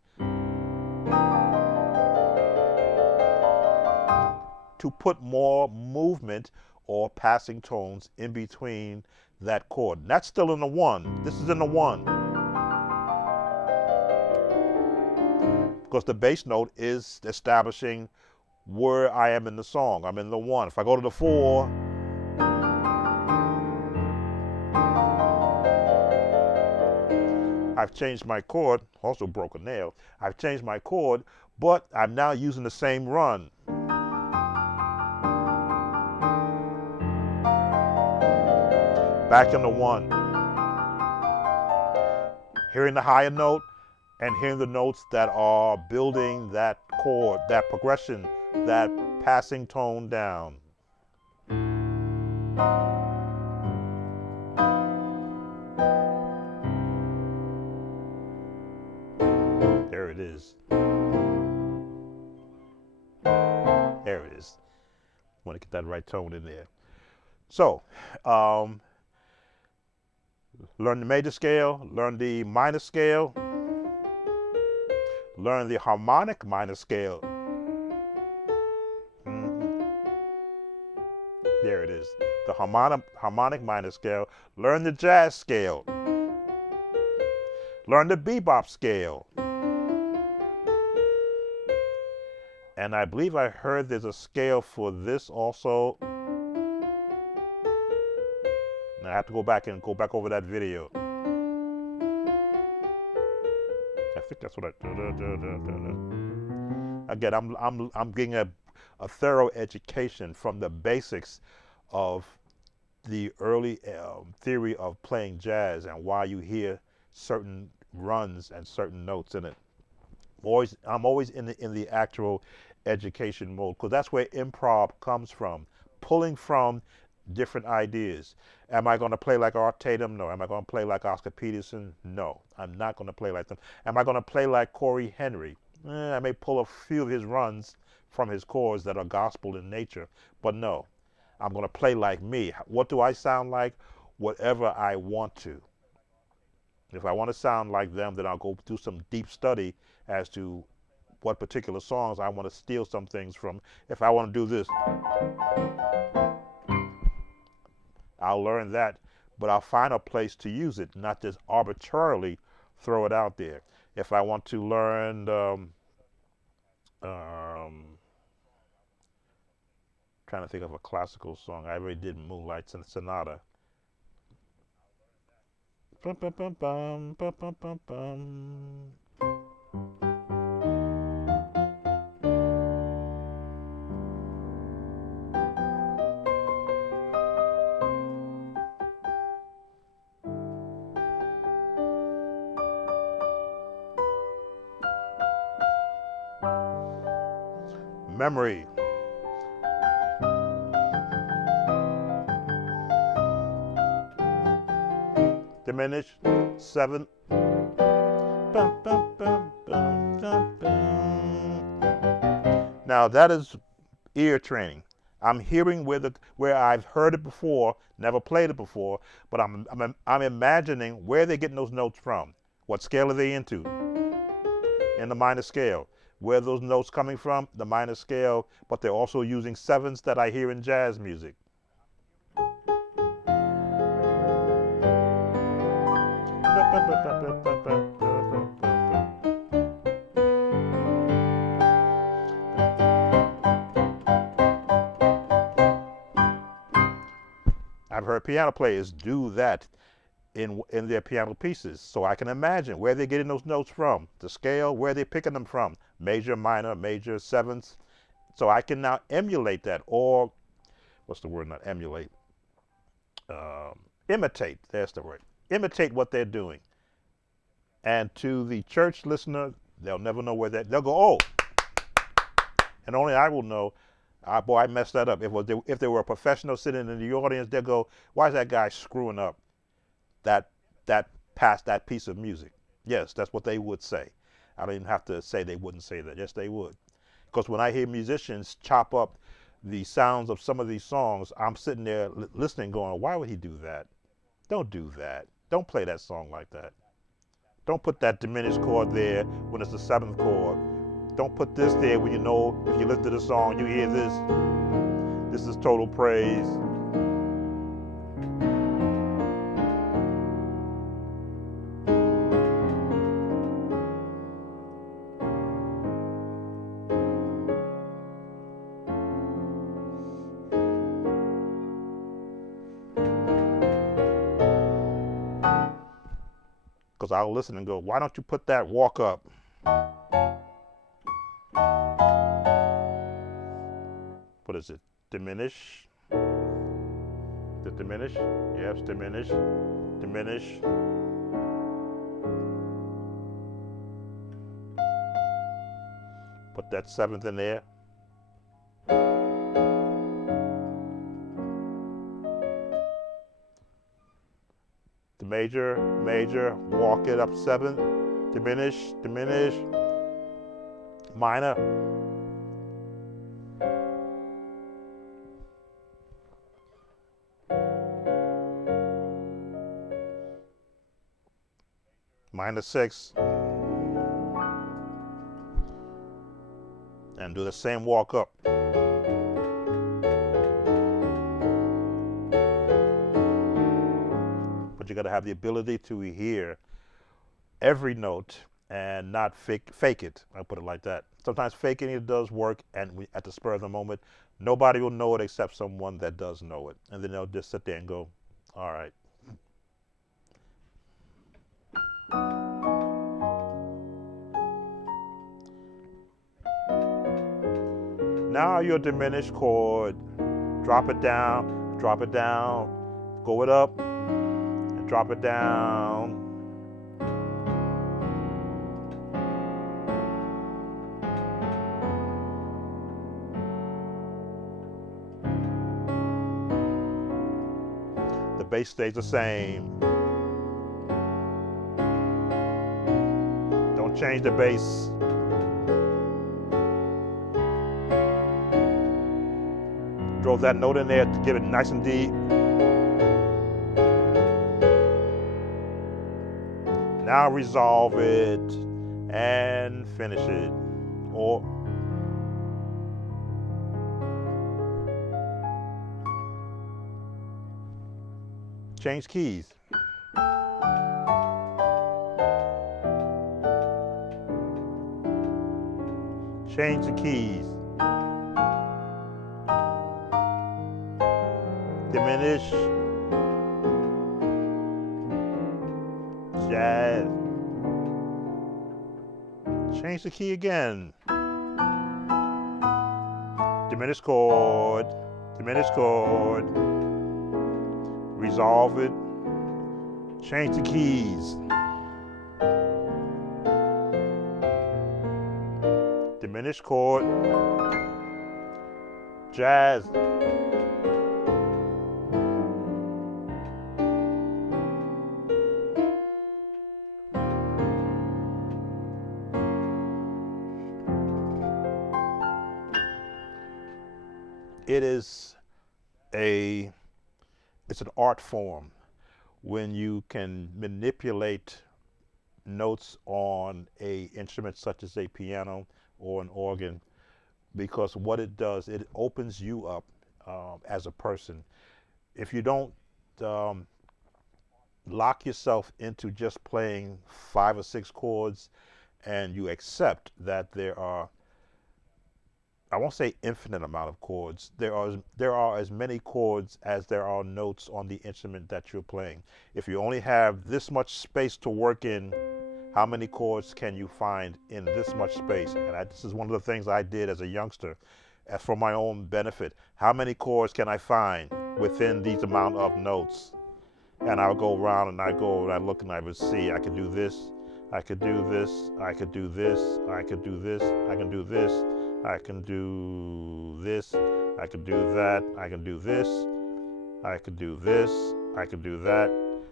to put more movement or passing tones in between that chord. And that's still in the one. This is in the one. Because the bass note is establishing where I am in the song. I'm in the one. If I go to the four, I've changed my chord, also broke a nail. I've changed my chord, but I'm now using the same run. Back in the one. Hearing the higher note and hearing the notes that are building that chord, that progression, that passing tone down. There it is. There it is. Want to get that right tone in there. So, learn the major scale, learn the minor scale, learn the harmonic minor scale. There it is. The harmonic minor scale. Learn the jazz scale. Learn the bebop scale. And I believe I heard there's a scale for this also. And I have to go back over that video. I think that's what I. Again, I'm getting a thorough education from the basics of the early theory of playing jazz and why you hear certain runs and certain notes in it. I'm always in the actual education mode because that's where improv comes from, pulling from different ideas. Am I going to play like Art Tatum? No. Am I going to play like Oscar Peterson? No. I'm not going to play like them. Am I going to play like Corey Henry? I may pull a few of his runs from his chords that are gospel in nature, but no. I'm going to play like me. What do I sound like? Whatever I want to. If I want to sound like them, then I'll go do some deep study as to what particular songs I want to steal some things from. If I want to do this, I'll learn that, but I'll find a place to use it, not just arbitrarily throw it out there. If I want to learn, trying to think of a classical song. I already did Moonlight Sonata. Bum, bum, bum, bum, bum, bum, bum, bum. Memory. Diminish. 7. Bum, bum, bum, bum, bum, bum. Now that is ear training. I'm hearing where I've heard it before, never played it before, but I'm imagining where they're getting those notes from. What scale are they into? In the minor scale. Where are those notes coming from? The minor scale, but they're also using sevens that I hear in jazz music. I've heard piano players do that in their piano pieces, so I can imagine where they're getting those notes from, the scale, where they're picking them from, major, minor, major, sevenths. So I can now emulate that, or what's the word? Not emulate. Imitate. That's the word. Imitate what they're doing. And to the church listener, they'll never know where they'll go, oh, and only I will know. Boy, I messed that up. If there were a professional sitting in the audience, they'll go, why is that guy screwing up that piece of music? Yes, that's what they would say. I don't even have to say they wouldn't say that. Yes, they would. Because when I hear musicians chop up the sounds of some of these songs, I'm sitting there listening going, why would he do that? Don't do that. Don't play that song like that. Don't put that diminished chord there when it's the seventh chord. Don't put this there when you know if you listen to the song, you hear this. This is total praise. Because I'll listen and go, why don't you put that walk up? What is it? Diminish? The diminish? Yes, diminish. Diminish. Put that seventh in there. The major, major, walk it up seventh, diminish, diminish, minor. Minor six. And do the same walk up. But you got to have the ability to hear every note and not fake it. I'll put it like that. Sometimes faking it does work, and at the spur of the moment, nobody will know it except someone that does know it. And then they'll just sit there and go, all right. Now your diminished chord, drop it down, go it up, and drop it down. The bass stays the same. Don't change the bass. Throw that note in there to give it nice and deep. Now resolve it and finish it. Or change keys. Change the keys. Diminish, jazz, change the key again, diminished chord, resolve it, change the keys, diminished chord, jazz. It's an art form when you can manipulate notes on an instrument such as a piano or an organ, because what it does, it opens you up as a person. If you don't lock yourself into just playing 5 or 6 chords, and you accept that there are, I won't say infinite amount of chords. There are as many chords as there are notes on the instrument that you're playing. If you only have this much space to work in, how many chords can you find in this much space? And this is one of the things I did as a youngster, for my own benefit. How many chords can I find within these amount of notes? And I'll go around and I look and I would see, I could do this, I could do this, I could do this, I could do this, I can do this, I can do this, I can do that, I can do this, I can do this, I can do that.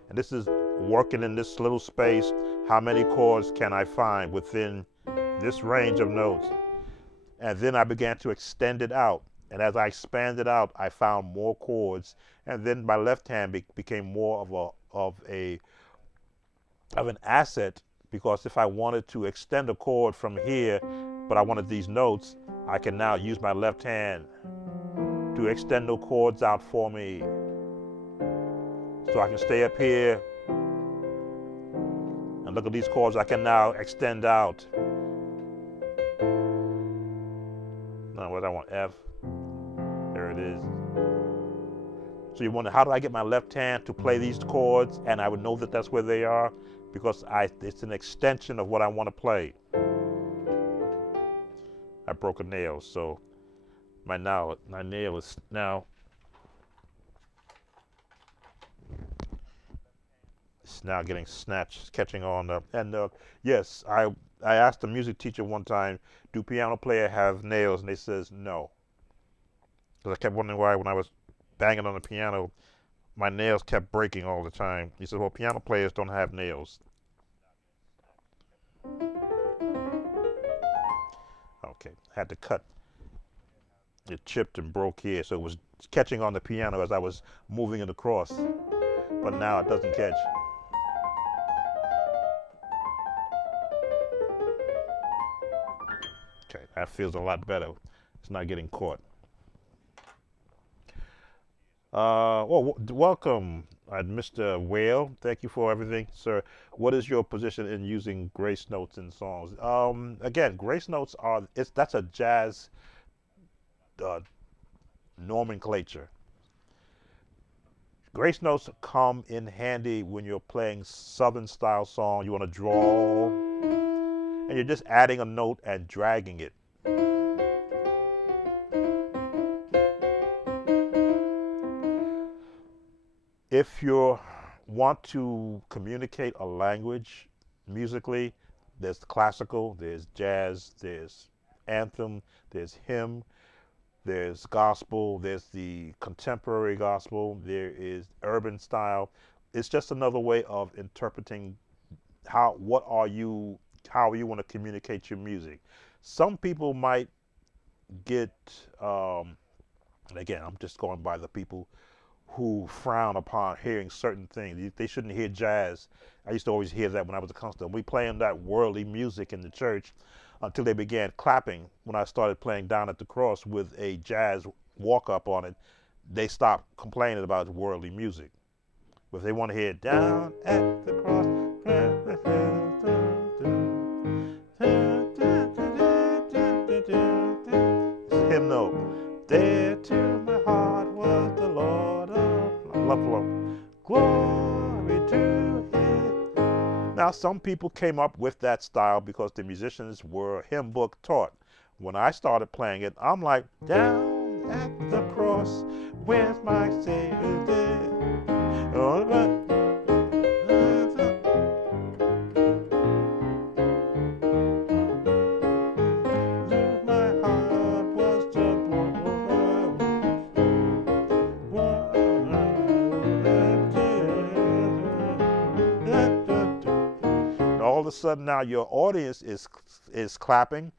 And this is working in this little space. How many chords can I find within this range of notes? And then I began to extend it out. And as I expanded out, I found more chords. And then my left hand became more of an asset, because if I wanted to extend a chord from here, but I wanted these notes, I can now use my left hand to extend the chords out for me. So I can stay up here and look at these chords I can now extend out. Now what I want, F, there it is. So you wonder, how do I get my left hand to play these chords? And I would know that that's where they are, because it's an extension of what I want to play. I broke a nail, so my nail is now, it's now getting snatched, catching on up. And yes, I asked the music teacher one time, do piano players have nails? And they says no. Because I kept wondering why, when I was banging on the piano, my nails kept breaking all the time. He said, well, piano players don't have nails. Okay, had to cut. It chipped and broke here, so it was catching on the piano as I was moving it across. But now it doesn't catch. Okay, that feels a lot better. It's not getting caught. Well, welcome, Mr. Whale. Thank you for everything, sir. What is your position in using grace notes in songs? Again, grace notes that's a jazz nomenclature. Grace notes come in handy when you're playing Southern style song. You want to draw, and you're just adding a note and dragging it. If you want to communicate a language musically, there's classical, there's jazz, there's anthem, there's hymn, there's gospel, there's the contemporary gospel, there is urban style. It's just another way of interpreting how you want to communicate your music. Some people might get, and again, I'm just going by the people who frown upon hearing certain things. They shouldn't hear jazz. I used to always hear that when I was a counselor. We playing that worldly music in the church until they began clapping. When I started playing Down at the Cross with a jazz walk-up on it, they stopped complaining about worldly music. But if they want to hear Down at the Cross, it's a hymnal. There to my heart was the Lord of love, glory to Him. Now, some people came up with that style because the musicians were hymn book taught. When I started playing it, I'm like, down at the cross, where's my Savior there? All right. All of a sudden now your audience is clapping.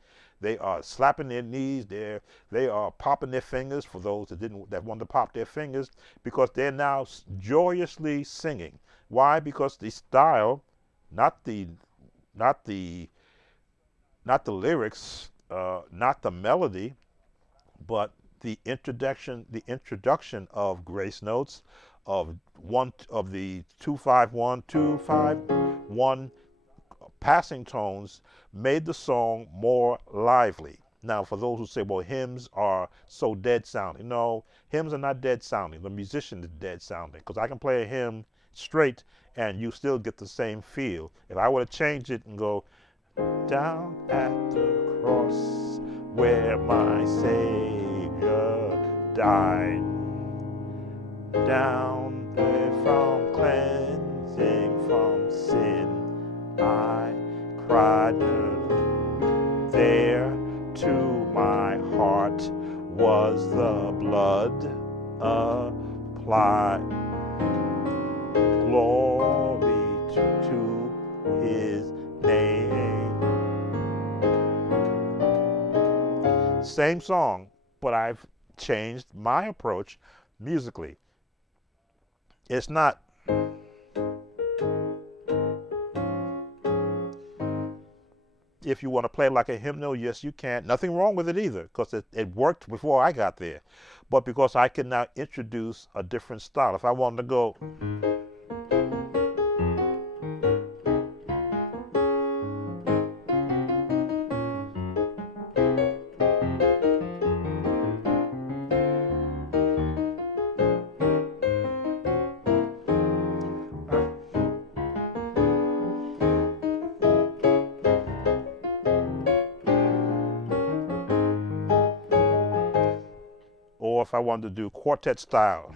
They are slapping their knees. They are popping their fingers for those that want to pop their fingers, because they're now joyously singing. Why? Because the style, not the lyrics, not the melody, but the introduction of grace notes, of the 2-5-1, 2-5-1 passing tones, made the song more lively. Now, for those who say, well, hymns are so dead sounding. No, hymns are not dead sounding. The musician is dead sounding, because I can play a hymn straight and you still get the same feel. If I were to change it and go, down at the cross where my Savior died, down there from cleansing from sin, I cried, there to my heart was the blood applied. Glory to His name. same song, but I've changed my approach musically. It's not, if you want to play like a hymnal, yes, you can. Nothing wrong with it either, because it worked before I got there. But because I can now introduce a different style. If I wanted to go, or if I wanted to do quartet style.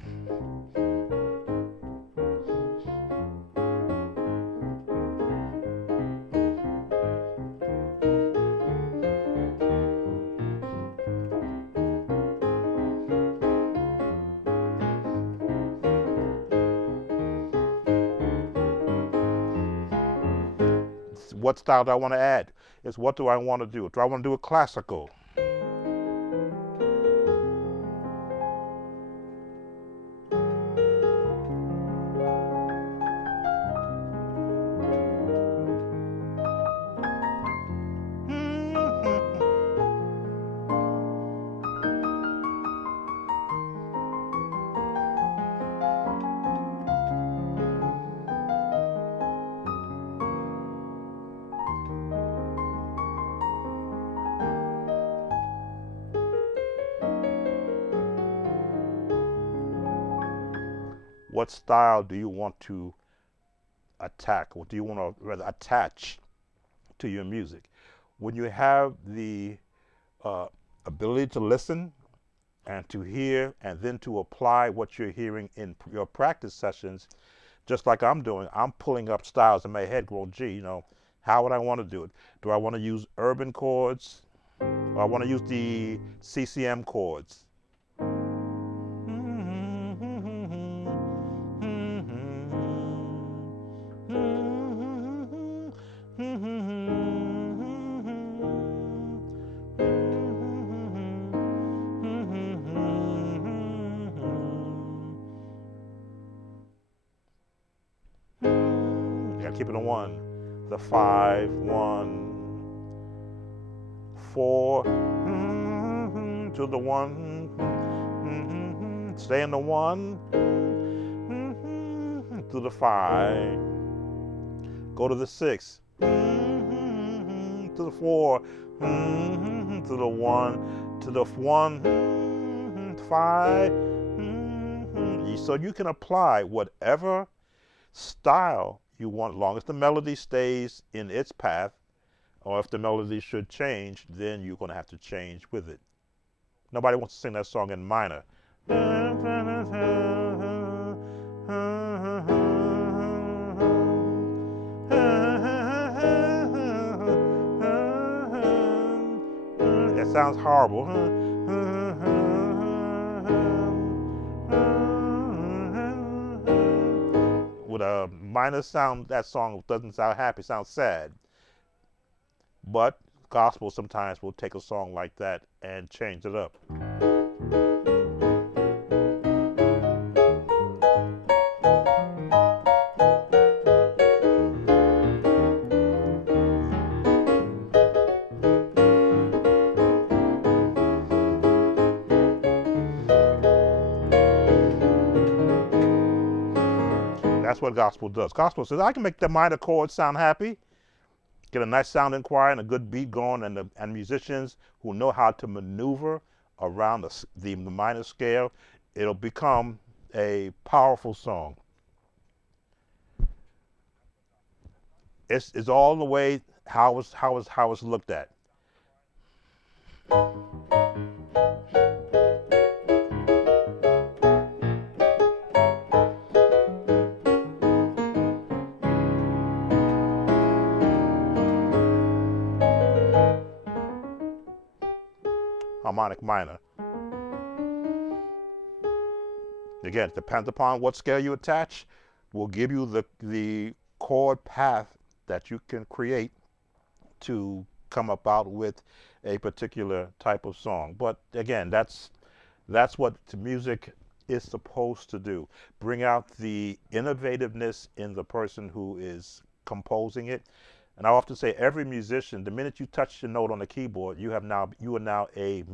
What style do I want to add? It's what do I want to do? Do I want to do a classical? What style do you want to attack? What do you want to rather attach to your music? When you have the ability to listen and to hear and then to apply what you're hearing in your practice sessions, just like I'm doing, I'm pulling up styles in my head going, gee, you know, how would I want to do it? Do I want to use urban chords? Or I want to use the CCM chords? Keep it a 1, the 5, 1, 4, to the 1, stay in the 1, to the 5, go to the 6, to the 4, to the 1, to the 1, 5. So you can apply whatever style you want, as long as the melody stays in its path, or if the melody should change, then you're going to have to change with it. Nobody wants to sing that song in minor. That sounds horrible. With a minor sound, that song doesn't sound happy, it sounds sad. But gospel sometimes will take a song like that and change it up. That's what gospel does. Gospel says, I can make the minor chords sound happy, get a nice sounding choir and a good beat going, and musicians who know how to maneuver around the minor scale, it'll become a powerful song. It's all the way how it's looked at. Harmonic minor. Again, it depends upon what scale you attach, will give you the chord path that you can create to come about with a particular type of song. But again, that's what music is supposed to do. Bring out the innovativeness in the person who is composing it. And I often say every musician, the minute you touch the note on the keyboard, you are now a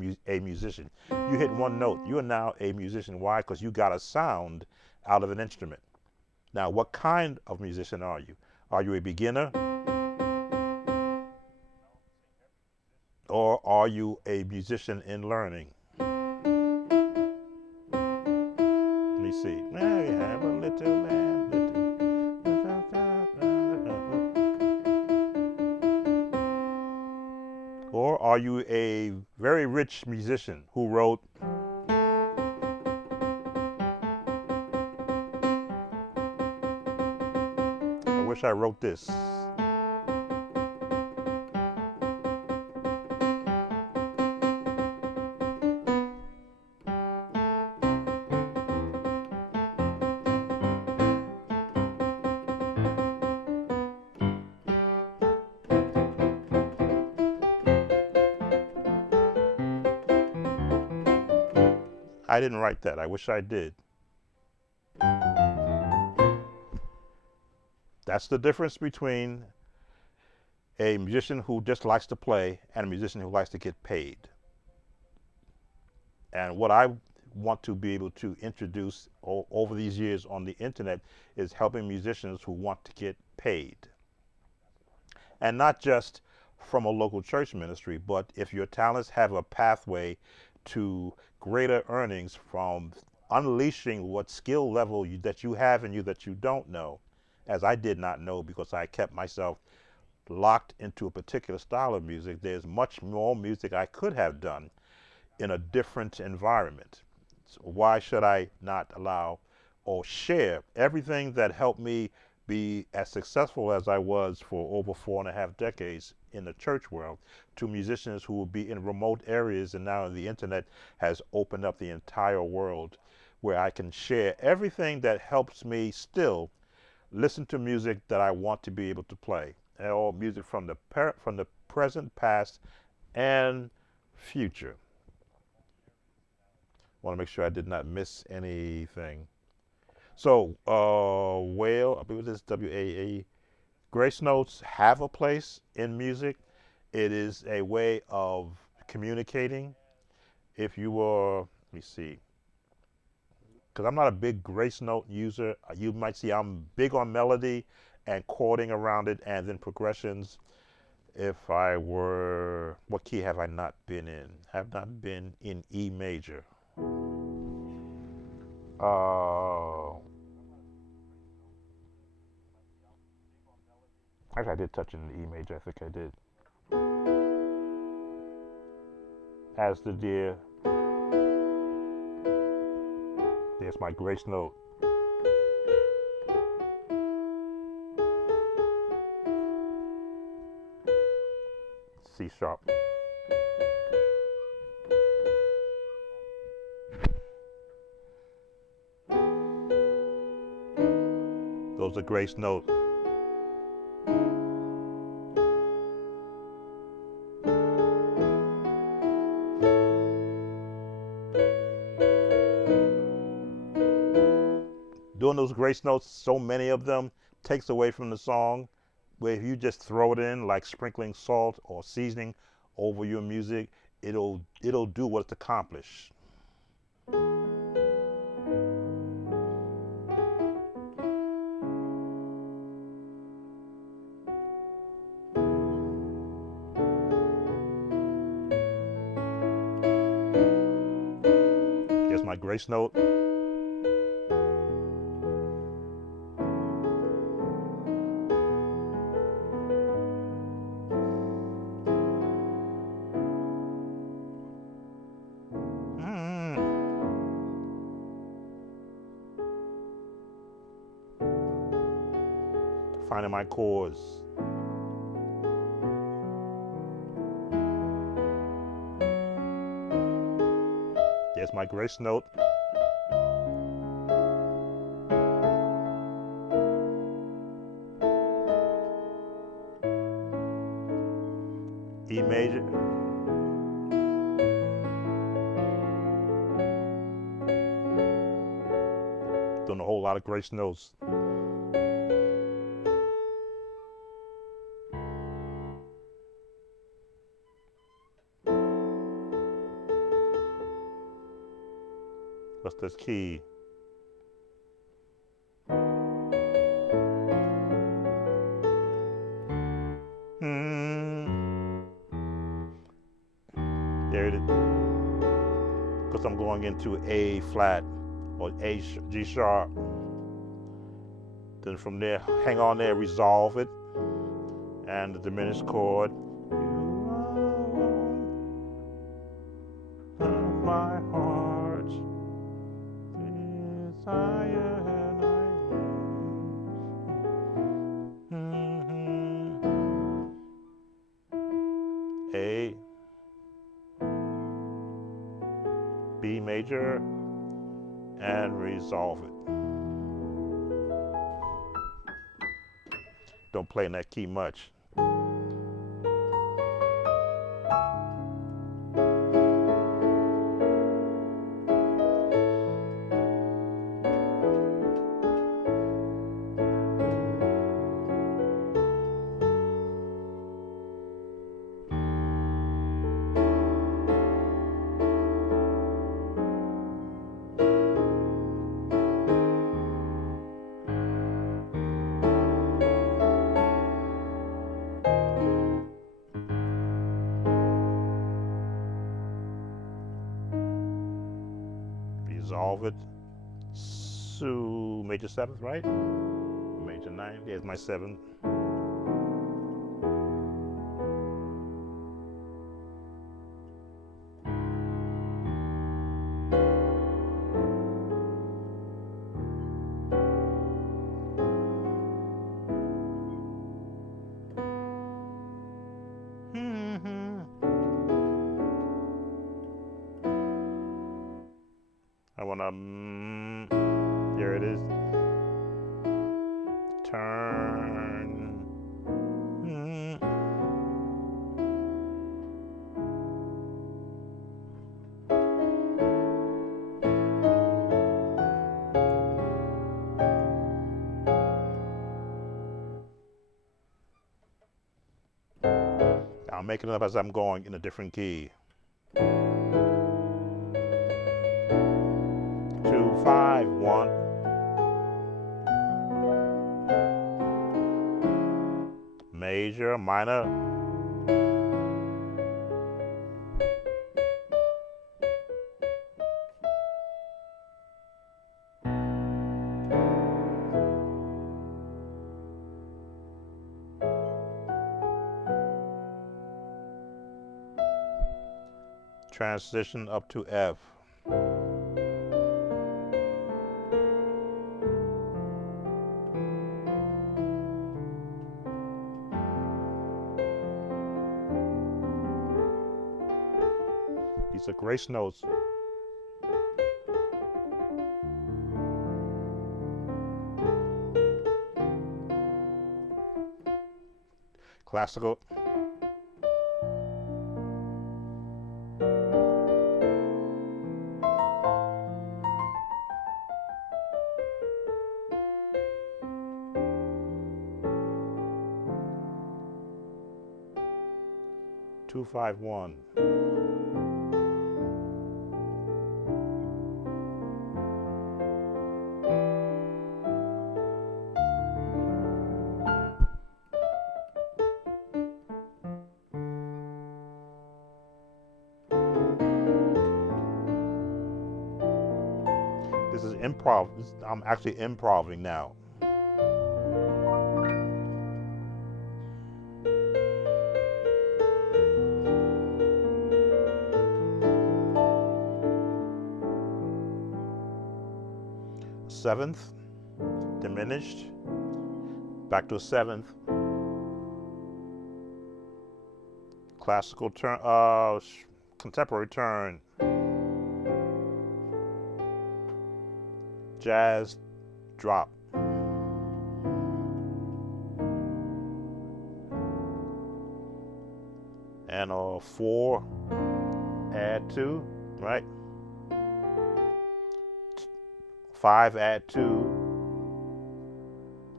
musician. You hit one note, you are now a musician. Why? Because you got a sound out of an instrument. Now, what kind of musician are you? Are you a beginner? Or are you a musician in learning? Let me see. Now we have a little lamb, Or are you a very rich musician who wrote I wish I wrote this. I didn't write that. I wish I did. That's the difference between a musician who just likes to play and a musician who likes to get paid. And what I want to be able to introduce over these years on the internet is helping musicians who want to get paid. And not just from a local church ministry, but if your talents have a pathway to greater earnings from unleashing what skill level that you have in you that you don't know, as I did not know because I kept myself locked into a particular style of music. There's much more music I could have done in a different environment. So why should I not allow or share everything that helped me be as successful as I was for over 4.5 decades in the church world to musicians who will be in remote areas, and now the internet has opened up the entire world where I can share everything that helps me still listen to music that I want to be able to play, or music from the present, past, and future. I want to make sure I did not miss anything. So, Whale, I believe this is WAA. Grace notes have a place in music. It is a way of communicating. If you were, let me see, because I'm not a big grace note user. You might see I'm big on melody and chording around it and then progressions. If I were, what key have I not been in? Have not been in E major. Actually, I did touch in the E major. I think I did. As the deer. There's my grace note. C sharp. Those are grace notes. Doing those grace notes, so many of them, takes away from the song. Where if you just throw it in like sprinkling salt or seasoning over your music, it'll do what it's accomplished. Here's my grace note. Finding my chords. There's my grace note. E major. Doing a whole lot of grace notes. What's this key? There it is. Because I'm going into A flat or G sharp. Then from there, hang on there, resolve it, and the diminished chord. You are my heart's desire, and A, B major, and resolve it. Don't play in that key much. Resolve it. So major seventh, right? Major ninth. There's my seventh. I wanna, there it is. Turn. I'm making it up as I'm going in a different key. 2, 5, 1. Major, minor. Transition up to F. These are grace notes. Classical. Two, 5, 1. This is improv. I'm actually improving now. Seventh, diminished, back to a seventh. Classical turn, contemporary turn. Jazz, drop. and 4, add 2, right? 5, add 2.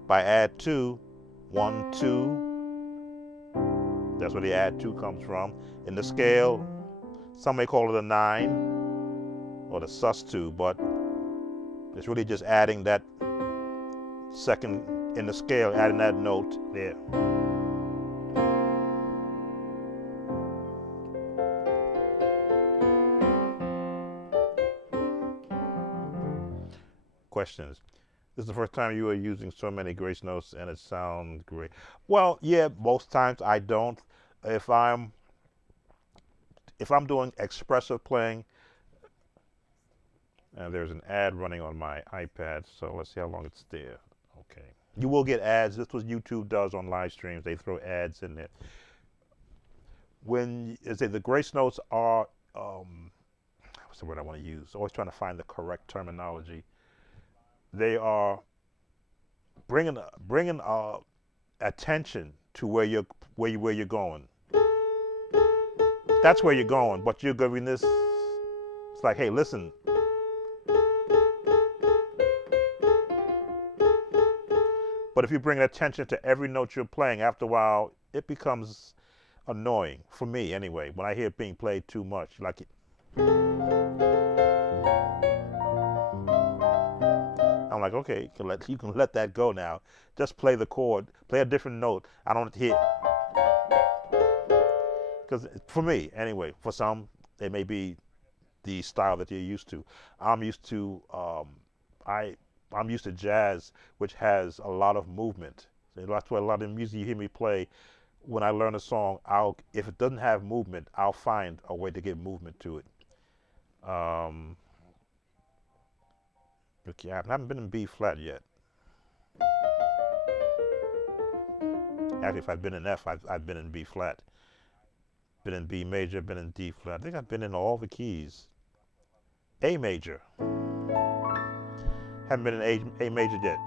By add 2, 1, 2. That's where the add 2 comes from. In the scale, some may call it a 9 or the sus2, but it's really just adding that second in the scale, adding that note there. Questions? This is the first time you are using so many grace notes and it sounds great. Well, yeah, most times I don't. If I'm doing expressive playing, and there's an ad running on my iPad, so let's see how long it's there. Okay. You will get ads. This is what YouTube does on live streams. They throw ads in there. When the grace notes are, what's the word I want to use? Always trying to find the correct terminology. They are bringing attention to where you're going. That's where you're going, but you're giving this. It's like, hey, listen. But if you bring attention to every note you're playing, after a while, it becomes annoying for me anyway. When I hear it being played too much, like it. I'm like, okay, you can let that go now. Just play the chord, play a different note. I don't hear. Because for me, anyway, for some, it may be the style that you're used to. I'm used to, I'm used to jazz, which has a lot of movement. So that's why a lot of the music you hear me play, when I learn a song, if it doesn't have movement, I'll find a way to get movement to it. Okay, I haven't been in B flat yet. Actually, if I've been in F, I've been in B flat. Been in B major, been in D flat. I think I've been in all the keys. A major. Haven't been in A major yet.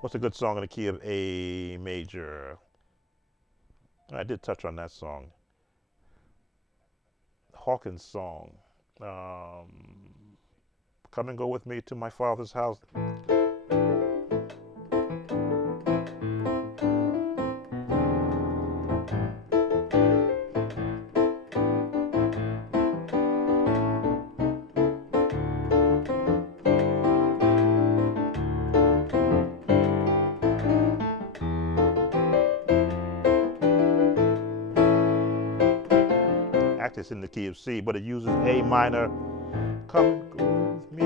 What's a good song in the key of A major? I did touch on that song. Hawkins' song. Come and go with me to my father's house. It's in the key of C, but it uses A minor. Come and go with me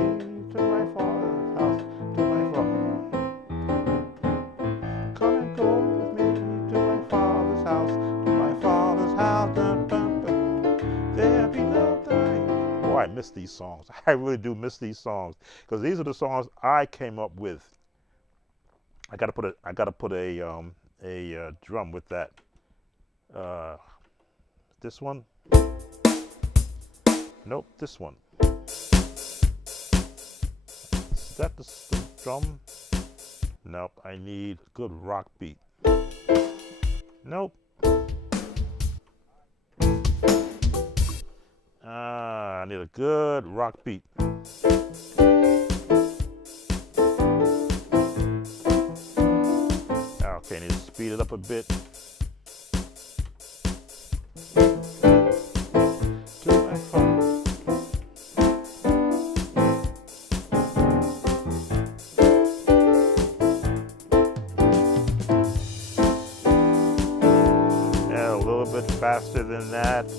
to my father's house, to my father. Come and go with me to my father's house, to my father's house. Dun, dun, dun. There be no time. Oh, I miss these songs. I really do miss these songs because these are the songs I came up with. I gotta put a drum with that. This one. Nope, this one. Is that the drum? Nope, I need a good rock beat. Nope. I need a good rock beat. Okay, need to speed it up a bit. Faster than that.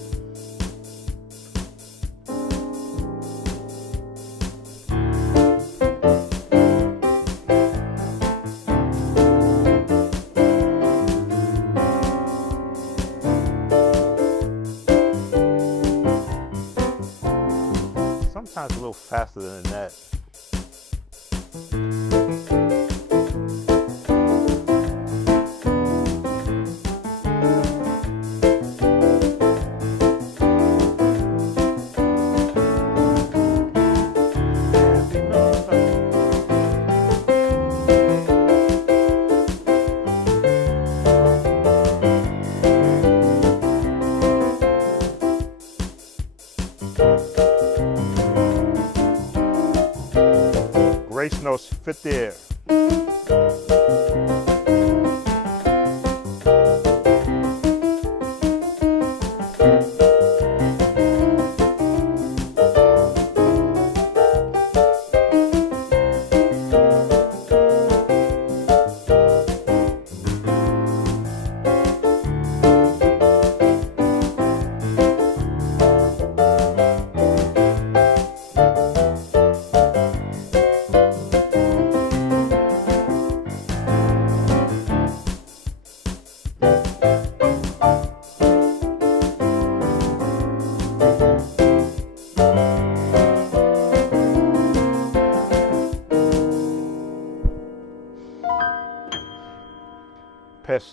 Sometimes a little faster than that. grace notes fit there.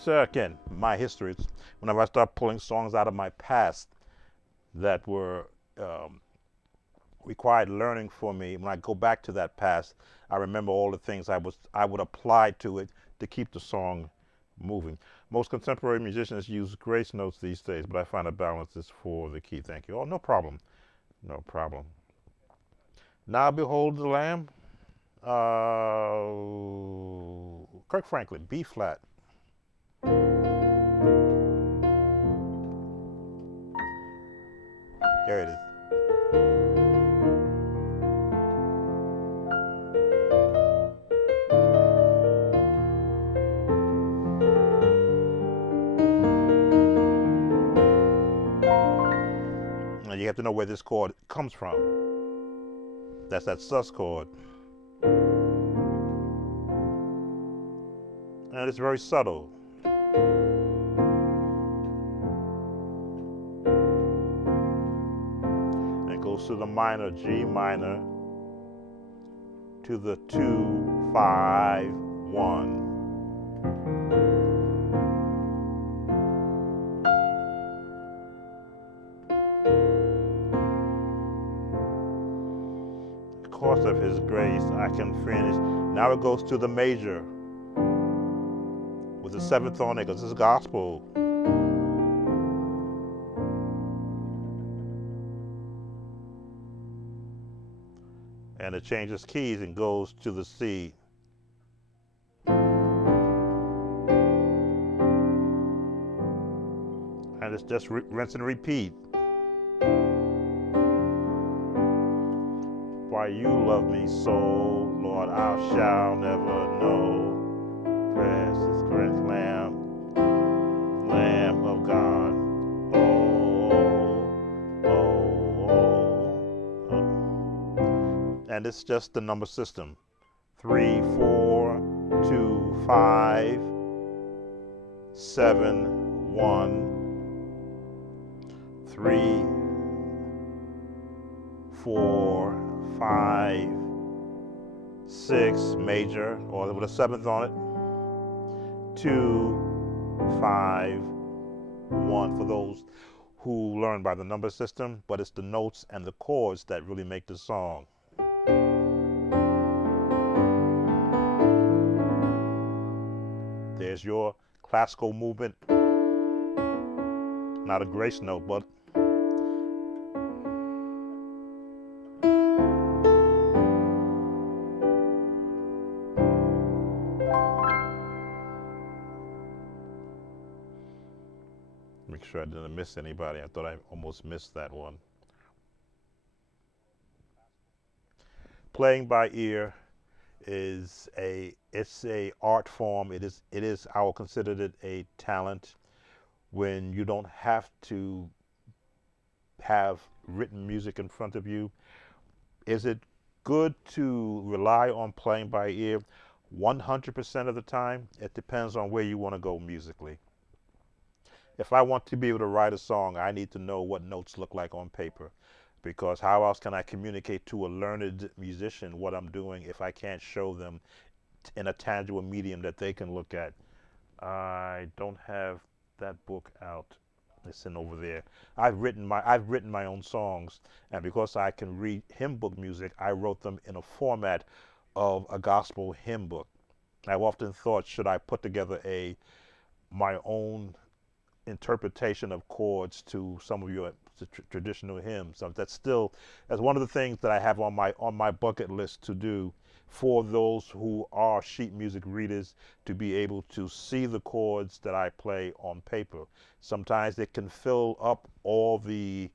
Second, my history. Whenever I start pulling songs out of my past that were required learning for me, when I go back to that past, I remember all the things I would apply to it to keep the song moving. Most contemporary musicians use grace notes these days, but I find a balance is for the key. Thank you. Oh, no problem. No problem. Now behold the Lamb. Kirk Franklin, B flat. There it is. And you have to know where this chord comes from. That's that sus chord. And it's very subtle. To the minor, G minor, to the 2, 5, 1. Because of His grace, I can finish. Now it goes to the major with the 7th on it, because this is gospel. And it changes keys and goes to the C. And it's just rinse and repeat. Why you love me so, Lord, I shall never know. Precious Lamb, Lamb of God. And it's just the number system. 3, 4, 2, 5, 7, 1, 3, 4, 5, 6, major, or with a 7th on it. 2, 5, 1 for those who learn by the number system, but it's the notes and the chords that really make the song. There's your classical movement. Not a grace note, but make sure I didn't miss anybody. I thought I almost missed that one. Playing by ear is it's a art form. It is I will consider it a talent when you don't have to have written music in front of you. Is it good to rely on playing by ear? 100% of the time. It depends on where you want to go musically. If I want to be able to write a song, I need to know what notes look like on paper, because how else can I communicate to a learned musician what I'm doing if I can't show them in a tangible medium that they can look at? I don't have that book out. It's in over there. I've written my own songs, and because I can read hymn book music, I wrote them in a format of a gospel hymn book. I've often thought, should I put together my own interpretation of chords to some of your traditional hymns? So that's one of the things that I have on my bucket list to do, for those who are sheet music readers to be able to see the chords that I play on paper. Sometimes it can fill up all the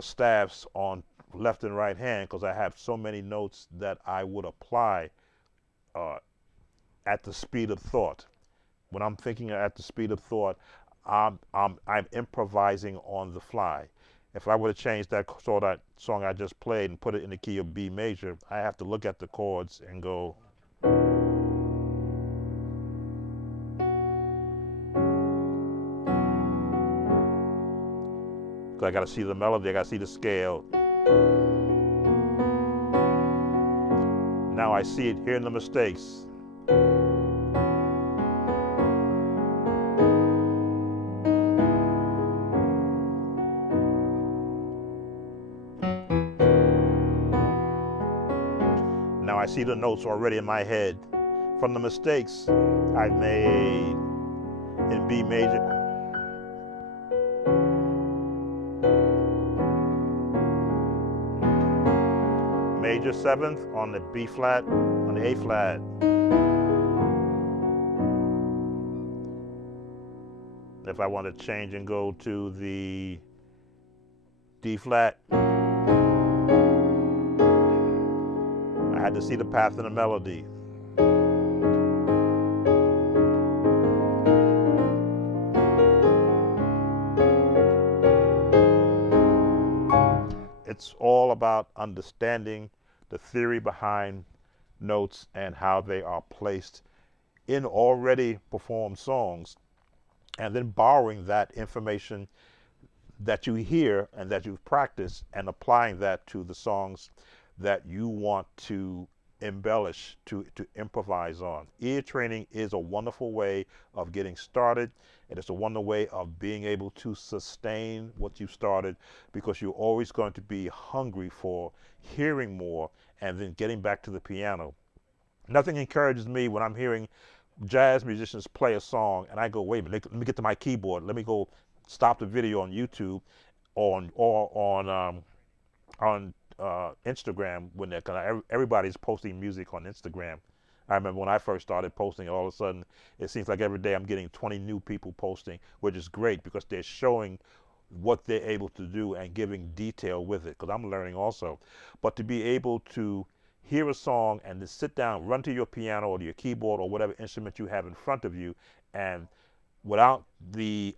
staffs on left and right hand because I have so many notes that I would apply uh, at the speed of thought. When I'm thinking at the speed of thought, I'm improvising on the fly. If I were to change that song I just played and put it in the key of B major, I have to look at the chords and go. Because I got to see the melody, I got to see the scale. Now I see it, hearing the mistakes. Now I see the notes already in my head from the mistakes I've made in B major. Major 7th on the B flat, on the A flat. If I want to change and go to the D flat, I had to see the path and the melody. It's all about understanding the theory behind notes and how they are placed in already performed songs, and then borrowing that information that you hear and that you've practiced and applying that to the songs that you want to embellish, to improvise on. Ear training is a wonderful way of getting started, and it's a wonderful way of being able to sustain what you started, because you're always going to be hungry for hearing more and then getting back to the piano. Nothing encourages me when I'm hearing jazz musicians play a song and I go, wait a minute, let me get to my keyboard. Let me go stop the video on YouTube or on Instagram when everybody's posting music on Instagram. I remember when I first started posting, all of a sudden it seems like every day I'm getting 20 new people posting, which is great because they're showing what they're able to do and giving detail with it, because I'm learning also. But to be able to hear a song and to sit down, run to your piano or to your keyboard or whatever instrument you have in front of you, and without the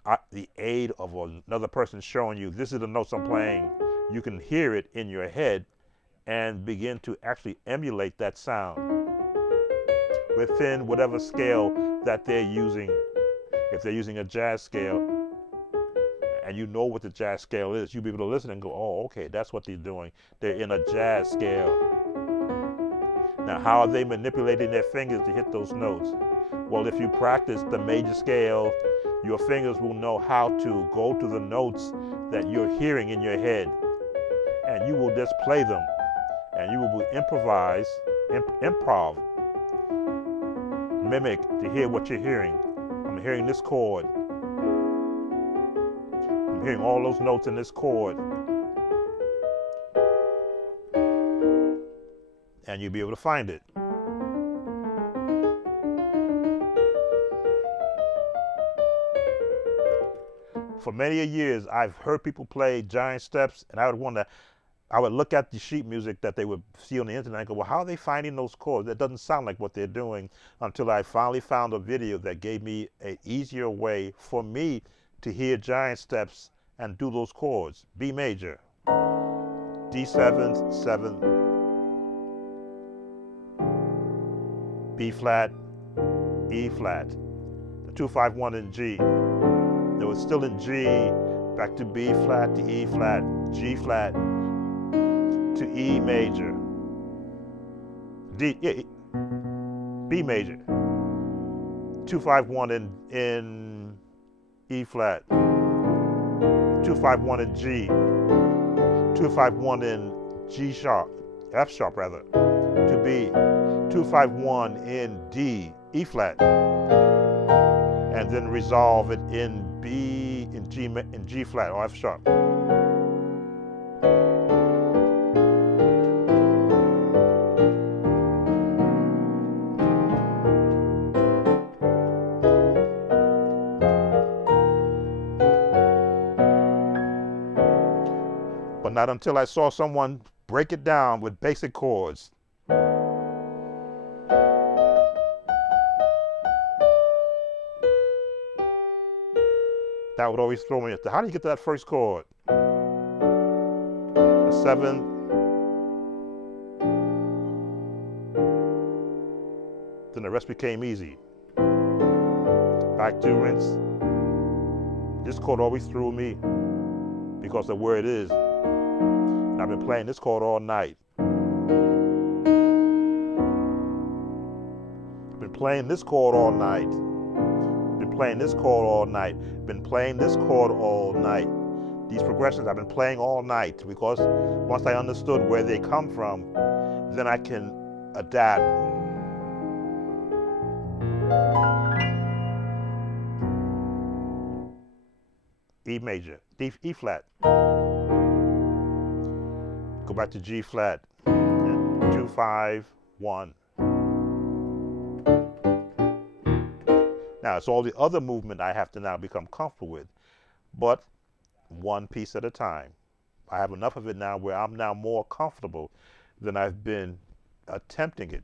aid of another person showing you, this is the notes I'm playing, you can hear it in your head and begin to actually emulate that sound within whatever scale that they're using. If they're using a jazz scale and you know what the jazz scale is, you'll be able to listen and go, oh, okay, that's what they're doing. They're in a jazz scale. Now, how are they manipulating their fingers to hit those notes? Well, if you practice the major scale, your fingers will know how to go to the notes that you're hearing in your head, and you will just play them, and you will improvise, improv, mimic to hear what you're hearing. I'm hearing this chord. I'm hearing all those notes in this chord. And you'll be able to find it. For many years, I've heard people play giant steps, and I would look at the sheet music that they would see on the internet and go, well, how are they finding those chords? That doesn't sound like what they're doing, until I finally found a video that gave me an easier way for me to hear giant steps and do those chords. B major, D7, 7th, B flat, E flat, the 2-5-1 in G. It was still in G, back to B flat, to E flat, G flat, to E major, B major, 2-5-1 in E flat, 2-5-1 in G, 2-5-1 in G sharp, F sharp rather, to B, 2-5-1 in D, E flat, and then resolve it in B, in G flat or F sharp. Not until I saw someone break it down with basic chords. That would always throw me. How do you get to that first chord? The seventh. Then the rest became easy. Back to rinse. This chord always threw me because of where it is. And I've been playing this chord all night. Been playing this chord all night. Been playing this chord all night. Been playing this chord all night. These progressions I've been playing all night because once I understood where they come from, then I can adapt. E major, E flat. Go back to G flat. 2, 5, 1. Now it's all the other movement I have to now become comfortable with, but one piece at a time. I have enough of it now where I'm now more comfortable than I've been attempting it.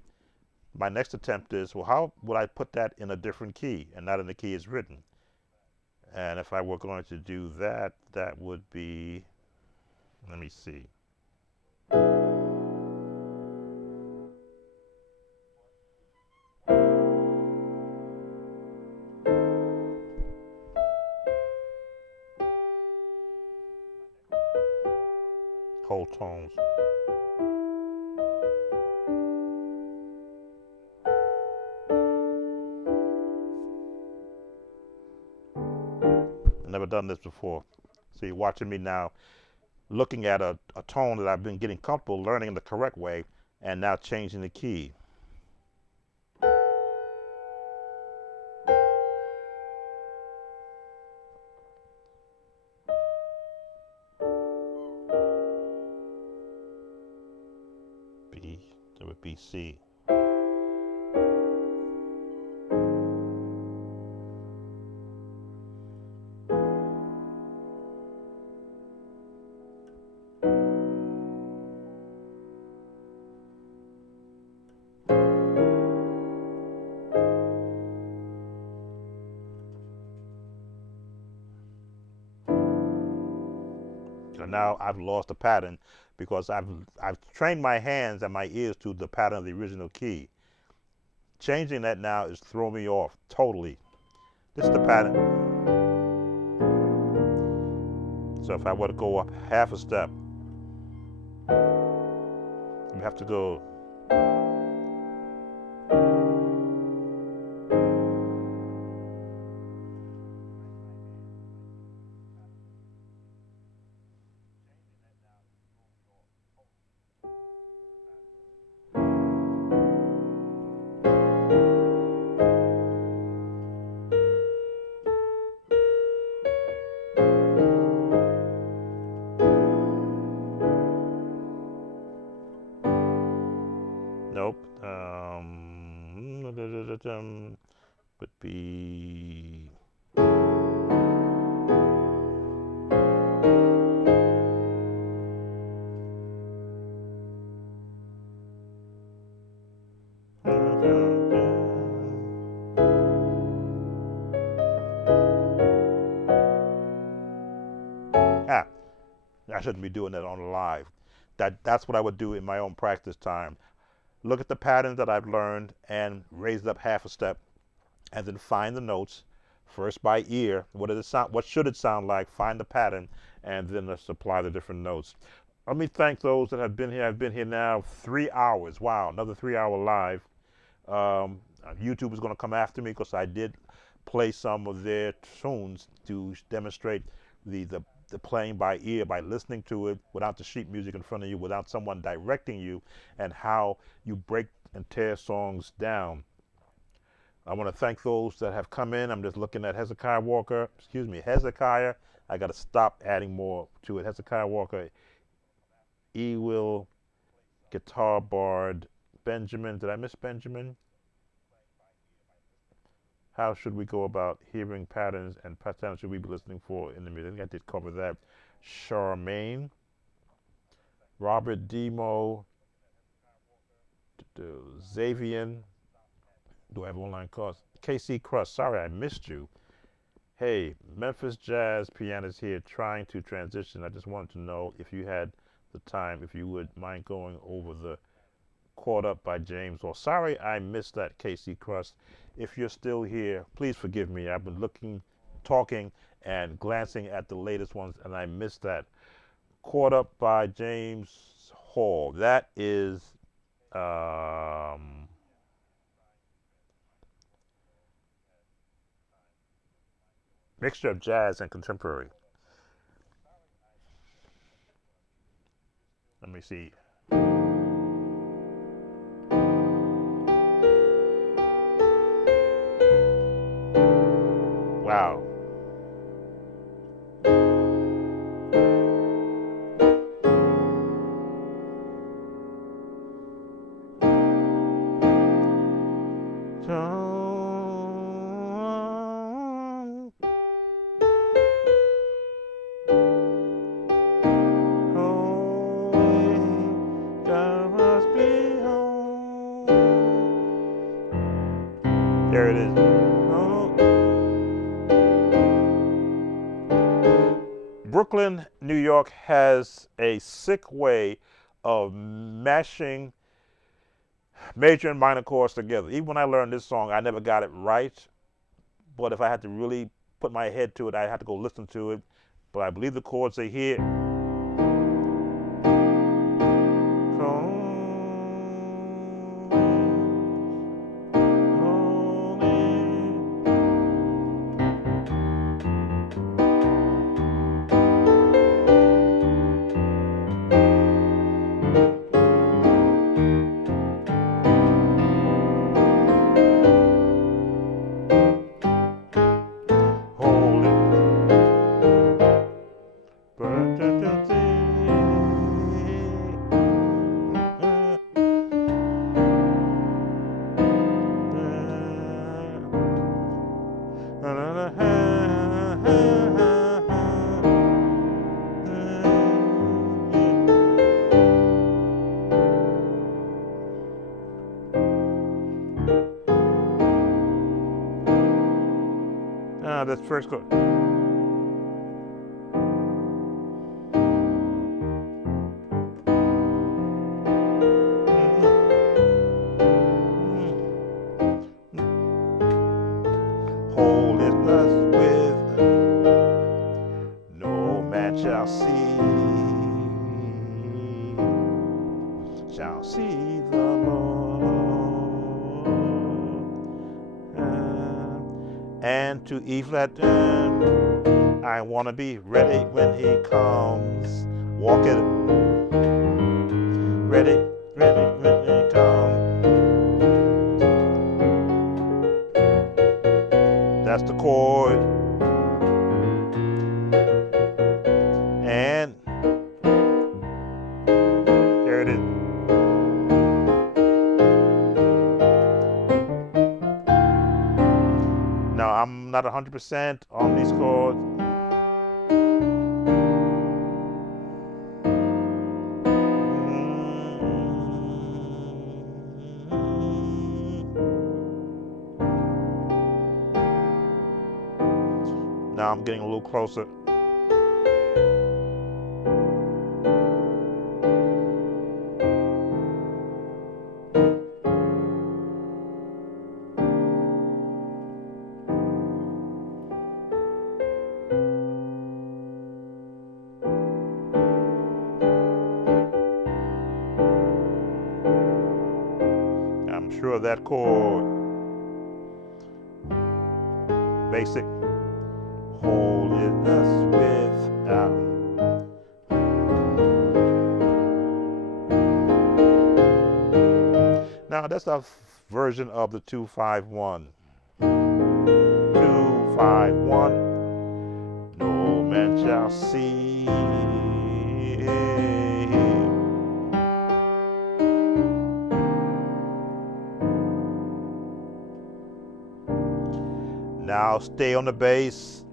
My next attempt is, well, how would I put that in a different key and not in the key it's written? And if I were going to do that, that would be, let me see. Whole tones. I've never done this before. So you're watching me now, looking at a tone that I've been getting comfortable learning the correct way, and now changing the key. B, that would be C. Now I've lost the pattern because I've trained my hands and my ears to the pattern of the original key. Changing that now is throwing me off totally. This is the pattern. So if I were to go up half a step, you have to go. Nope. Would be. I shouldn't be doing that on live. That's what I would do in my own practice time. Look at the patterns that I've learned and raise it up half a step, and then find the notes first by ear. What does it sound? What should it sound like? Find the pattern, and then let's apply the different notes. Let me thank those that have been here. I've been here now 3 hours. Wow, another 3-hour live. YouTube is going to come after me because I did play some of their tunes to demonstrate the playing by ear, by listening to it without the sheet music in front of you, without someone directing you, and how you break and tear songs down. I want to thank those that have come in. I'm just looking at Hezekiah Walker. Excuse me, Hezekiah. I got to stop adding more to it. Hezekiah Walker, Ewil, Guitar Bard, Benjamin. Did I miss Benjamin? How should we go about hearing patterns and patterns should we be listening for in the music? I think I did cover that. Charmaine, Robert Demo, Xavier. Do I have online calls? KC Crust, sorry I missed you. Hey, Memphis Jazz pianist here trying to transition. I just wanted to know if you had the time, if you would mind going over the Caught Up by James. Well, sorry I missed that, KC Crust. If you're still here, please forgive me. I've been looking, talking, and glancing at the latest ones, and I missed that. Caught Up by James Hall. That is mixture of jazz and contemporary. Let me see. Wow. There it is. Brooklyn, New York has a sick way of mashing major and minor chords together. Even when I learned this song, I never got it right. But if I had to really put my head to it, I had to go listen to it. But I believe the chords are here. That's first chord. Holiness with no man shall see the Lord. And to E flat, I want to be ready when he comes. Walk it. Ready when he comes. That's the chord. And there it is. Now, I'm not 100% on these chords. Now I'm getting a little closer. I'm sure that chord, basic, holiness without. Now that's a version of the 2-5-1. 2-5-1. No man shall see. Now stay on the bass.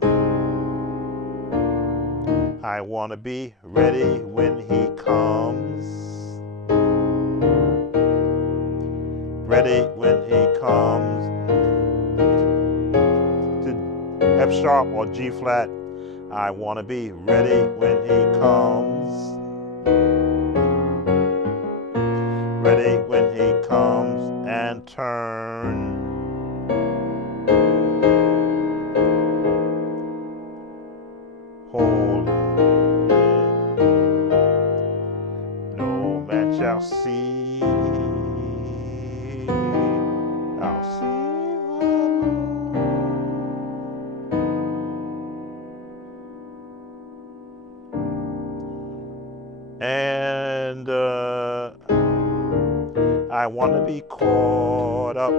I want to be ready when he comes. Ready when he comes. To F sharp or G flat. I want to be ready when he comes. Ready when he comes and turn. Hold no man shall see. I'll see the Lord. And I want to be caught up.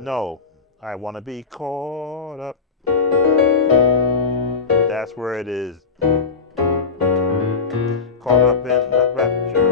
No, I want to be caught up. That's where it is. Caught up in the rapture.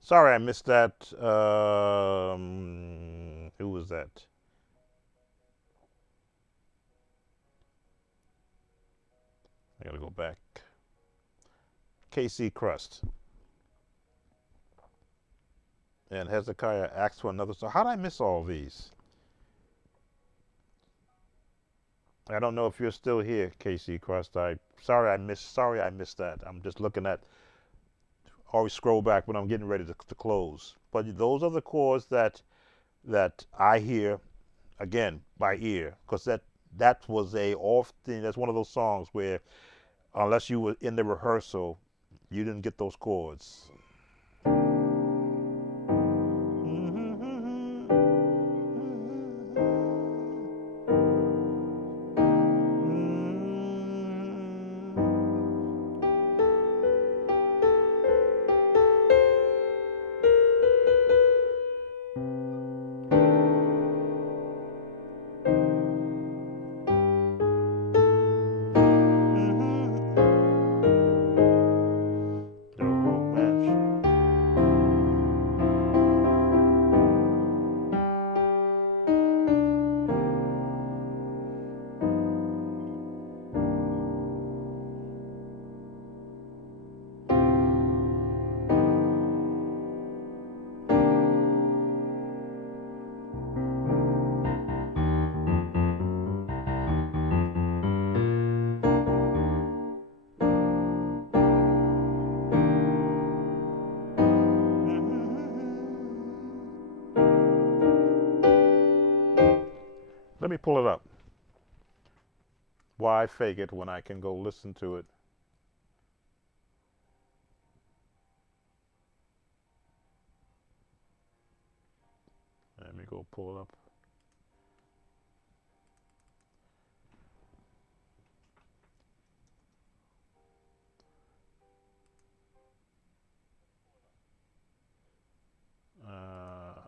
Sorry, I missed that. Who was that? I gotta go back. KC Crust. And Hezekiah asked for another song. How did I miss all these? I don't know if you're still here, KC Crust. Sorry I missed that. I'm just looking at. Always scroll back when I'm getting ready to close. But those are the chords that I hear again by ear, because that was that's one of those songs where unless you were in the rehearsal, you didn't get those chords. Let me pull it up. Why fake it when I can go listen to it? Let me go pull it up.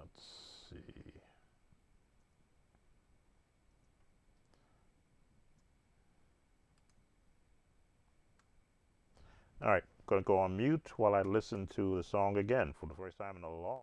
Let's see. All right, going to go on mute while I listen to the song again for the first time in a long.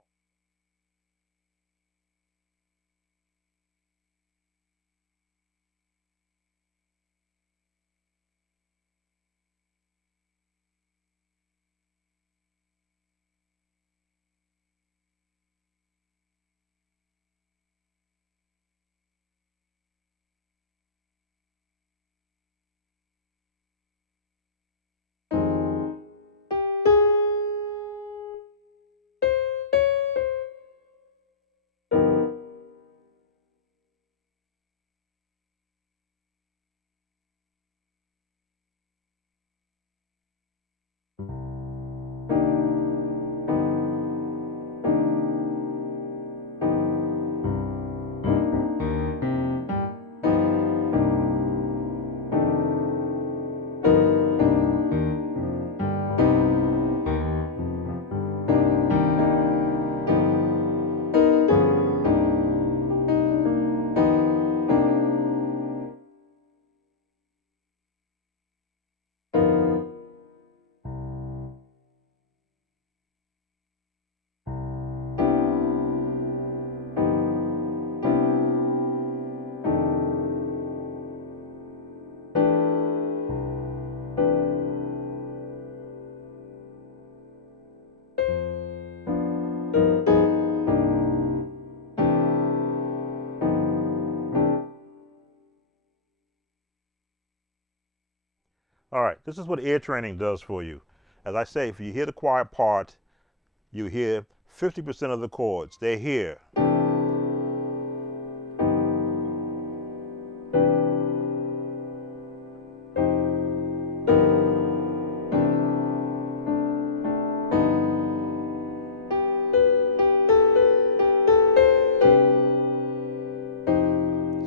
All right, this is what ear training does for you. As I say, if you hear the quiet part, you hear 50% of the chords. They're here.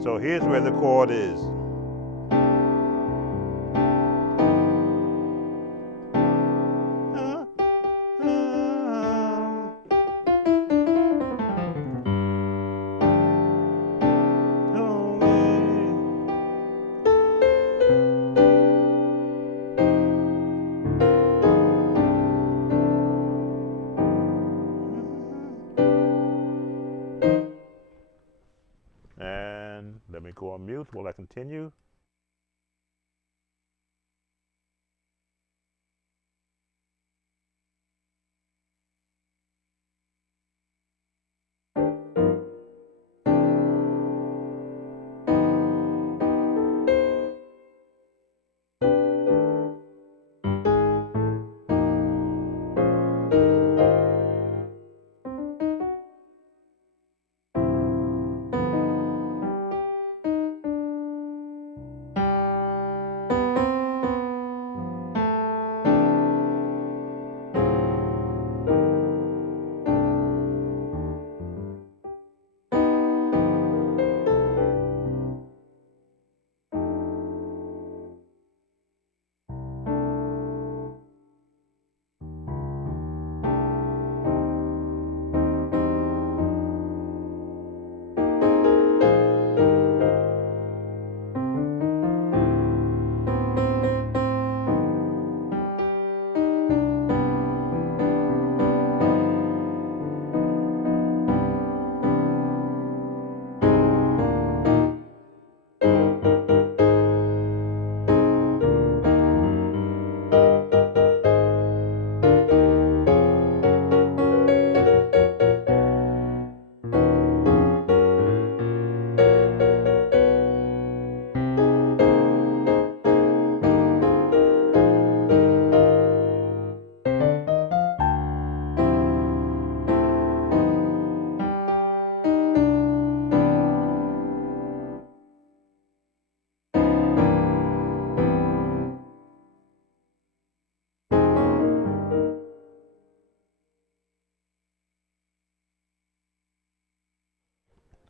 So here's where the chord is. And let me go on mute while I continue.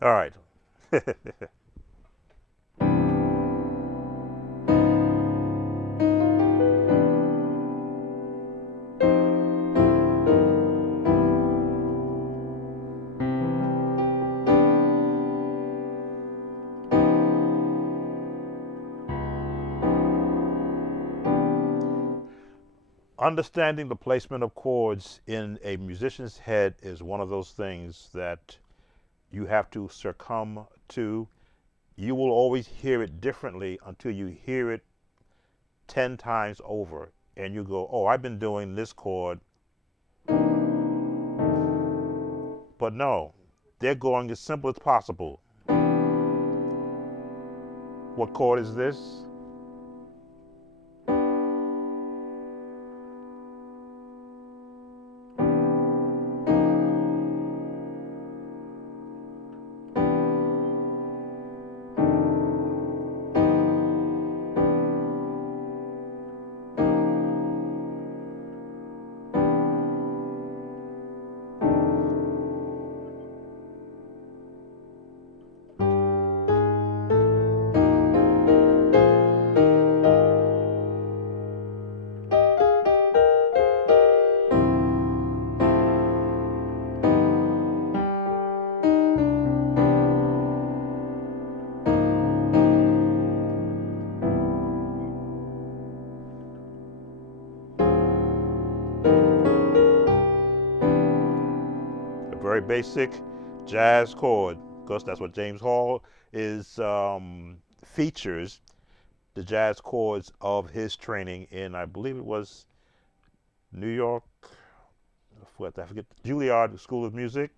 All right. Understanding the placement of chords in a musician's head is one of those things that you have to succumb to. You will always hear it differently until you hear it 10 times over and you go, oh, I've been doing this chord. But no, they're going as simple as possible. What chord is this? Very basic jazz chord, because that's what James Hall is features the jazz chords of his training in, I believe it was New York, I forget, Juilliard School of Music,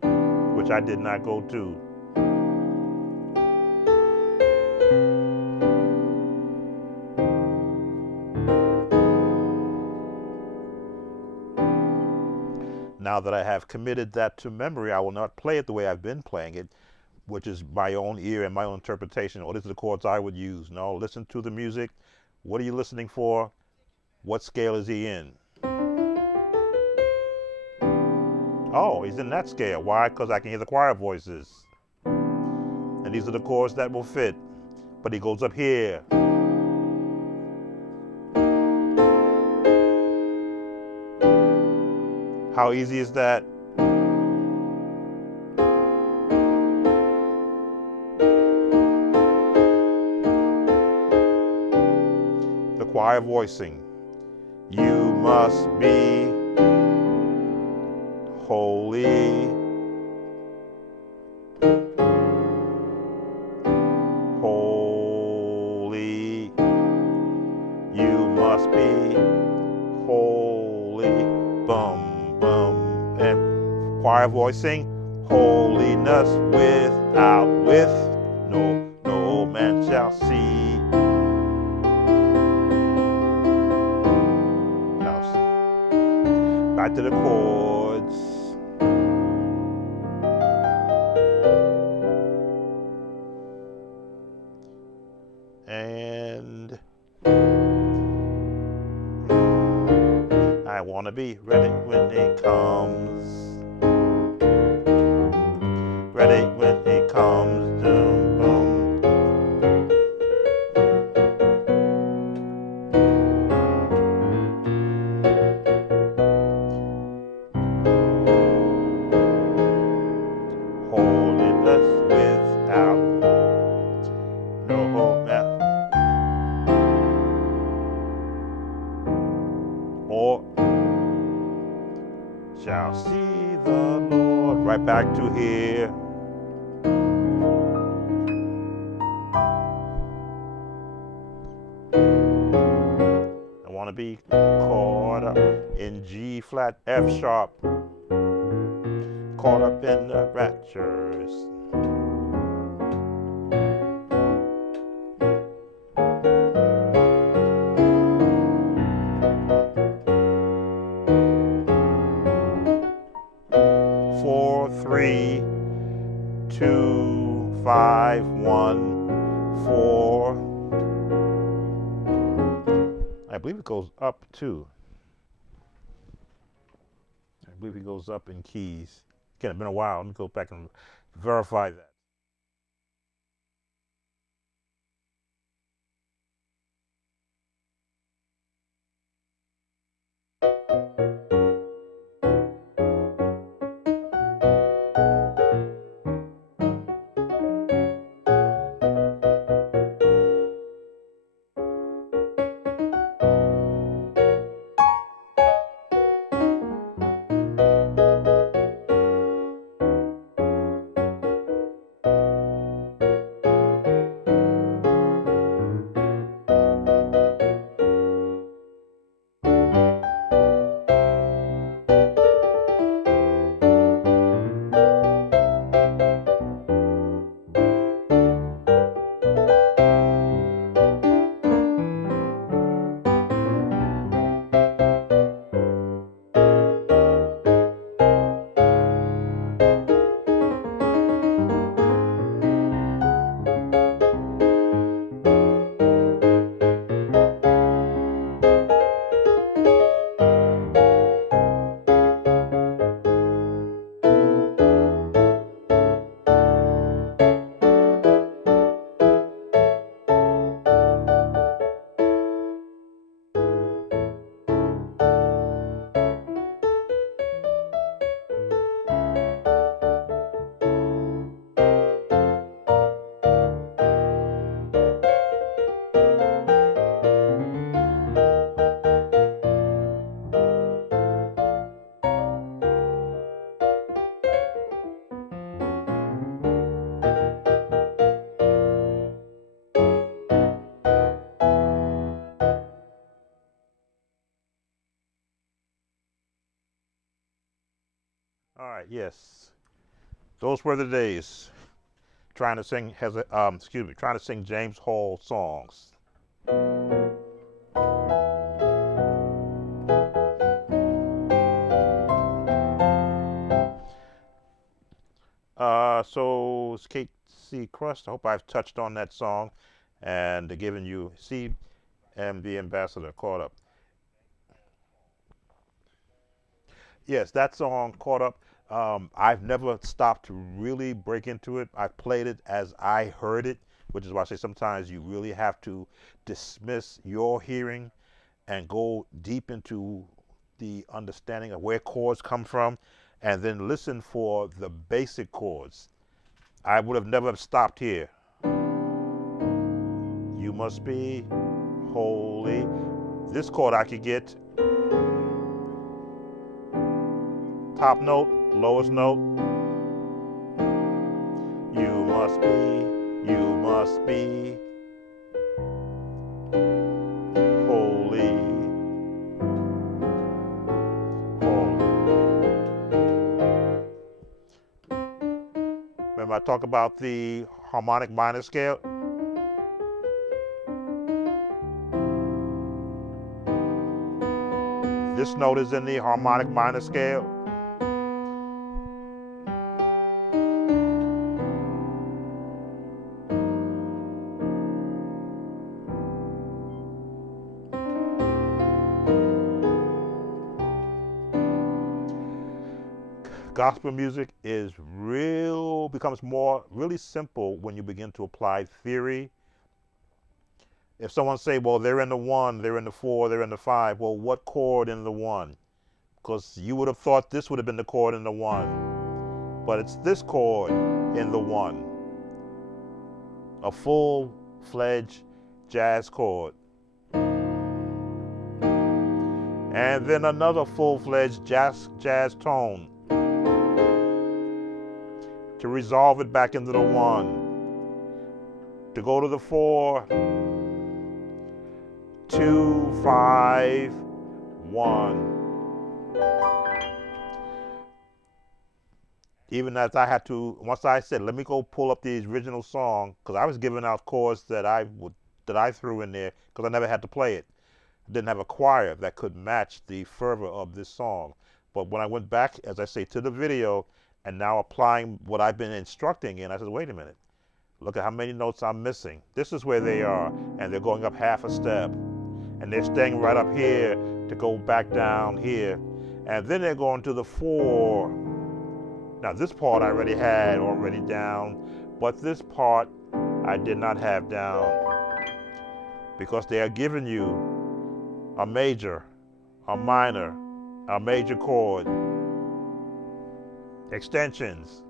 which I did not go to. Now that I have committed that to memory, I will not play it the way I've been playing it, which is my own ear and my own interpretation. Or these are the chords I would use. No, listen to the music. What are you listening for? What scale is he in? Oh, he's in that scale. Why? Because I can hear the choir voices. And these are the chords that will fit. But he goes up here. How easy is that? The choir voicing. You must be holy, holy. You must be holy. Bum, bum. And choir voicing. Holiness without with no man shall see. Now, back to the chords. And I want to be ready when it comes. Ready when it comes. Boom, boom. Holiness without no man. Or shall see the Lord. Right back to here. I want to be caught up in G flat, F sharp, caught up in the raptures. Four, 3, 2, 5, 1, 4. I believe it goes up too. I believe it goes up in keys. Again, it's been a while. Let me go back and verify that. All right, yes. Those were the days trying to sing trying to sing James Hall songs. So it's Kate C. Crust. I hope I've touched on that song and given you CMB Ambassador caught up. Yes, that song caught up. I've never stopped to really break into it. I played it as I heard it, which is why I say sometimes you really have to dismiss your hearing and go deep into the understanding of where chords come from and then listen for the basic chords. I would have never stopped here. You must be holy. This chord I could get top note, lowest note. You must be holy. Remember I talk about the harmonic minor scale? This note is in the harmonic minor scale. Gospel music becomes really simple when you begin to apply theory. If someone say, well, they're in the 1, they're in the 4, they're in the 5, well, what chord in the 1? Because you would have thought this would have been the chord in the 1, but it's this chord in the 1. A full-fledged jazz chord. And then another full-fledged jazz tone to resolve it back into the 1. To go to the 4, 2, 5, 1. Even as I had to, once I said, let me go pull up the original song, because I was giving out chords that I threw in there because I never had to play it. I didn't have a choir that could match the fervor of this song. But when I went back, as I say, to the video and now applying what I've been instructing in, I said, wait a minute. Look at how many notes I'm missing. This is where they are, and they're going up half a step. And they're staying right up here to go back down here. And then they're going to the 4. Now this part I already had down, but this part I did not have down because they are giving you a major, a minor, a major chord, extensions.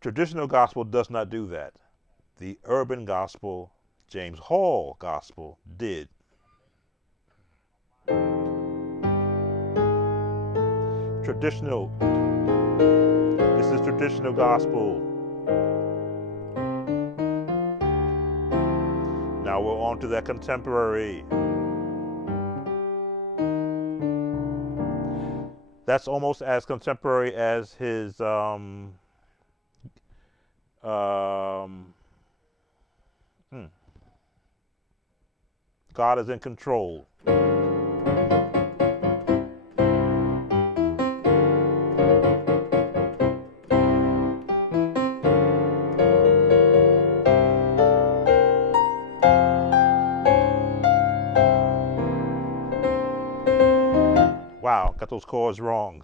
Traditional gospel does not do that. The urban gospel, James Hall gospel, did. Traditional. This is traditional gospel. Now we're on to that contemporary. That's almost as contemporary as his God is in control. Wow, got those chords wrong.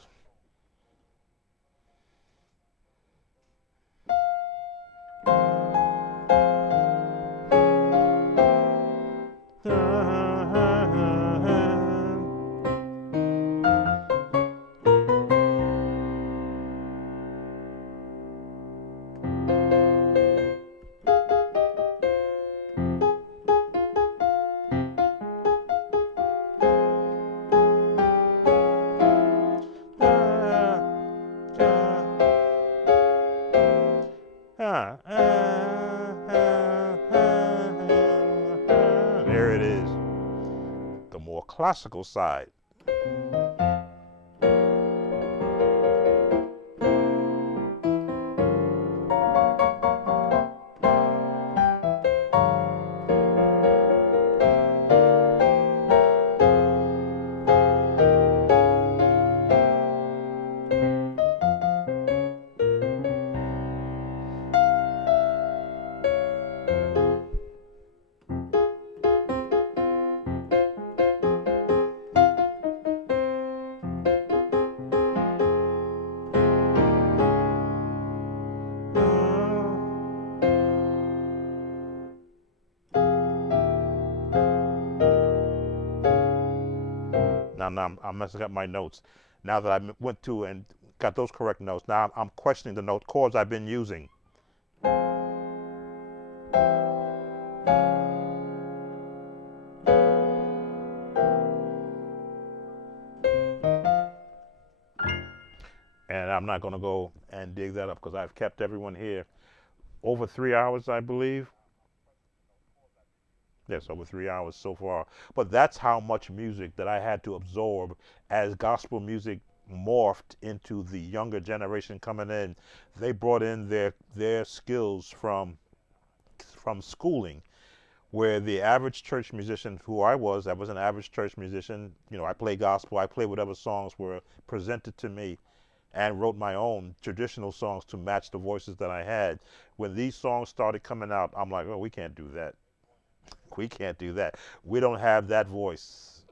There it is. The more classical side. now I'm messing up my notes. Now that I went to and got those correct notes, now I'm questioning the note chords I've been using. And I'm not going to go and dig that up because I've kept everyone here over 3 hours, I believe. Yes, over 3 hours so far. But that's how much music that I had to absorb as gospel music morphed into the younger generation coming in. They brought in their skills from schooling, where the average church musician, who I was an average church musician. You know, I play gospel, I play whatever songs were presented to me, and wrote my own traditional songs to match the voices that I had. When these songs started coming out, I'm like, oh, we can't do that. We can't do that. We don't have that voice.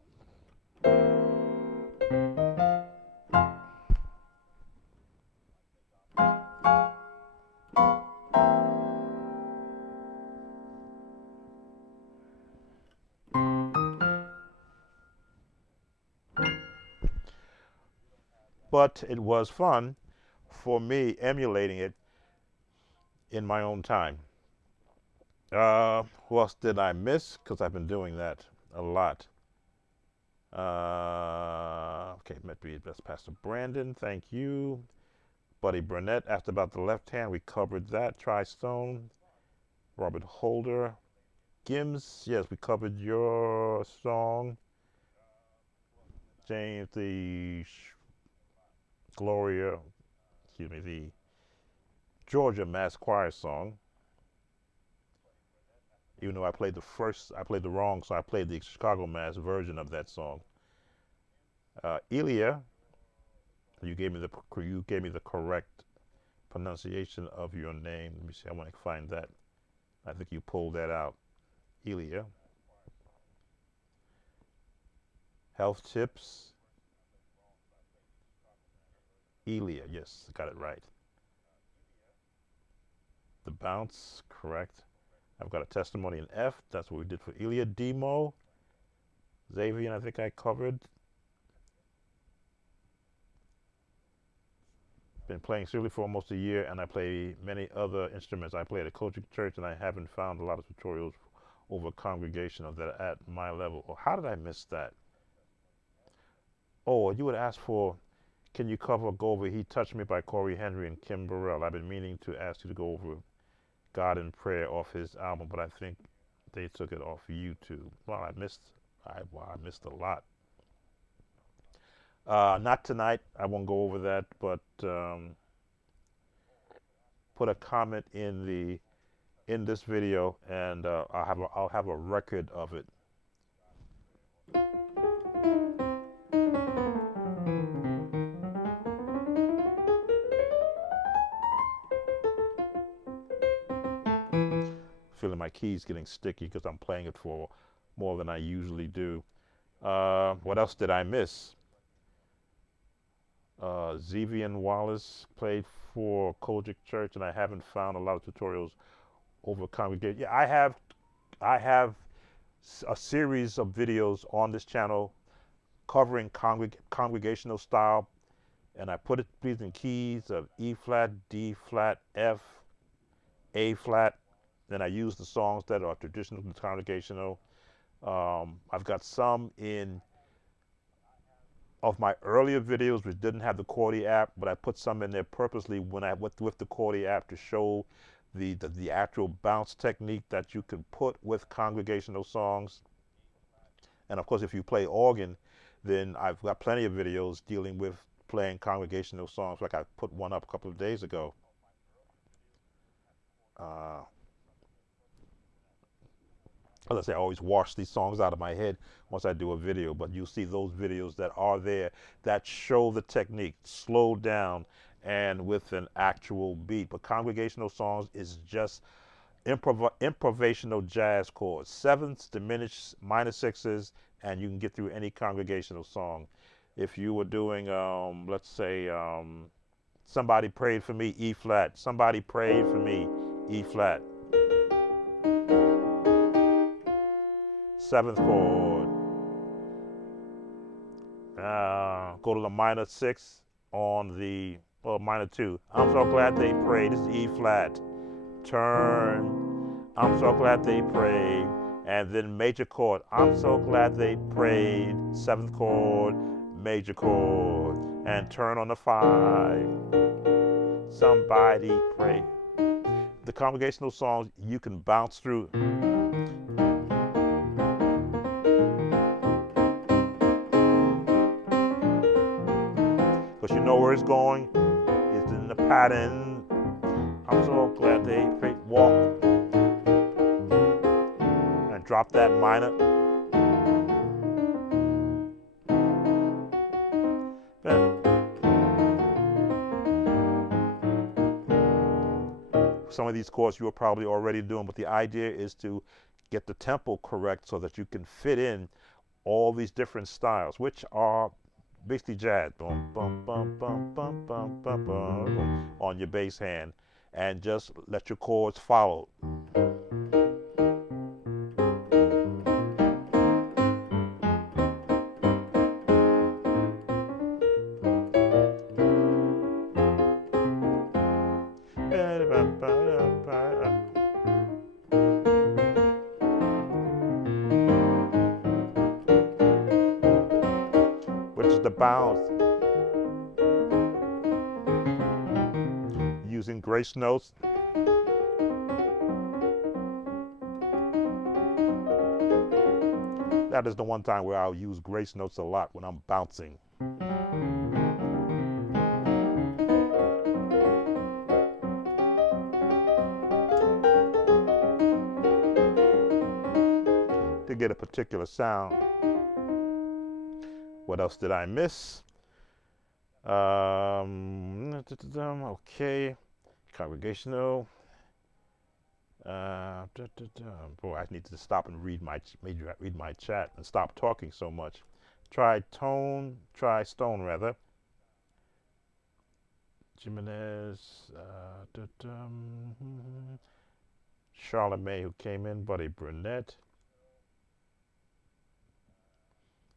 But it was fun for me emulating it in my own time. Who else did I miss? Because I've been doing that a lot. Okay, that's Pastor Brandon. Thank you. Buddy Burnett asked about the left hand. We covered that. Tri-Stone. Robert Holder. Gims. Yes, we covered your song. James, the Gloria, the Georgia Mass Choir song. Even though I played the wrong song. I played the Chicago Mass version of that song. Elia, you gave me the correct pronunciation of your name. Let me see. I want to find that. I think you pulled that out. Elia. Health tips. Elia, yes, got it right. The bounce, correct. I've got a testimony in F. That's what we did for Elia. Demo. Xavier, I think I covered. Been playing seriously for almost a year, and I play many other instruments. I play at a coaching church, and I haven't found a lot of tutorials over congregational that are at my level. Oh, how did I miss that? Oh, you would ask for, can you go over He Touched Me by Corey Henry and Kim Burrell? I've been meaning to ask you to go over God in Prayer off his album, but I think they took it off YouTube. Well, I missed a lot. Not tonight. I won't go over that, but put a comment in this video, and I'll have a record of it. Feeling my keys getting sticky because I'm playing it for more than I usually do. What else did I miss? Zevian Wallace played for Kojic Church, and I haven't found a lot of tutorials over congregation. Yeah, I have a series of videos on this channel covering congregational style, and I put it in keys of E flat, D flat, F, A flat. Then I use the songs that are traditional and congregational. I've got some of my earlier videos which didn't have the Chordy app, but I put some in there purposely with the Chordy app to show the actual bounce technique that you can put with congregational songs. And of course, if you play organ, then I've got plenty of videos dealing with playing congregational songs. Like I put one up a couple of days ago. As I say, I always wash these songs out of my head once I do a video, but you'll see those videos that are there that show the technique, slowed down and with an actual beat. But congregational songs is just improvisational jazz chords, sevenths, diminished, minor sixes, and you can get through any congregational song. If you were doing, let's say, Somebody Prayed for Me, E flat, Somebody Prayed for Me, E flat. Seventh chord, Go to the minor 6 on the, well, minor 2. I'm so glad they prayed. This is E flat. Turn. I'm so glad they prayed. And then major chord. I'm so glad they prayed. 7th chord, major chord. And turn on the 5. Somebody pray. The congregational songs you can bounce through. Because you know where it's going. It's in the pattern. I'm so glad they prayed. Walk. And drop that minor. Some of these chords you are probably already doing, but the idea is to get the tempo correct so that you can fit in all these different styles, which are basically jazz. Boom, bum, bum, bum, bum, bum, bum, bum, on your bass hand, and just let your chords follow. Which is the bounce. Using grace notes. That is the one time where I'll use grace notes a lot, when I'm bouncing. To get a particular sound. What else did I miss? Okay, congregational. Boy, I need to stop and read my chat and stop talking so much. Try stone rather. Jimenez, Charlemagne, who came in, Buddy Burnett,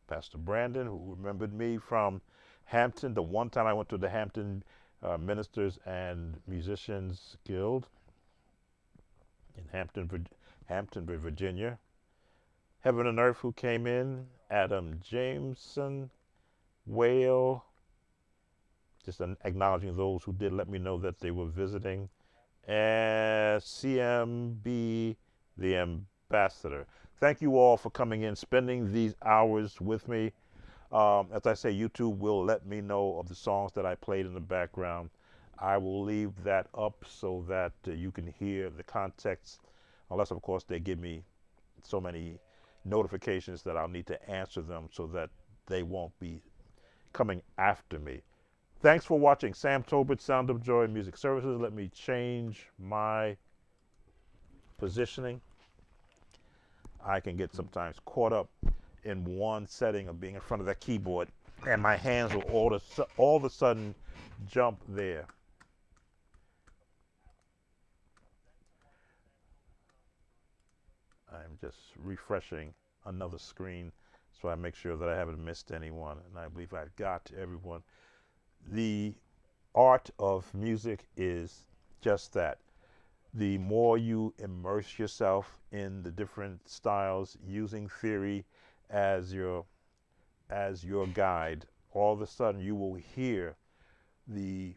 Pastor Brandon, who remembered me from Hampton, the one time I went to the Hampton Ministers and Musicians Guild in Hampton, Virginia. Heaven and Earth, who came in, Adam Jameson, Whale, just acknowledging those who did let me know that they were visiting, and CMB, the ambassador. Thank you all for coming in, spending these hours with me. As I say, YouTube will let me know of the songs that I played in the background. I will leave that up so that you can hear the context, unless, of course, they give me so many notifications that I'll need to answer them so that they won't be coming after me. Thanks for watching Sam Tobit, Sound of Joy Music Services. Let me change my positioning. I can get sometimes caught up in one setting of being in front of that keyboard, and my hands will all of a sudden jump there. I'm just refreshing another screen so I make sure that I haven't missed anyone, and I believe I've got everyone. The art of music is just that. The more you immerse yourself in the different styles, using theory as your guide, all of a sudden you will hear the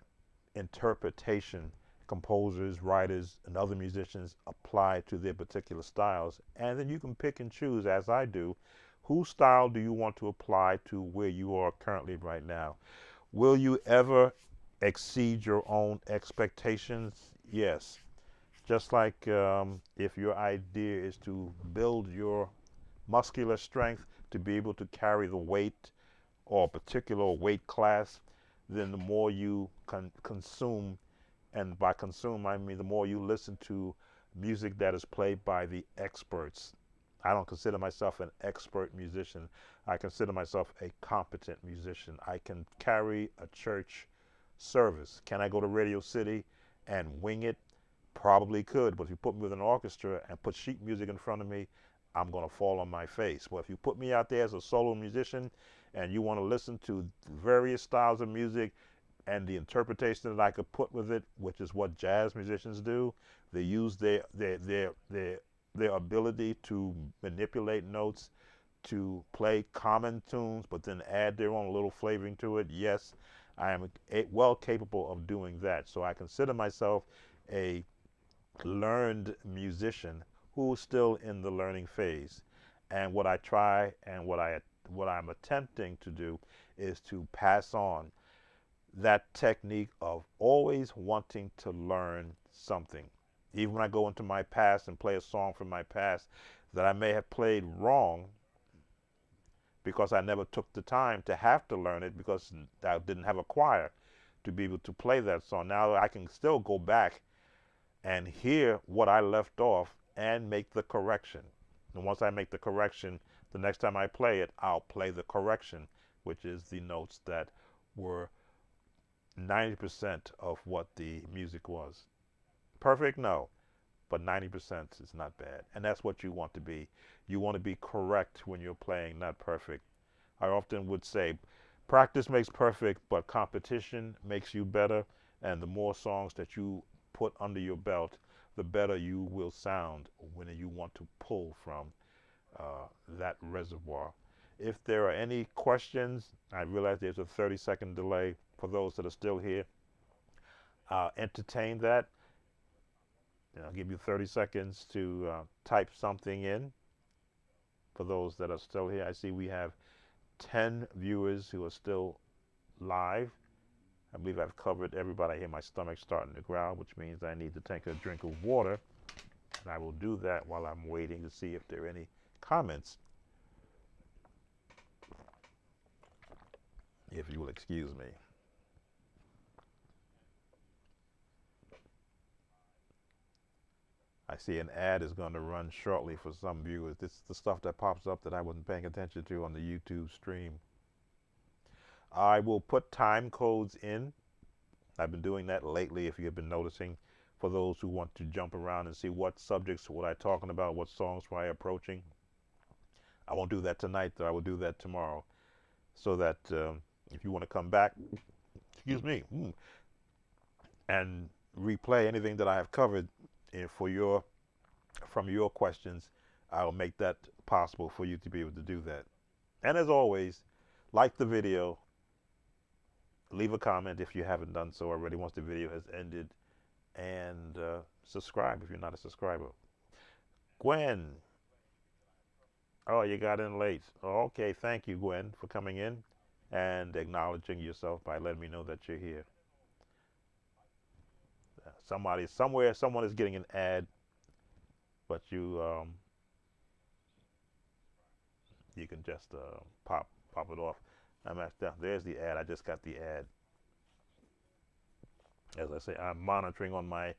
interpretation composers, writers, and other musicians apply to their particular styles. And then you can pick and choose, as I do, whose style do you want to apply to where you are currently right now. Will you ever exceed your own expectations? Yes. Just like if your idea is to build your muscular strength to be able to carry the weight or a particular weight class, then the more you consume, and by consume I mean the more you listen to music that is played by the experts. I don't consider myself an expert musician. I consider myself a competent musician. I can carry a church service. Can I go to Radio City and wing it? Probably could, but if you put me with an orchestra and put sheet music in front of me, I'm going to fall on my face. But if you put me out there as a solo musician and you want to listen to various styles of music and the interpretation that I could put with it, which is what jazz musicians do. They use their ability to manipulate notes to play common tunes, but then add their own little flavoring to it. Yes, I am well capable of doing that. So I consider myself a learned musician who's still in the learning phase. And what I try and what I'm attempting to do is to pass on that technique of always wanting to learn something. Even when I go into my past and play a song from my past that I may have played wrong because I never took the time to have to learn it because I didn't have a choir to be able to play that song. Now I can still go back and hear what I left off and make the correction. And once I make the correction, the next time I play it, I'll play the correction, which is the notes that were 90% of what the music was. Perfect? No. But 90% is not bad. And that's what you want to be. You want to be correct when you're playing, not perfect. I often would say, practice makes perfect, but competition makes you better. And the more songs that you put under your belt, the better you will sound when you want to pull from that reservoir. If there are any questions, I realize there's a 30-second delay for those that are still here. Entertain that. I'll give you 30 seconds to type something in for those that are still here. I see we have 10 viewers who are still live. I believe I've covered everybody. I hear my stomach starting to growl, which means I need to take a drink of water. And I will do that while I'm waiting to see if there are any comments. If you will excuse me. I see an ad is going to run shortly for some viewers. This is the stuff that pops up that I wasn't paying attention to on the YouTube stream. I will put time codes in. I've been doing that lately, if you have been noticing, for those who want to jump around and see what subjects were I talking about, what songs were I approaching. I won't do that tonight, though. I will do that tomorrow, so that if you want to come back, excuse me, and replay anything that I have covered from your questions, I'll make that possible for you to be able to do that. And as always, like the video, leave a comment if you haven't done so already once the video has ended, and subscribe if you're not a subscriber. Gwen, oh, you got in late. Oh, okay, thank you, Gwen, for coming in and acknowledging yourself by letting me know that you're here. Someone is getting an ad, but you can just pop it off. There's the ad. I just got the ad. As I say, I'm monitoring on my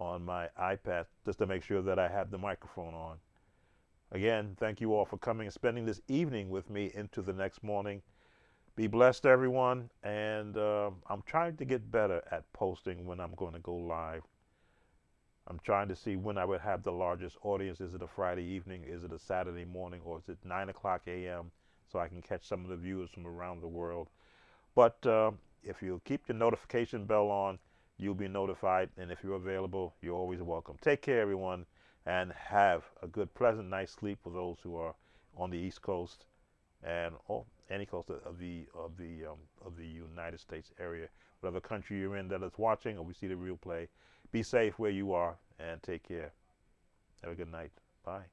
iPad just to make sure that I have the microphone on. Again, thank you all for coming and spending this evening with me into the next morning. Be blessed, everyone, and I'm trying to get better at posting when I'm going to go live. I'm trying to see when I would have the largest audience. Is it a Friday evening? Is it a Saturday morning? Or is it 9 o'clock a.m. so I can catch some of the viewers from around the world? But if you keep your notification bell on, you'll be notified. And if you're available, you're always welcome. Take care, everyone, and have a good, pleasant night's sleep for those who are on the East Coast and any coast of the United States area, whatever country you're in that is watching or we see the real play. Be safe where you are and take care. Have a good night. Bye.